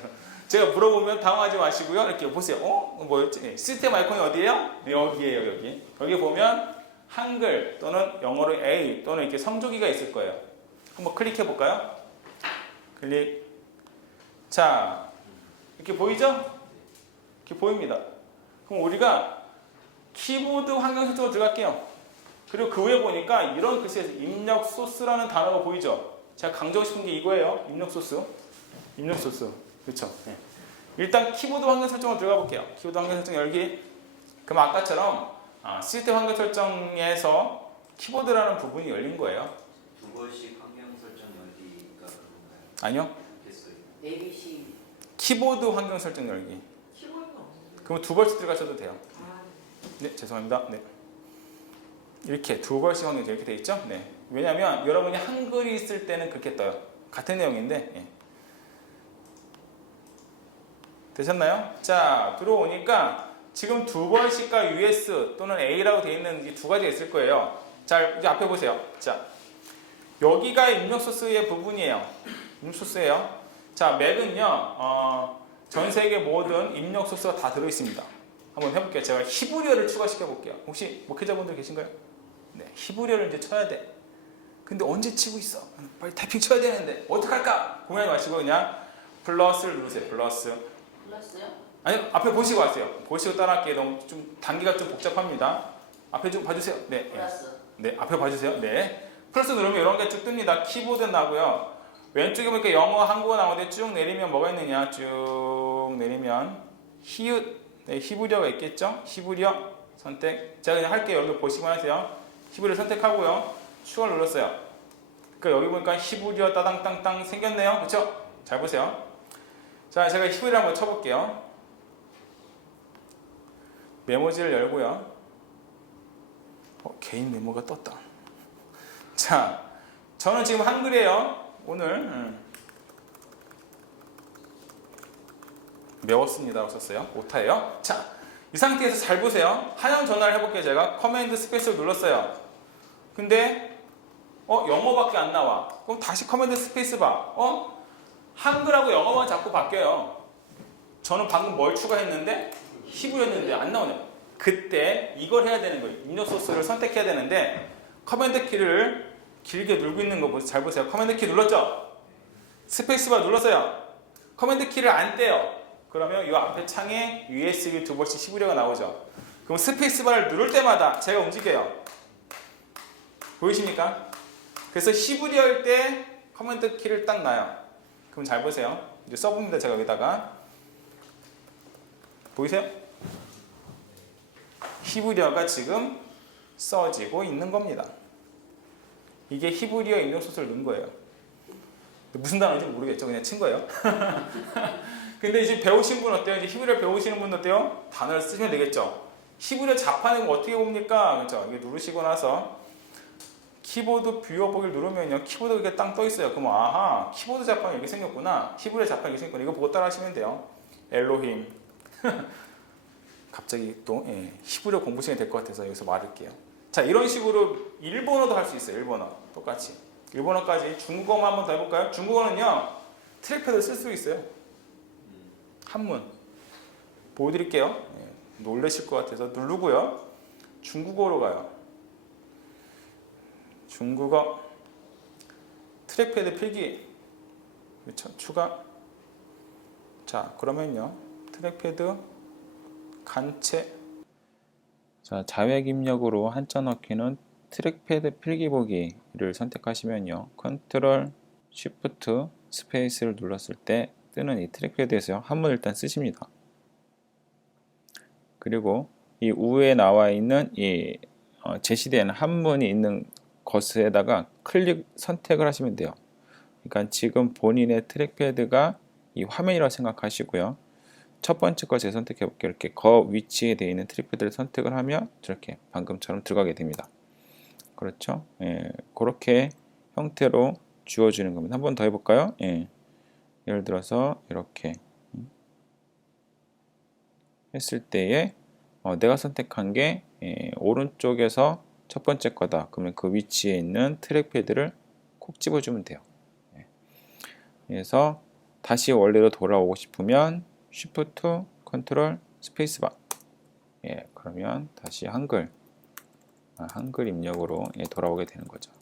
제가 물어보면 당황하지 마시고요. 이렇게 보세요. 뭐였지? 시스템 아이콘이 어디예요? 여기에요. 여기. 여기 보면 한글 또는 영어로 A 또는 이렇게 성조기가 있을 거예요. 한번 클릭해 볼까요? 클릭. 자, 이렇게 보이죠? 이렇게 보입니다. 그럼 우리가 키보드 환경 설정으로 들어갈게요. 그리고 그 위에 보니까 이런 글씨에서 입력 소스라는 단어가 보이죠? 제가 강조하고 싶은 게 이거예요. 입력 소스. 입력 소스. 그렇죠? 네. 일단 키보드 환경 설정으로 들어가 볼게요. 키보드 환경 설정 열기. 그럼 아까처럼 시스템 환경 설정에서 키보드라는 부분이 열린 거예요. 두 번씩 환경 설정 열기가 그런가요? 아니요. 됐어요. ABC. 키보드 환경 설정 열기. 키보드는 없는데. 그럼 두 번씩 들어가셔도 돼요. 아, 네, 죄송합니다. 네. 이렇게 두 번씩 환경 이렇게 돼 있죠? 네. 왜냐면 여러분이 한글이 있을 때는 그렇게 떠요. 같은 내용인데. 예. 되셨나요? 자, 들어오니까 지금 두 번씩과 US 또는 A라고 되어 있는 이 두 가지가 있을 거예요. 자, 이제 앞에 보세요. 자, 여기가 입력 소스의 부분이에요. 입력 소스예요. 자, 맥은요, 전 세계 모든 입력 소스가 다 들어있습니다. 한번 해볼게요. 제가 히브리어를 추가시켜 볼게요. 혹시 목회자분들 계신가요? 네, 히브리어를 이제 쳐야 돼. 근데 언제 치고 있어? 빨리 타이핑 쳐야 되는데 어떡할까? 고민하지 마시고 그냥 플러스를 누르세요. 플러스. 플러스요? 아니, 앞에 보시고 하세요. 보시고 따라할게요. 너무 좀 단계가 좀 복잡합니다. 앞에 좀 봐주세요. 네, 플러스. 네, 앞에 봐주세요. 네, 플러스 누르면 이런 게 쭉 뜹니다. 키보드 나고요. 왼쪽에 보니까 영어, 한국어 나오는데 쭉 내리면 뭐가 있느냐? 쭉 내리면 히읗, 네, 히브리어가 있겠죠? 히브리어 선택. 제가 그냥 할게요. 여러분 보시면 하세요. 히브리어 선택하고요. 추가를 눌렀어요. 그러니까 여기 보니까 히브리어 따당땅땅 생겼네요. 그렇죠? 잘 보세요. 자, 제가 히브리어 한번 쳐볼게요. 메모지를 열고요. 개인 메모가 떴다. 자, 저는 지금 한글이에요. 오늘 매웠습니다라고 썼어요. 오타예요. 자, 이 상태에서 잘 보세요. 하향 전화를 해볼게요. 제가 커맨드 스페이스를 눌렀어요. 근데 영어밖에 안 나와. 그럼 다시 커맨드 스페이스 봐. 한글하고 영어만 자꾸 바뀌어요. 저는 방금 뭘 추가했는데 히브리어였는데 안 나오네요. 그때 이걸 해야 되는 거예요. 입력 소스를 선택해야 되는데 커맨드 키를 길게 누르고 있는 거 보세요. 잘 보세요. 커맨드 키 눌렀죠? 스페이스바 눌렀어요. 커맨드 키를 안 떼요. 그러면 이 앞에 창에 USB 두 번씩 히브리어가 나오죠. 그럼 스페이스바를 누를 때마다 제가 움직여요. 보이십니까? 그래서 히브리어일 때 커맨드 키를 딱 놔요. 그럼 잘 보세요. 이제 써봅니다. 제가 여기다가 보이세요? 히브리어가 지금 써지고 있는 겁니다. 이게 히브리어 입력 소스를 넣은 거예요. 무슨 단어인지 모르겠죠. 그냥 친 거예요. 근데 이제 배우신 분 어때요? 이제 히브리어 배우시는 분 어때요? 단어를 쓰시면 되겠죠. 히브리어 자판은 어떻게 봅니까? 그렇죠. 이게 누르시고 나서 키보드 뷰어 보기를 누르면요, 키보드가 이렇게 땅 떠 있어요. 그럼 아하, 키보드 자판이 이렇게 생겼구나. 히브리어 자판이 이렇게 생겼구나. 이거 보고 따라 하시면 돼요. 엘로힘. 갑자기 또 히브리어 공부 시간이 될 것 같아서 여기서 말할게요. 자, 이런 식으로 일본어도 할 수 있어요. 일본어 똑같이. 일본어까지. 중국어만 한번 더 해볼까요? 중국어는요, 트랙패드 쓸 수 있어요. 한문 보여드릴게요. 놀라실 것 같아서 누르고요. 중국어로 가요. 중국어 트랙패드 필기. 그렇죠. 추가. 자, 그러면요, 트랙패드 간체. 자, 자획 입력으로 한자 넣기는 트랙패드 필기보기를 선택하시면요, 컨트롤 쉬프트 스페이스를 눌렀을 때 뜨는 이 트랙패드에서 한문을 일단 쓰십니다. 그리고 이 우에 나와 있는 이 제시된 한문이 있는 것에다가 클릭 선택을 하시면 돼요. 그러니까 지금 본인의 트랙패드가 이 화면이라고 생각하시고요. 첫 번째 것을 선택해 볼게요. 이렇게 거 위치에 되어 있는 트랙패드를 선택을 하면 저렇게 방금처럼 들어가게 됩니다. 그렇죠? 예, 그렇게 형태로 주어지는 겁니다. 한 번 더 해볼까요? 예. 예를 들어서 이렇게 했을 때에 내가 선택한 게 오른쪽에서 첫 번째 거다. 그러면 그 위치에 있는 트랙패드를 콕 집어주면 돼요. 그래서 다시 원래로 돌아오고 싶으면 Shift, Ctrl, 스페이스바. 그러면 다시 한글 입력으로 돌아오게 되는 거죠.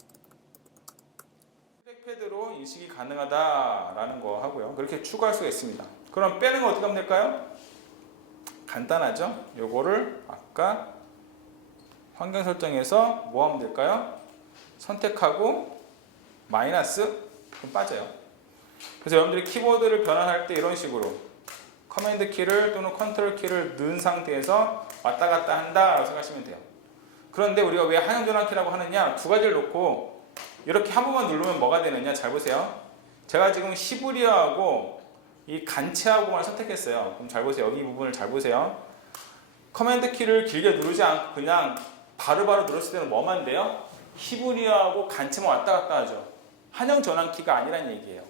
트랙패드로 인식이 가능하다라는 거 하고요. 그렇게 추가할 수가 있습니다. 그럼 빼는 거 어떻게 하면 될까요? 간단하죠? 요거를 아까 환경 설정에서 뭐 하면 될까요? 선택하고 마이너스, 그럼 빠져요. 그래서 여러분들이 키보드를 변환할 때 이런 식으로 커맨드 키를 또는 컨트롤 키를 넣은 상태에서 왔다 갔다 한다라고 생각하시면 돼요. 그런데 우리가 왜 하향 전환 키라고 하느냐? 두 가지를 놓고 이렇게 한 번만 누르면 뭐가 되느냐? 잘 보세요. 제가 지금 히브리어하고 이 간체하고만 선택했어요. 그럼 잘 보세요. 여기 이 부분을 잘 보세요. 커맨드 키를 길게 누르지 않고 그냥 바로바로 눌렀을 때는 뭐만 돼요? 키보드하고 간체만 왔다 갔다 하죠. 한영 전환키가 아니란 얘기예요.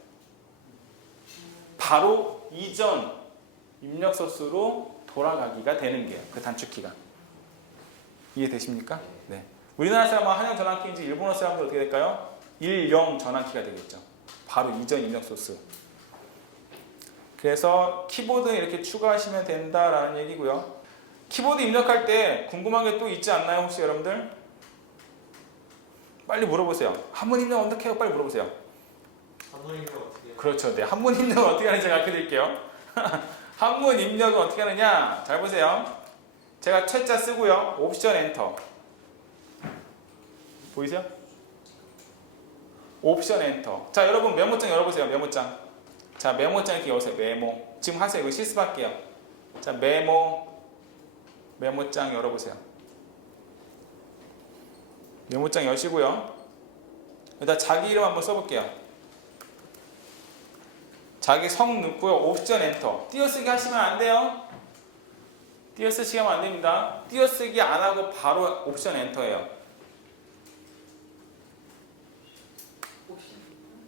바로 이전 입력 소스로 돌아가기가 되는 게요. 그 단축키가. 이해되십니까? 네. 우리나라 사람은 한영 전환키인지 일본어 사람들 어떻게 될까요? 10 전환키가 되겠죠. 바로 이전 입력 소스. 그래서 키보드는 이렇게 추가하시면 된다라는 얘기고요. 키보드 입력할 때 궁금한 게 또 있지 않나요? 혹시 여러분들? 빨리 물어보세요. 한문 입력 어떻게 해요? 빨리 물어보세요. 한번 입력 어떻게 해요? 그렇죠. 네. 한문 입력은 어떻게 하는지 제가 가르쳐 드릴게요. 한문 입력은 어떻게 하느냐? 잘 보세요. 제가 최자 쓰고요. 옵션 엔터. 보이세요? 옵션 엔터. 자, 여러분 메모장 열어보세요. 메모장. 자, 메모장 이렇게 여보세요. 메모. 지금 하세요. 이거 실습할게요. 자, 메모장 열어보세요. 메모장 여시고요. 여기다 자기 이름 한번 써볼게요. 자기 성 넣고요. 옵션 엔터. 띄어쓰기 하시면 안 돼요. 띄어쓰기 하면 안 됩니다. 띄어쓰기 안 하고 바로 옵션 엔터예요.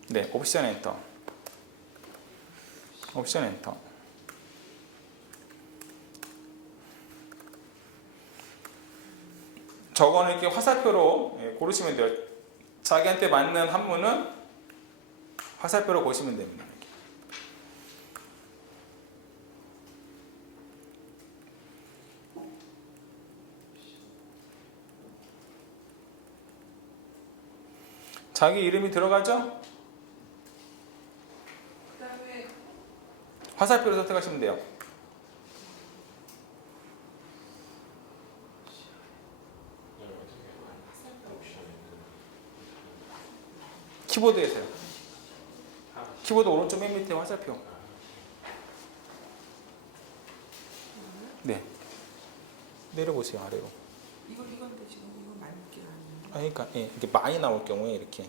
네, 옵션 엔터. 옵션 엔터. 저거는 이렇게 화살표로 고르시면 돼요. 자기한테 맞는 한문은 화살표로 보시면 됩니다. 이렇게. 자기 이름이 들어가죠? 그다음에 화살표로 선택하시면 돼요. 키보드에서요. 키보드 오른쪽 맨 밑에 화살표. 네. 내려보세요, 아래로. 이건데 지금 이거 말게 하는. 그러니까 이렇게 많이 나올 경우에 이렇게.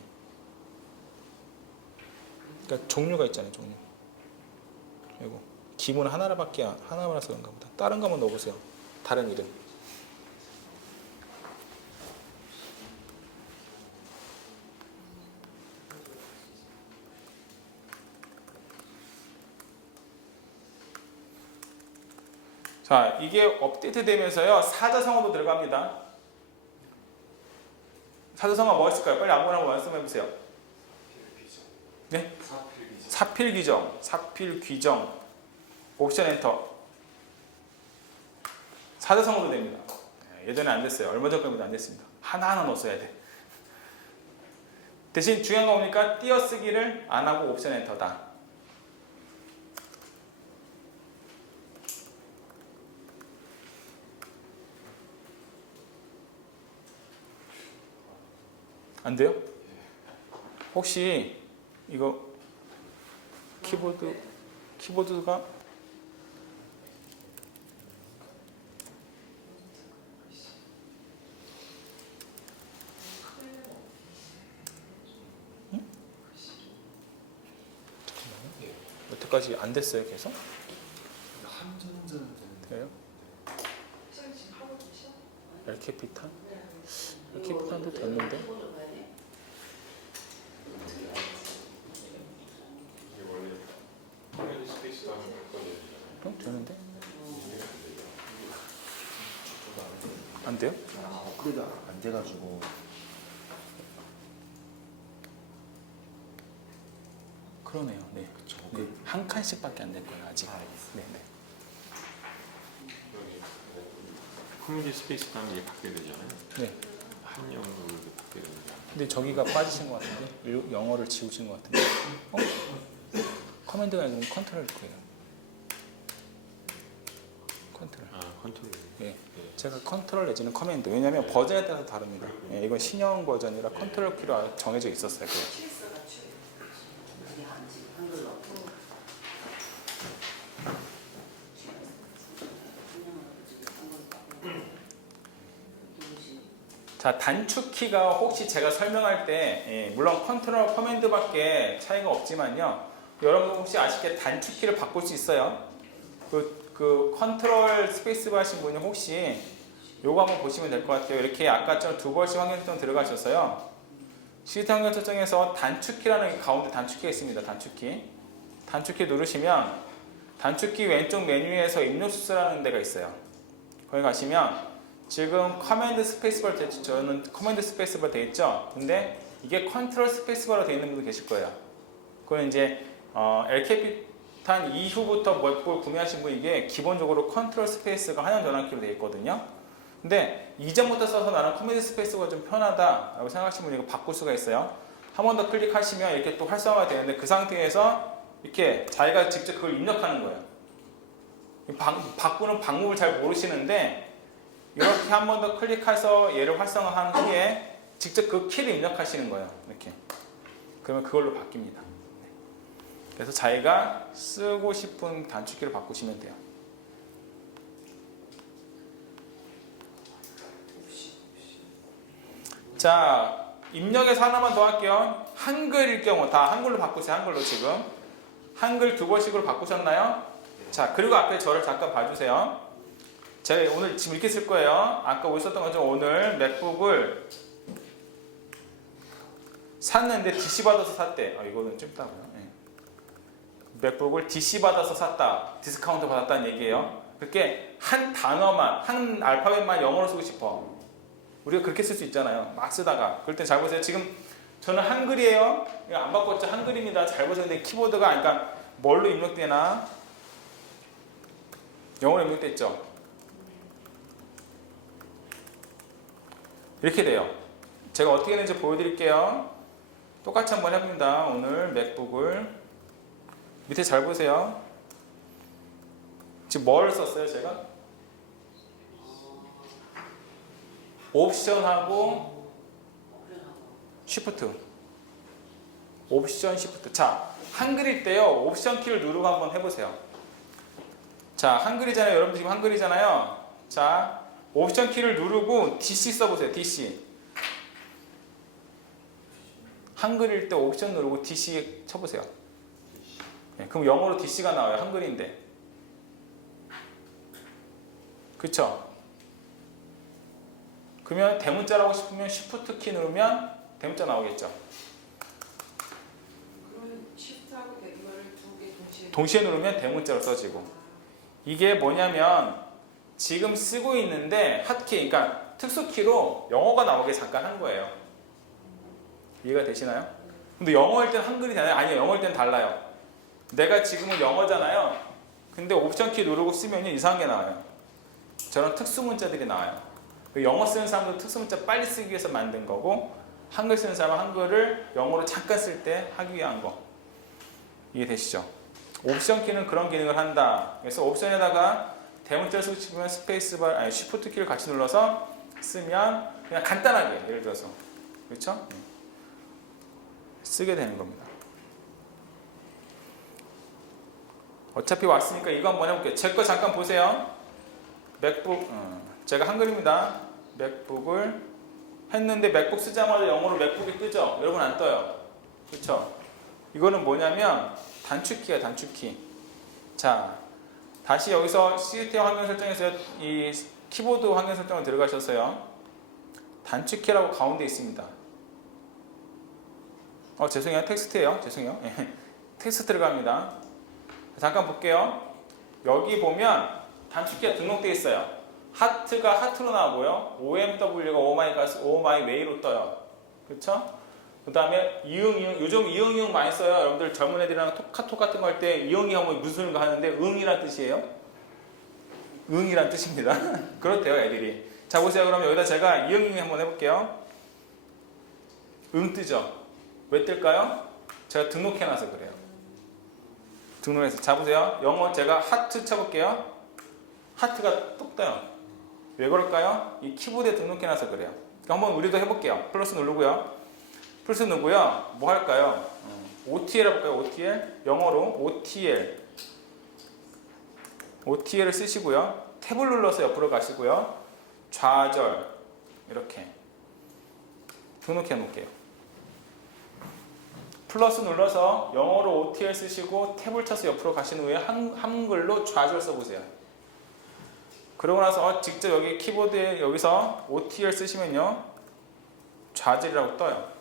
그러니까 종류가 있잖아요, 종류. 이거 기본 하나라서 그런가 보다. 다른 거 한번 넣어보세요. 다른 이름. 자, 이게 업데이트 되면서요, 사자성어도 들어갑니다. 사자성어 뭐가 있을까요? 빨리 아무거나 한번 말씀해보세요. 네? 사필귀정, 사필귀정, 옵션 엔터. 사자성어도 됩니다. 예전에 안 됐어요. 얼마 전까지도 안 됐습니다. 하나하나 넣었어야 돼. 대신 중요한 거 뭡니까? 띄어쓰기를 안 하고 옵션 엔터다. 안 돼요? 혹시 이거 키보드가 여태까지 안 됐어요, 계속? 돼요? 엘케피탄? 엘케피탄도 됐는데? 되는데? 안 돼요? 업그레이드 안 돼가지고 그러네요. 네. 네. 한 칸씩밖에 안 될 거예요, 아직. 네, 네. 커뮤니티 스페이스 하면 이게 바뀌게 되잖아요. 네. 한영으로 이렇게 바뀌게 되잖아요. 근데 저기가 빠지신 것 같은데? 영어를 지우신 것 같은데? 커맨드가 아니고 컨트롤일 거예요. 컨트롤. 아, 컨트롤. 예. 제가 컨트롤 내지는 커맨드. 왜냐하면 버전에 따라서 다릅니다. 예, 이건 신형 버전이라 컨트롤 키로 정해져 있었어요. 그게. 자, 단축키가 혹시 제가 설명할 때 물론 컨트롤 커맨드밖에 차이가 없지만요. 여러분 혹시 아시게 단축키를 바꿀 수 있어요? 그 컨트롤 스페이스바 하신 분이 혹시 요거 한번 보시면 될 것 같아요. 이렇게 아까처럼 두 번씩 확률 설정 들어가셔서요. 시스템 확률 설정에서 단축키라는 가운데 단축키가 있습니다. 단축키 누르시면 단축키 왼쪽 메뉴에서 입력수라는 데가 있어요. 거기 가시면 지금 커맨드 스페이스바로 되어 있죠. 저는 커맨드 스페이스바로 되어 있죠. 근데 이게 컨트롤 스페이스바로 되어 있는 분도 계실 거예요. 그건 이제 엘캐피탄 이후부터 맥북을 구매하신 분 이게 기본적으로 컨트롤 스페이스가 한영 전환키로 되어 있거든요. 근데 이전부터 써서 나는 커맨드 스페이스가 좀 편하다라고 생각하시는 분이 이거 바꿀 수가 있어요. 한 번 더 클릭하시면 이렇게 또 활성화가 되는데 그 상태에서 이렇게 자기가 직접 그걸 입력하는 거예요. 바꾸는 방법을 잘 모르시는데 이렇게 한 번 더 클릭해서 얘를 활성화한 후에 직접 그 키를 입력하시는 거예요. 이렇게. 그러면 그걸로 바뀝니다. 그래서 자기가 쓰고 싶은 단축키를 바꾸시면 돼요. 자, 입력에서 하나만 더 할게요. 한글일 경우 다 한글로 바꾸세요. 한글로 지금. 한글 두 번씩으로 바꾸셨나요? 자, 그리고 앞에 저를 잠깐 봐주세요. 제가 오늘 지금 이렇게 쓸 거예요. 아까 오셨던 것처럼 오늘 맥북을 샀는데 DC 받아서 샀대. 이거는 좀 있다고요. 맥북을 DC 받아서 샀다. 디스카운트 받았다는 얘기예요. 그렇게 한 단어만, 한 알파벳만 영어로 쓰고 싶어. 우리가 그렇게 쓸 수 있잖아요. 막 쓰다가. 그럴 때 잘 보세요. 지금 저는 한글이에요. 이거 안 바꿨죠. 한글입니다. 잘 보세요. 근데 키보드가 그러니까 뭘로 입력되나? 영어로 입력됐죠. 이렇게 돼요. 제가 어떻게 했는지 보여드릴게요. 똑같이 한번 해봅니다. 오늘 맥북을 밑에 잘 보세요. 지금 뭘 썼어요, 제가? 옵션하고 쉬프트. 옵션 쉬프트. 자, 한글일 때요. 옵션 키를 누르고 한번 해보세요. 자, 한글이잖아요. 여러분들 지금 한글이잖아요. 자, 옵션 키를 누르고 DC 써보세요. DC. 한글일 때 옵션 누르고 DC 쳐보세요. 네, 그럼 영어로 DC가 나와요. 한글인데. 그쵸? 그러면 대문자라고 싶으면 Shift 키 누르면 대문자 나오겠죠. 그러면 shift하고 이거를 두 개 동시에 동시에 누르면 대문자로 써지고. 이게 뭐냐면 지금 쓰고 있는데 핫키, 그러니까 특수키로 영어가 나오게 잠깐 한 거예요. 이해가 되시나요? 근데 영어일 땐 한글이 되나요? 아니요, 영어일 땐 달라요. 내가 지금은 영어잖아요. 근데 옵션 키 누르고 쓰면 이상한 게 나와요. 저런 특수 문자들이 나와요. 영어 쓰는 사람도 특수 문자 빨리 쓰기 위해서 만든 거고, 한글 쓰는 사람은 한글을 영어로 잠깐 쓸 때 하기 위한 거. 이해되시죠? 옵션 키는 그런 기능을 한다. 그래서 옵션에다가 대문자를 쓰고 싶으면 스페이스바, 아니 쉬프트 키를 같이 눌러서 쓰면 그냥 간단하게, 예를 들어서, 그렇죠? 쓰게 되는 겁니다. 어차피 왔으니까 이거 한번 해볼게요. 제 거 잠깐 보세요. 맥북, 제가 한글입니다. 맥북을 했는데 맥북 쓰자마자 영어로 맥북이 뜨죠? 여러분 안 떠요. 그렇죠? 이거는 뭐냐면 단축키야, 단축키. 자, 다시 여기서 시스템 화면 설정에서 이 키보드 화면 설정을 들어가셔서요. 단축키라고 가운데 있습니다. 죄송해요. 텍스트예요. 죄송해요. 텍스트 들어갑니다. 잠깐 볼게요. 여기 보면 단축키가 등록되어 있어요. 하트가 하트로 나오고요. OMW가 오마이웨이로 떠요. 그렇죠? 그 다음에 이응, 요즘 이응 많이 써요. 여러분들 젊은 애들이랑 카톡 같은 거 할 때 이응이 하면 무슨 소리가 하는데 응이란 뜻이에요. 응이란 뜻입니다. 그렇대요, 애들이. 자, 보세요. 그러면 여기다 제가 이응 한번 해볼게요. 응 뜨죠? 왜 뜰까요? 제가 등록해놔서 그래요. 등록해서. 자, 보세요. 영어 제가 하트 쳐볼게요. 하트가 똑 떠요. 왜 그럴까요? 이 키보드에 등록해놔서 그래요. 한번 우리도 해볼게요. 플러스 누르고요. 플러스 누르고요. 뭐 할까요? OTL 해볼까요? OTL? 영어로 OTL. OTL을 쓰시고요. 탭을 눌러서 옆으로 가시고요. 좌절. 이렇게. 등록해 놓을게요. 플러스 눌러서 영어로 OTL 쓰시고 탭을 쳐서 옆으로 가신 후에 한글로 좌절 써보세요. 그러고 나서 직접 여기 키보드에 여기서 OTL 쓰시면요 좌절이라고 떠요.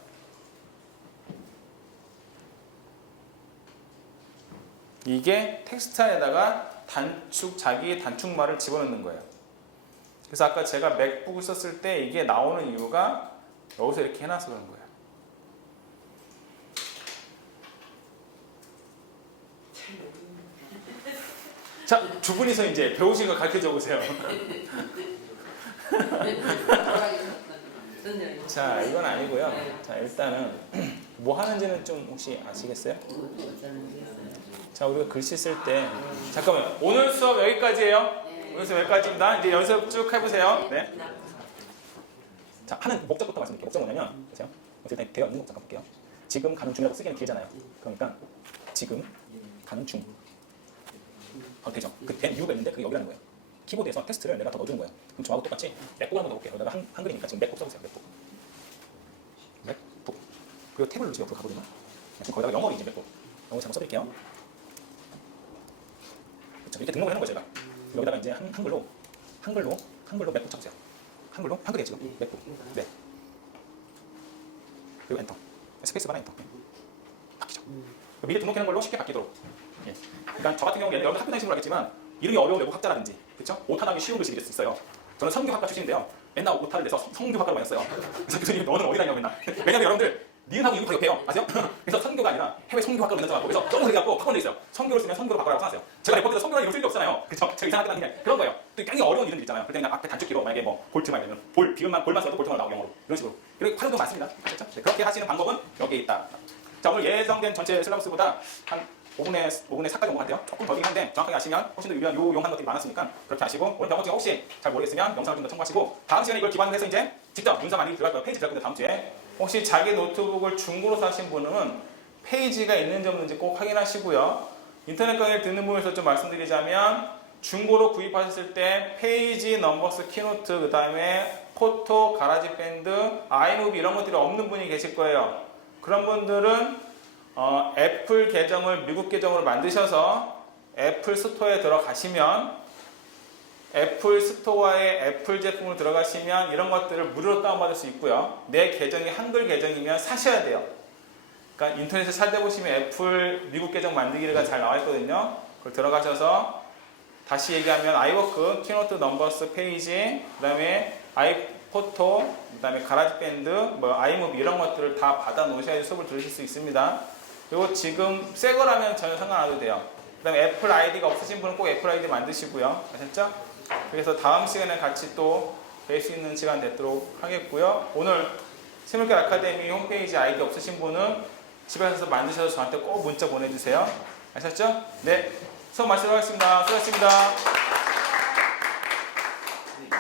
이게 텍스트 안에다가 자기의 단축말을 집어넣는 거예요. 그래서 아까 제가 맥북을 썼을 때 이게 나오는 이유가 여기서 이렇게 해놔서 그런 거예요. 자, 두 분이서 이제 배우신 거 가르쳐 보세요. 자, 이건 아니고요. 자, 일단은 뭐 하는지는 좀 혹시 아시겠어요? 자, 우리가 글씨 쓸 때 잠깐만요. 오늘 수업 여기까지예요. 오늘 수업 여기까지입니다. 이제 연습 쭉 해보세요. 네. 자, 하는 목적부터 말씀드릴게요. 목적은 뭐냐면, 보세요. 일단 되어 있는 목적 볼게요. 지금 가는 중이라고 쓰기는 길잖아요. 그러니까 지금 가는 중. 되죠. 그 된 이유가 있는데 그게 여기라는 거예요. 키보드에서 텍스트를 내가 더 넣어주는 거예요. 그럼 저하고 똑같이 맥북 한번 넣어볼게요. 여기다가 한글이니까 지금 맥북 써보세요. 맥북. 그리고 탭을 누르시고 옆으로 가거든요. 지금 거기다가 영어로 이제 맥북. 영어 잘못 써드릴게요. 그렇죠. 이렇게 등록을 하는 거예요, 제가. 여기다가 이제 한글로 맥북 쳐보세요. 한글로 한글에 지금 맥북. 네. 그리고 엔터. 스페이스바랑 엔터. 바뀌죠. 미리 등록해놓은 걸로 쉽게 바뀌도록. 예. 그러니까 저 같은 경우는 여러분 학교 다니시는 걸 알겠지만 이름이 어려운 외국 학자라든지, 그렇죠? 오타 나기 쉬운 글씨들이 있어요. 저는 성교학과 출신인데요. 맨날 오타를 내서 성교학과로 많이 했어요. 그래서 교수님 너는 어디 다니냐고 맨날. 왜냐면 여러분들 니은하고 이응 다 옆에요. 아세요? 그래서 성교가 아니라 해외 성교학과로 맨날 써갖고 그래서 너무 그래갖고 학원에 있어요. 성교를 쓰면 성교로 바꿔라고 써놨어요. 제가 레포트에서 성교라는 이름 쓸 게 없잖아요. 그렇죠? 제가 이상하게 그냥 그런 거예요. 또 굉장히 어려운 이름들 있잖아요. 그때 그냥 앞에 단축키로 만약에 뭐 볼트만 되면 볼만 써도 볼트만 나오고 영어로 이런 식으로. 그리고 활용도 많습니다. 그렇죠? 네, 그렇게 하시는 방법은 여기에 있다. 자, 오늘 예정된 전체 슬러브스보다 한 5분의 4까지 온 것 같아요. 조금 더긴 한데 정확하게 아시면 훨씬 더 유용한 것들이 많았으니까 그렇게 아시고, 오늘 영어 중에 혹시 잘 모르겠으면 영상을 좀 더 참고하시고 다음 시간에 이걸 기반으로 해서 이제 직접 문서 많이 들어갈 거예요. 페이지 들어갈 건데 다음 주에 혹시 자기 노트북을 중고로 사신 분은 페이지가 있는지 없는지 꼭 확인하시고요. 인터넷 강의를 듣는 분에서 좀 말씀드리자면 중고로 구입하셨을 때 페이지, 넘버스, 키노트, 그 다음에 포토, 가라지 밴드, 아이무비 이런 것들이 없는 분이 계실 거예요. 그런 분들은 애플 계정을 미국 계정으로 만드셔서 애플 스토어에 들어가시면 애플 스토어에 애플 제품으로 들어가시면 이런 것들을 무료로 다운받을 수 있고요. 내 계정이 한글 계정이면 사셔야 돼요. 그러니까 인터넷에 찾아보시면 애플 미국 계정 만들기가 잘 나와 있거든요. 그걸 들어가셔서 다시 얘기하면 아이워크, 키노트, 넘버스, 페이지, 그 다음에 아이포토, 그 다음에 가라지 밴드, 뭐 아이무비 이런 것들을 다 받아 놓으셔야 수업을 들으실 수 있습니다. 그리고 지금 새 거라면 전혀 상관 안 해도 돼요. 그 다음에 애플 아이디가 없으신 분은 꼭 애플 아이디 만드시고요. 아셨죠? 그래서 다음 시간에 같이 또 뵐 수 있는 시간 되도록 하겠고요. 오늘 세물결 아카데미 홈페이지 아이디 없으신 분은 집에 가서 만드셔서 저한테 꼭 문자 보내주세요. 아셨죠? 네. 수업 마치도록 하겠습니다. 수고하셨습니다.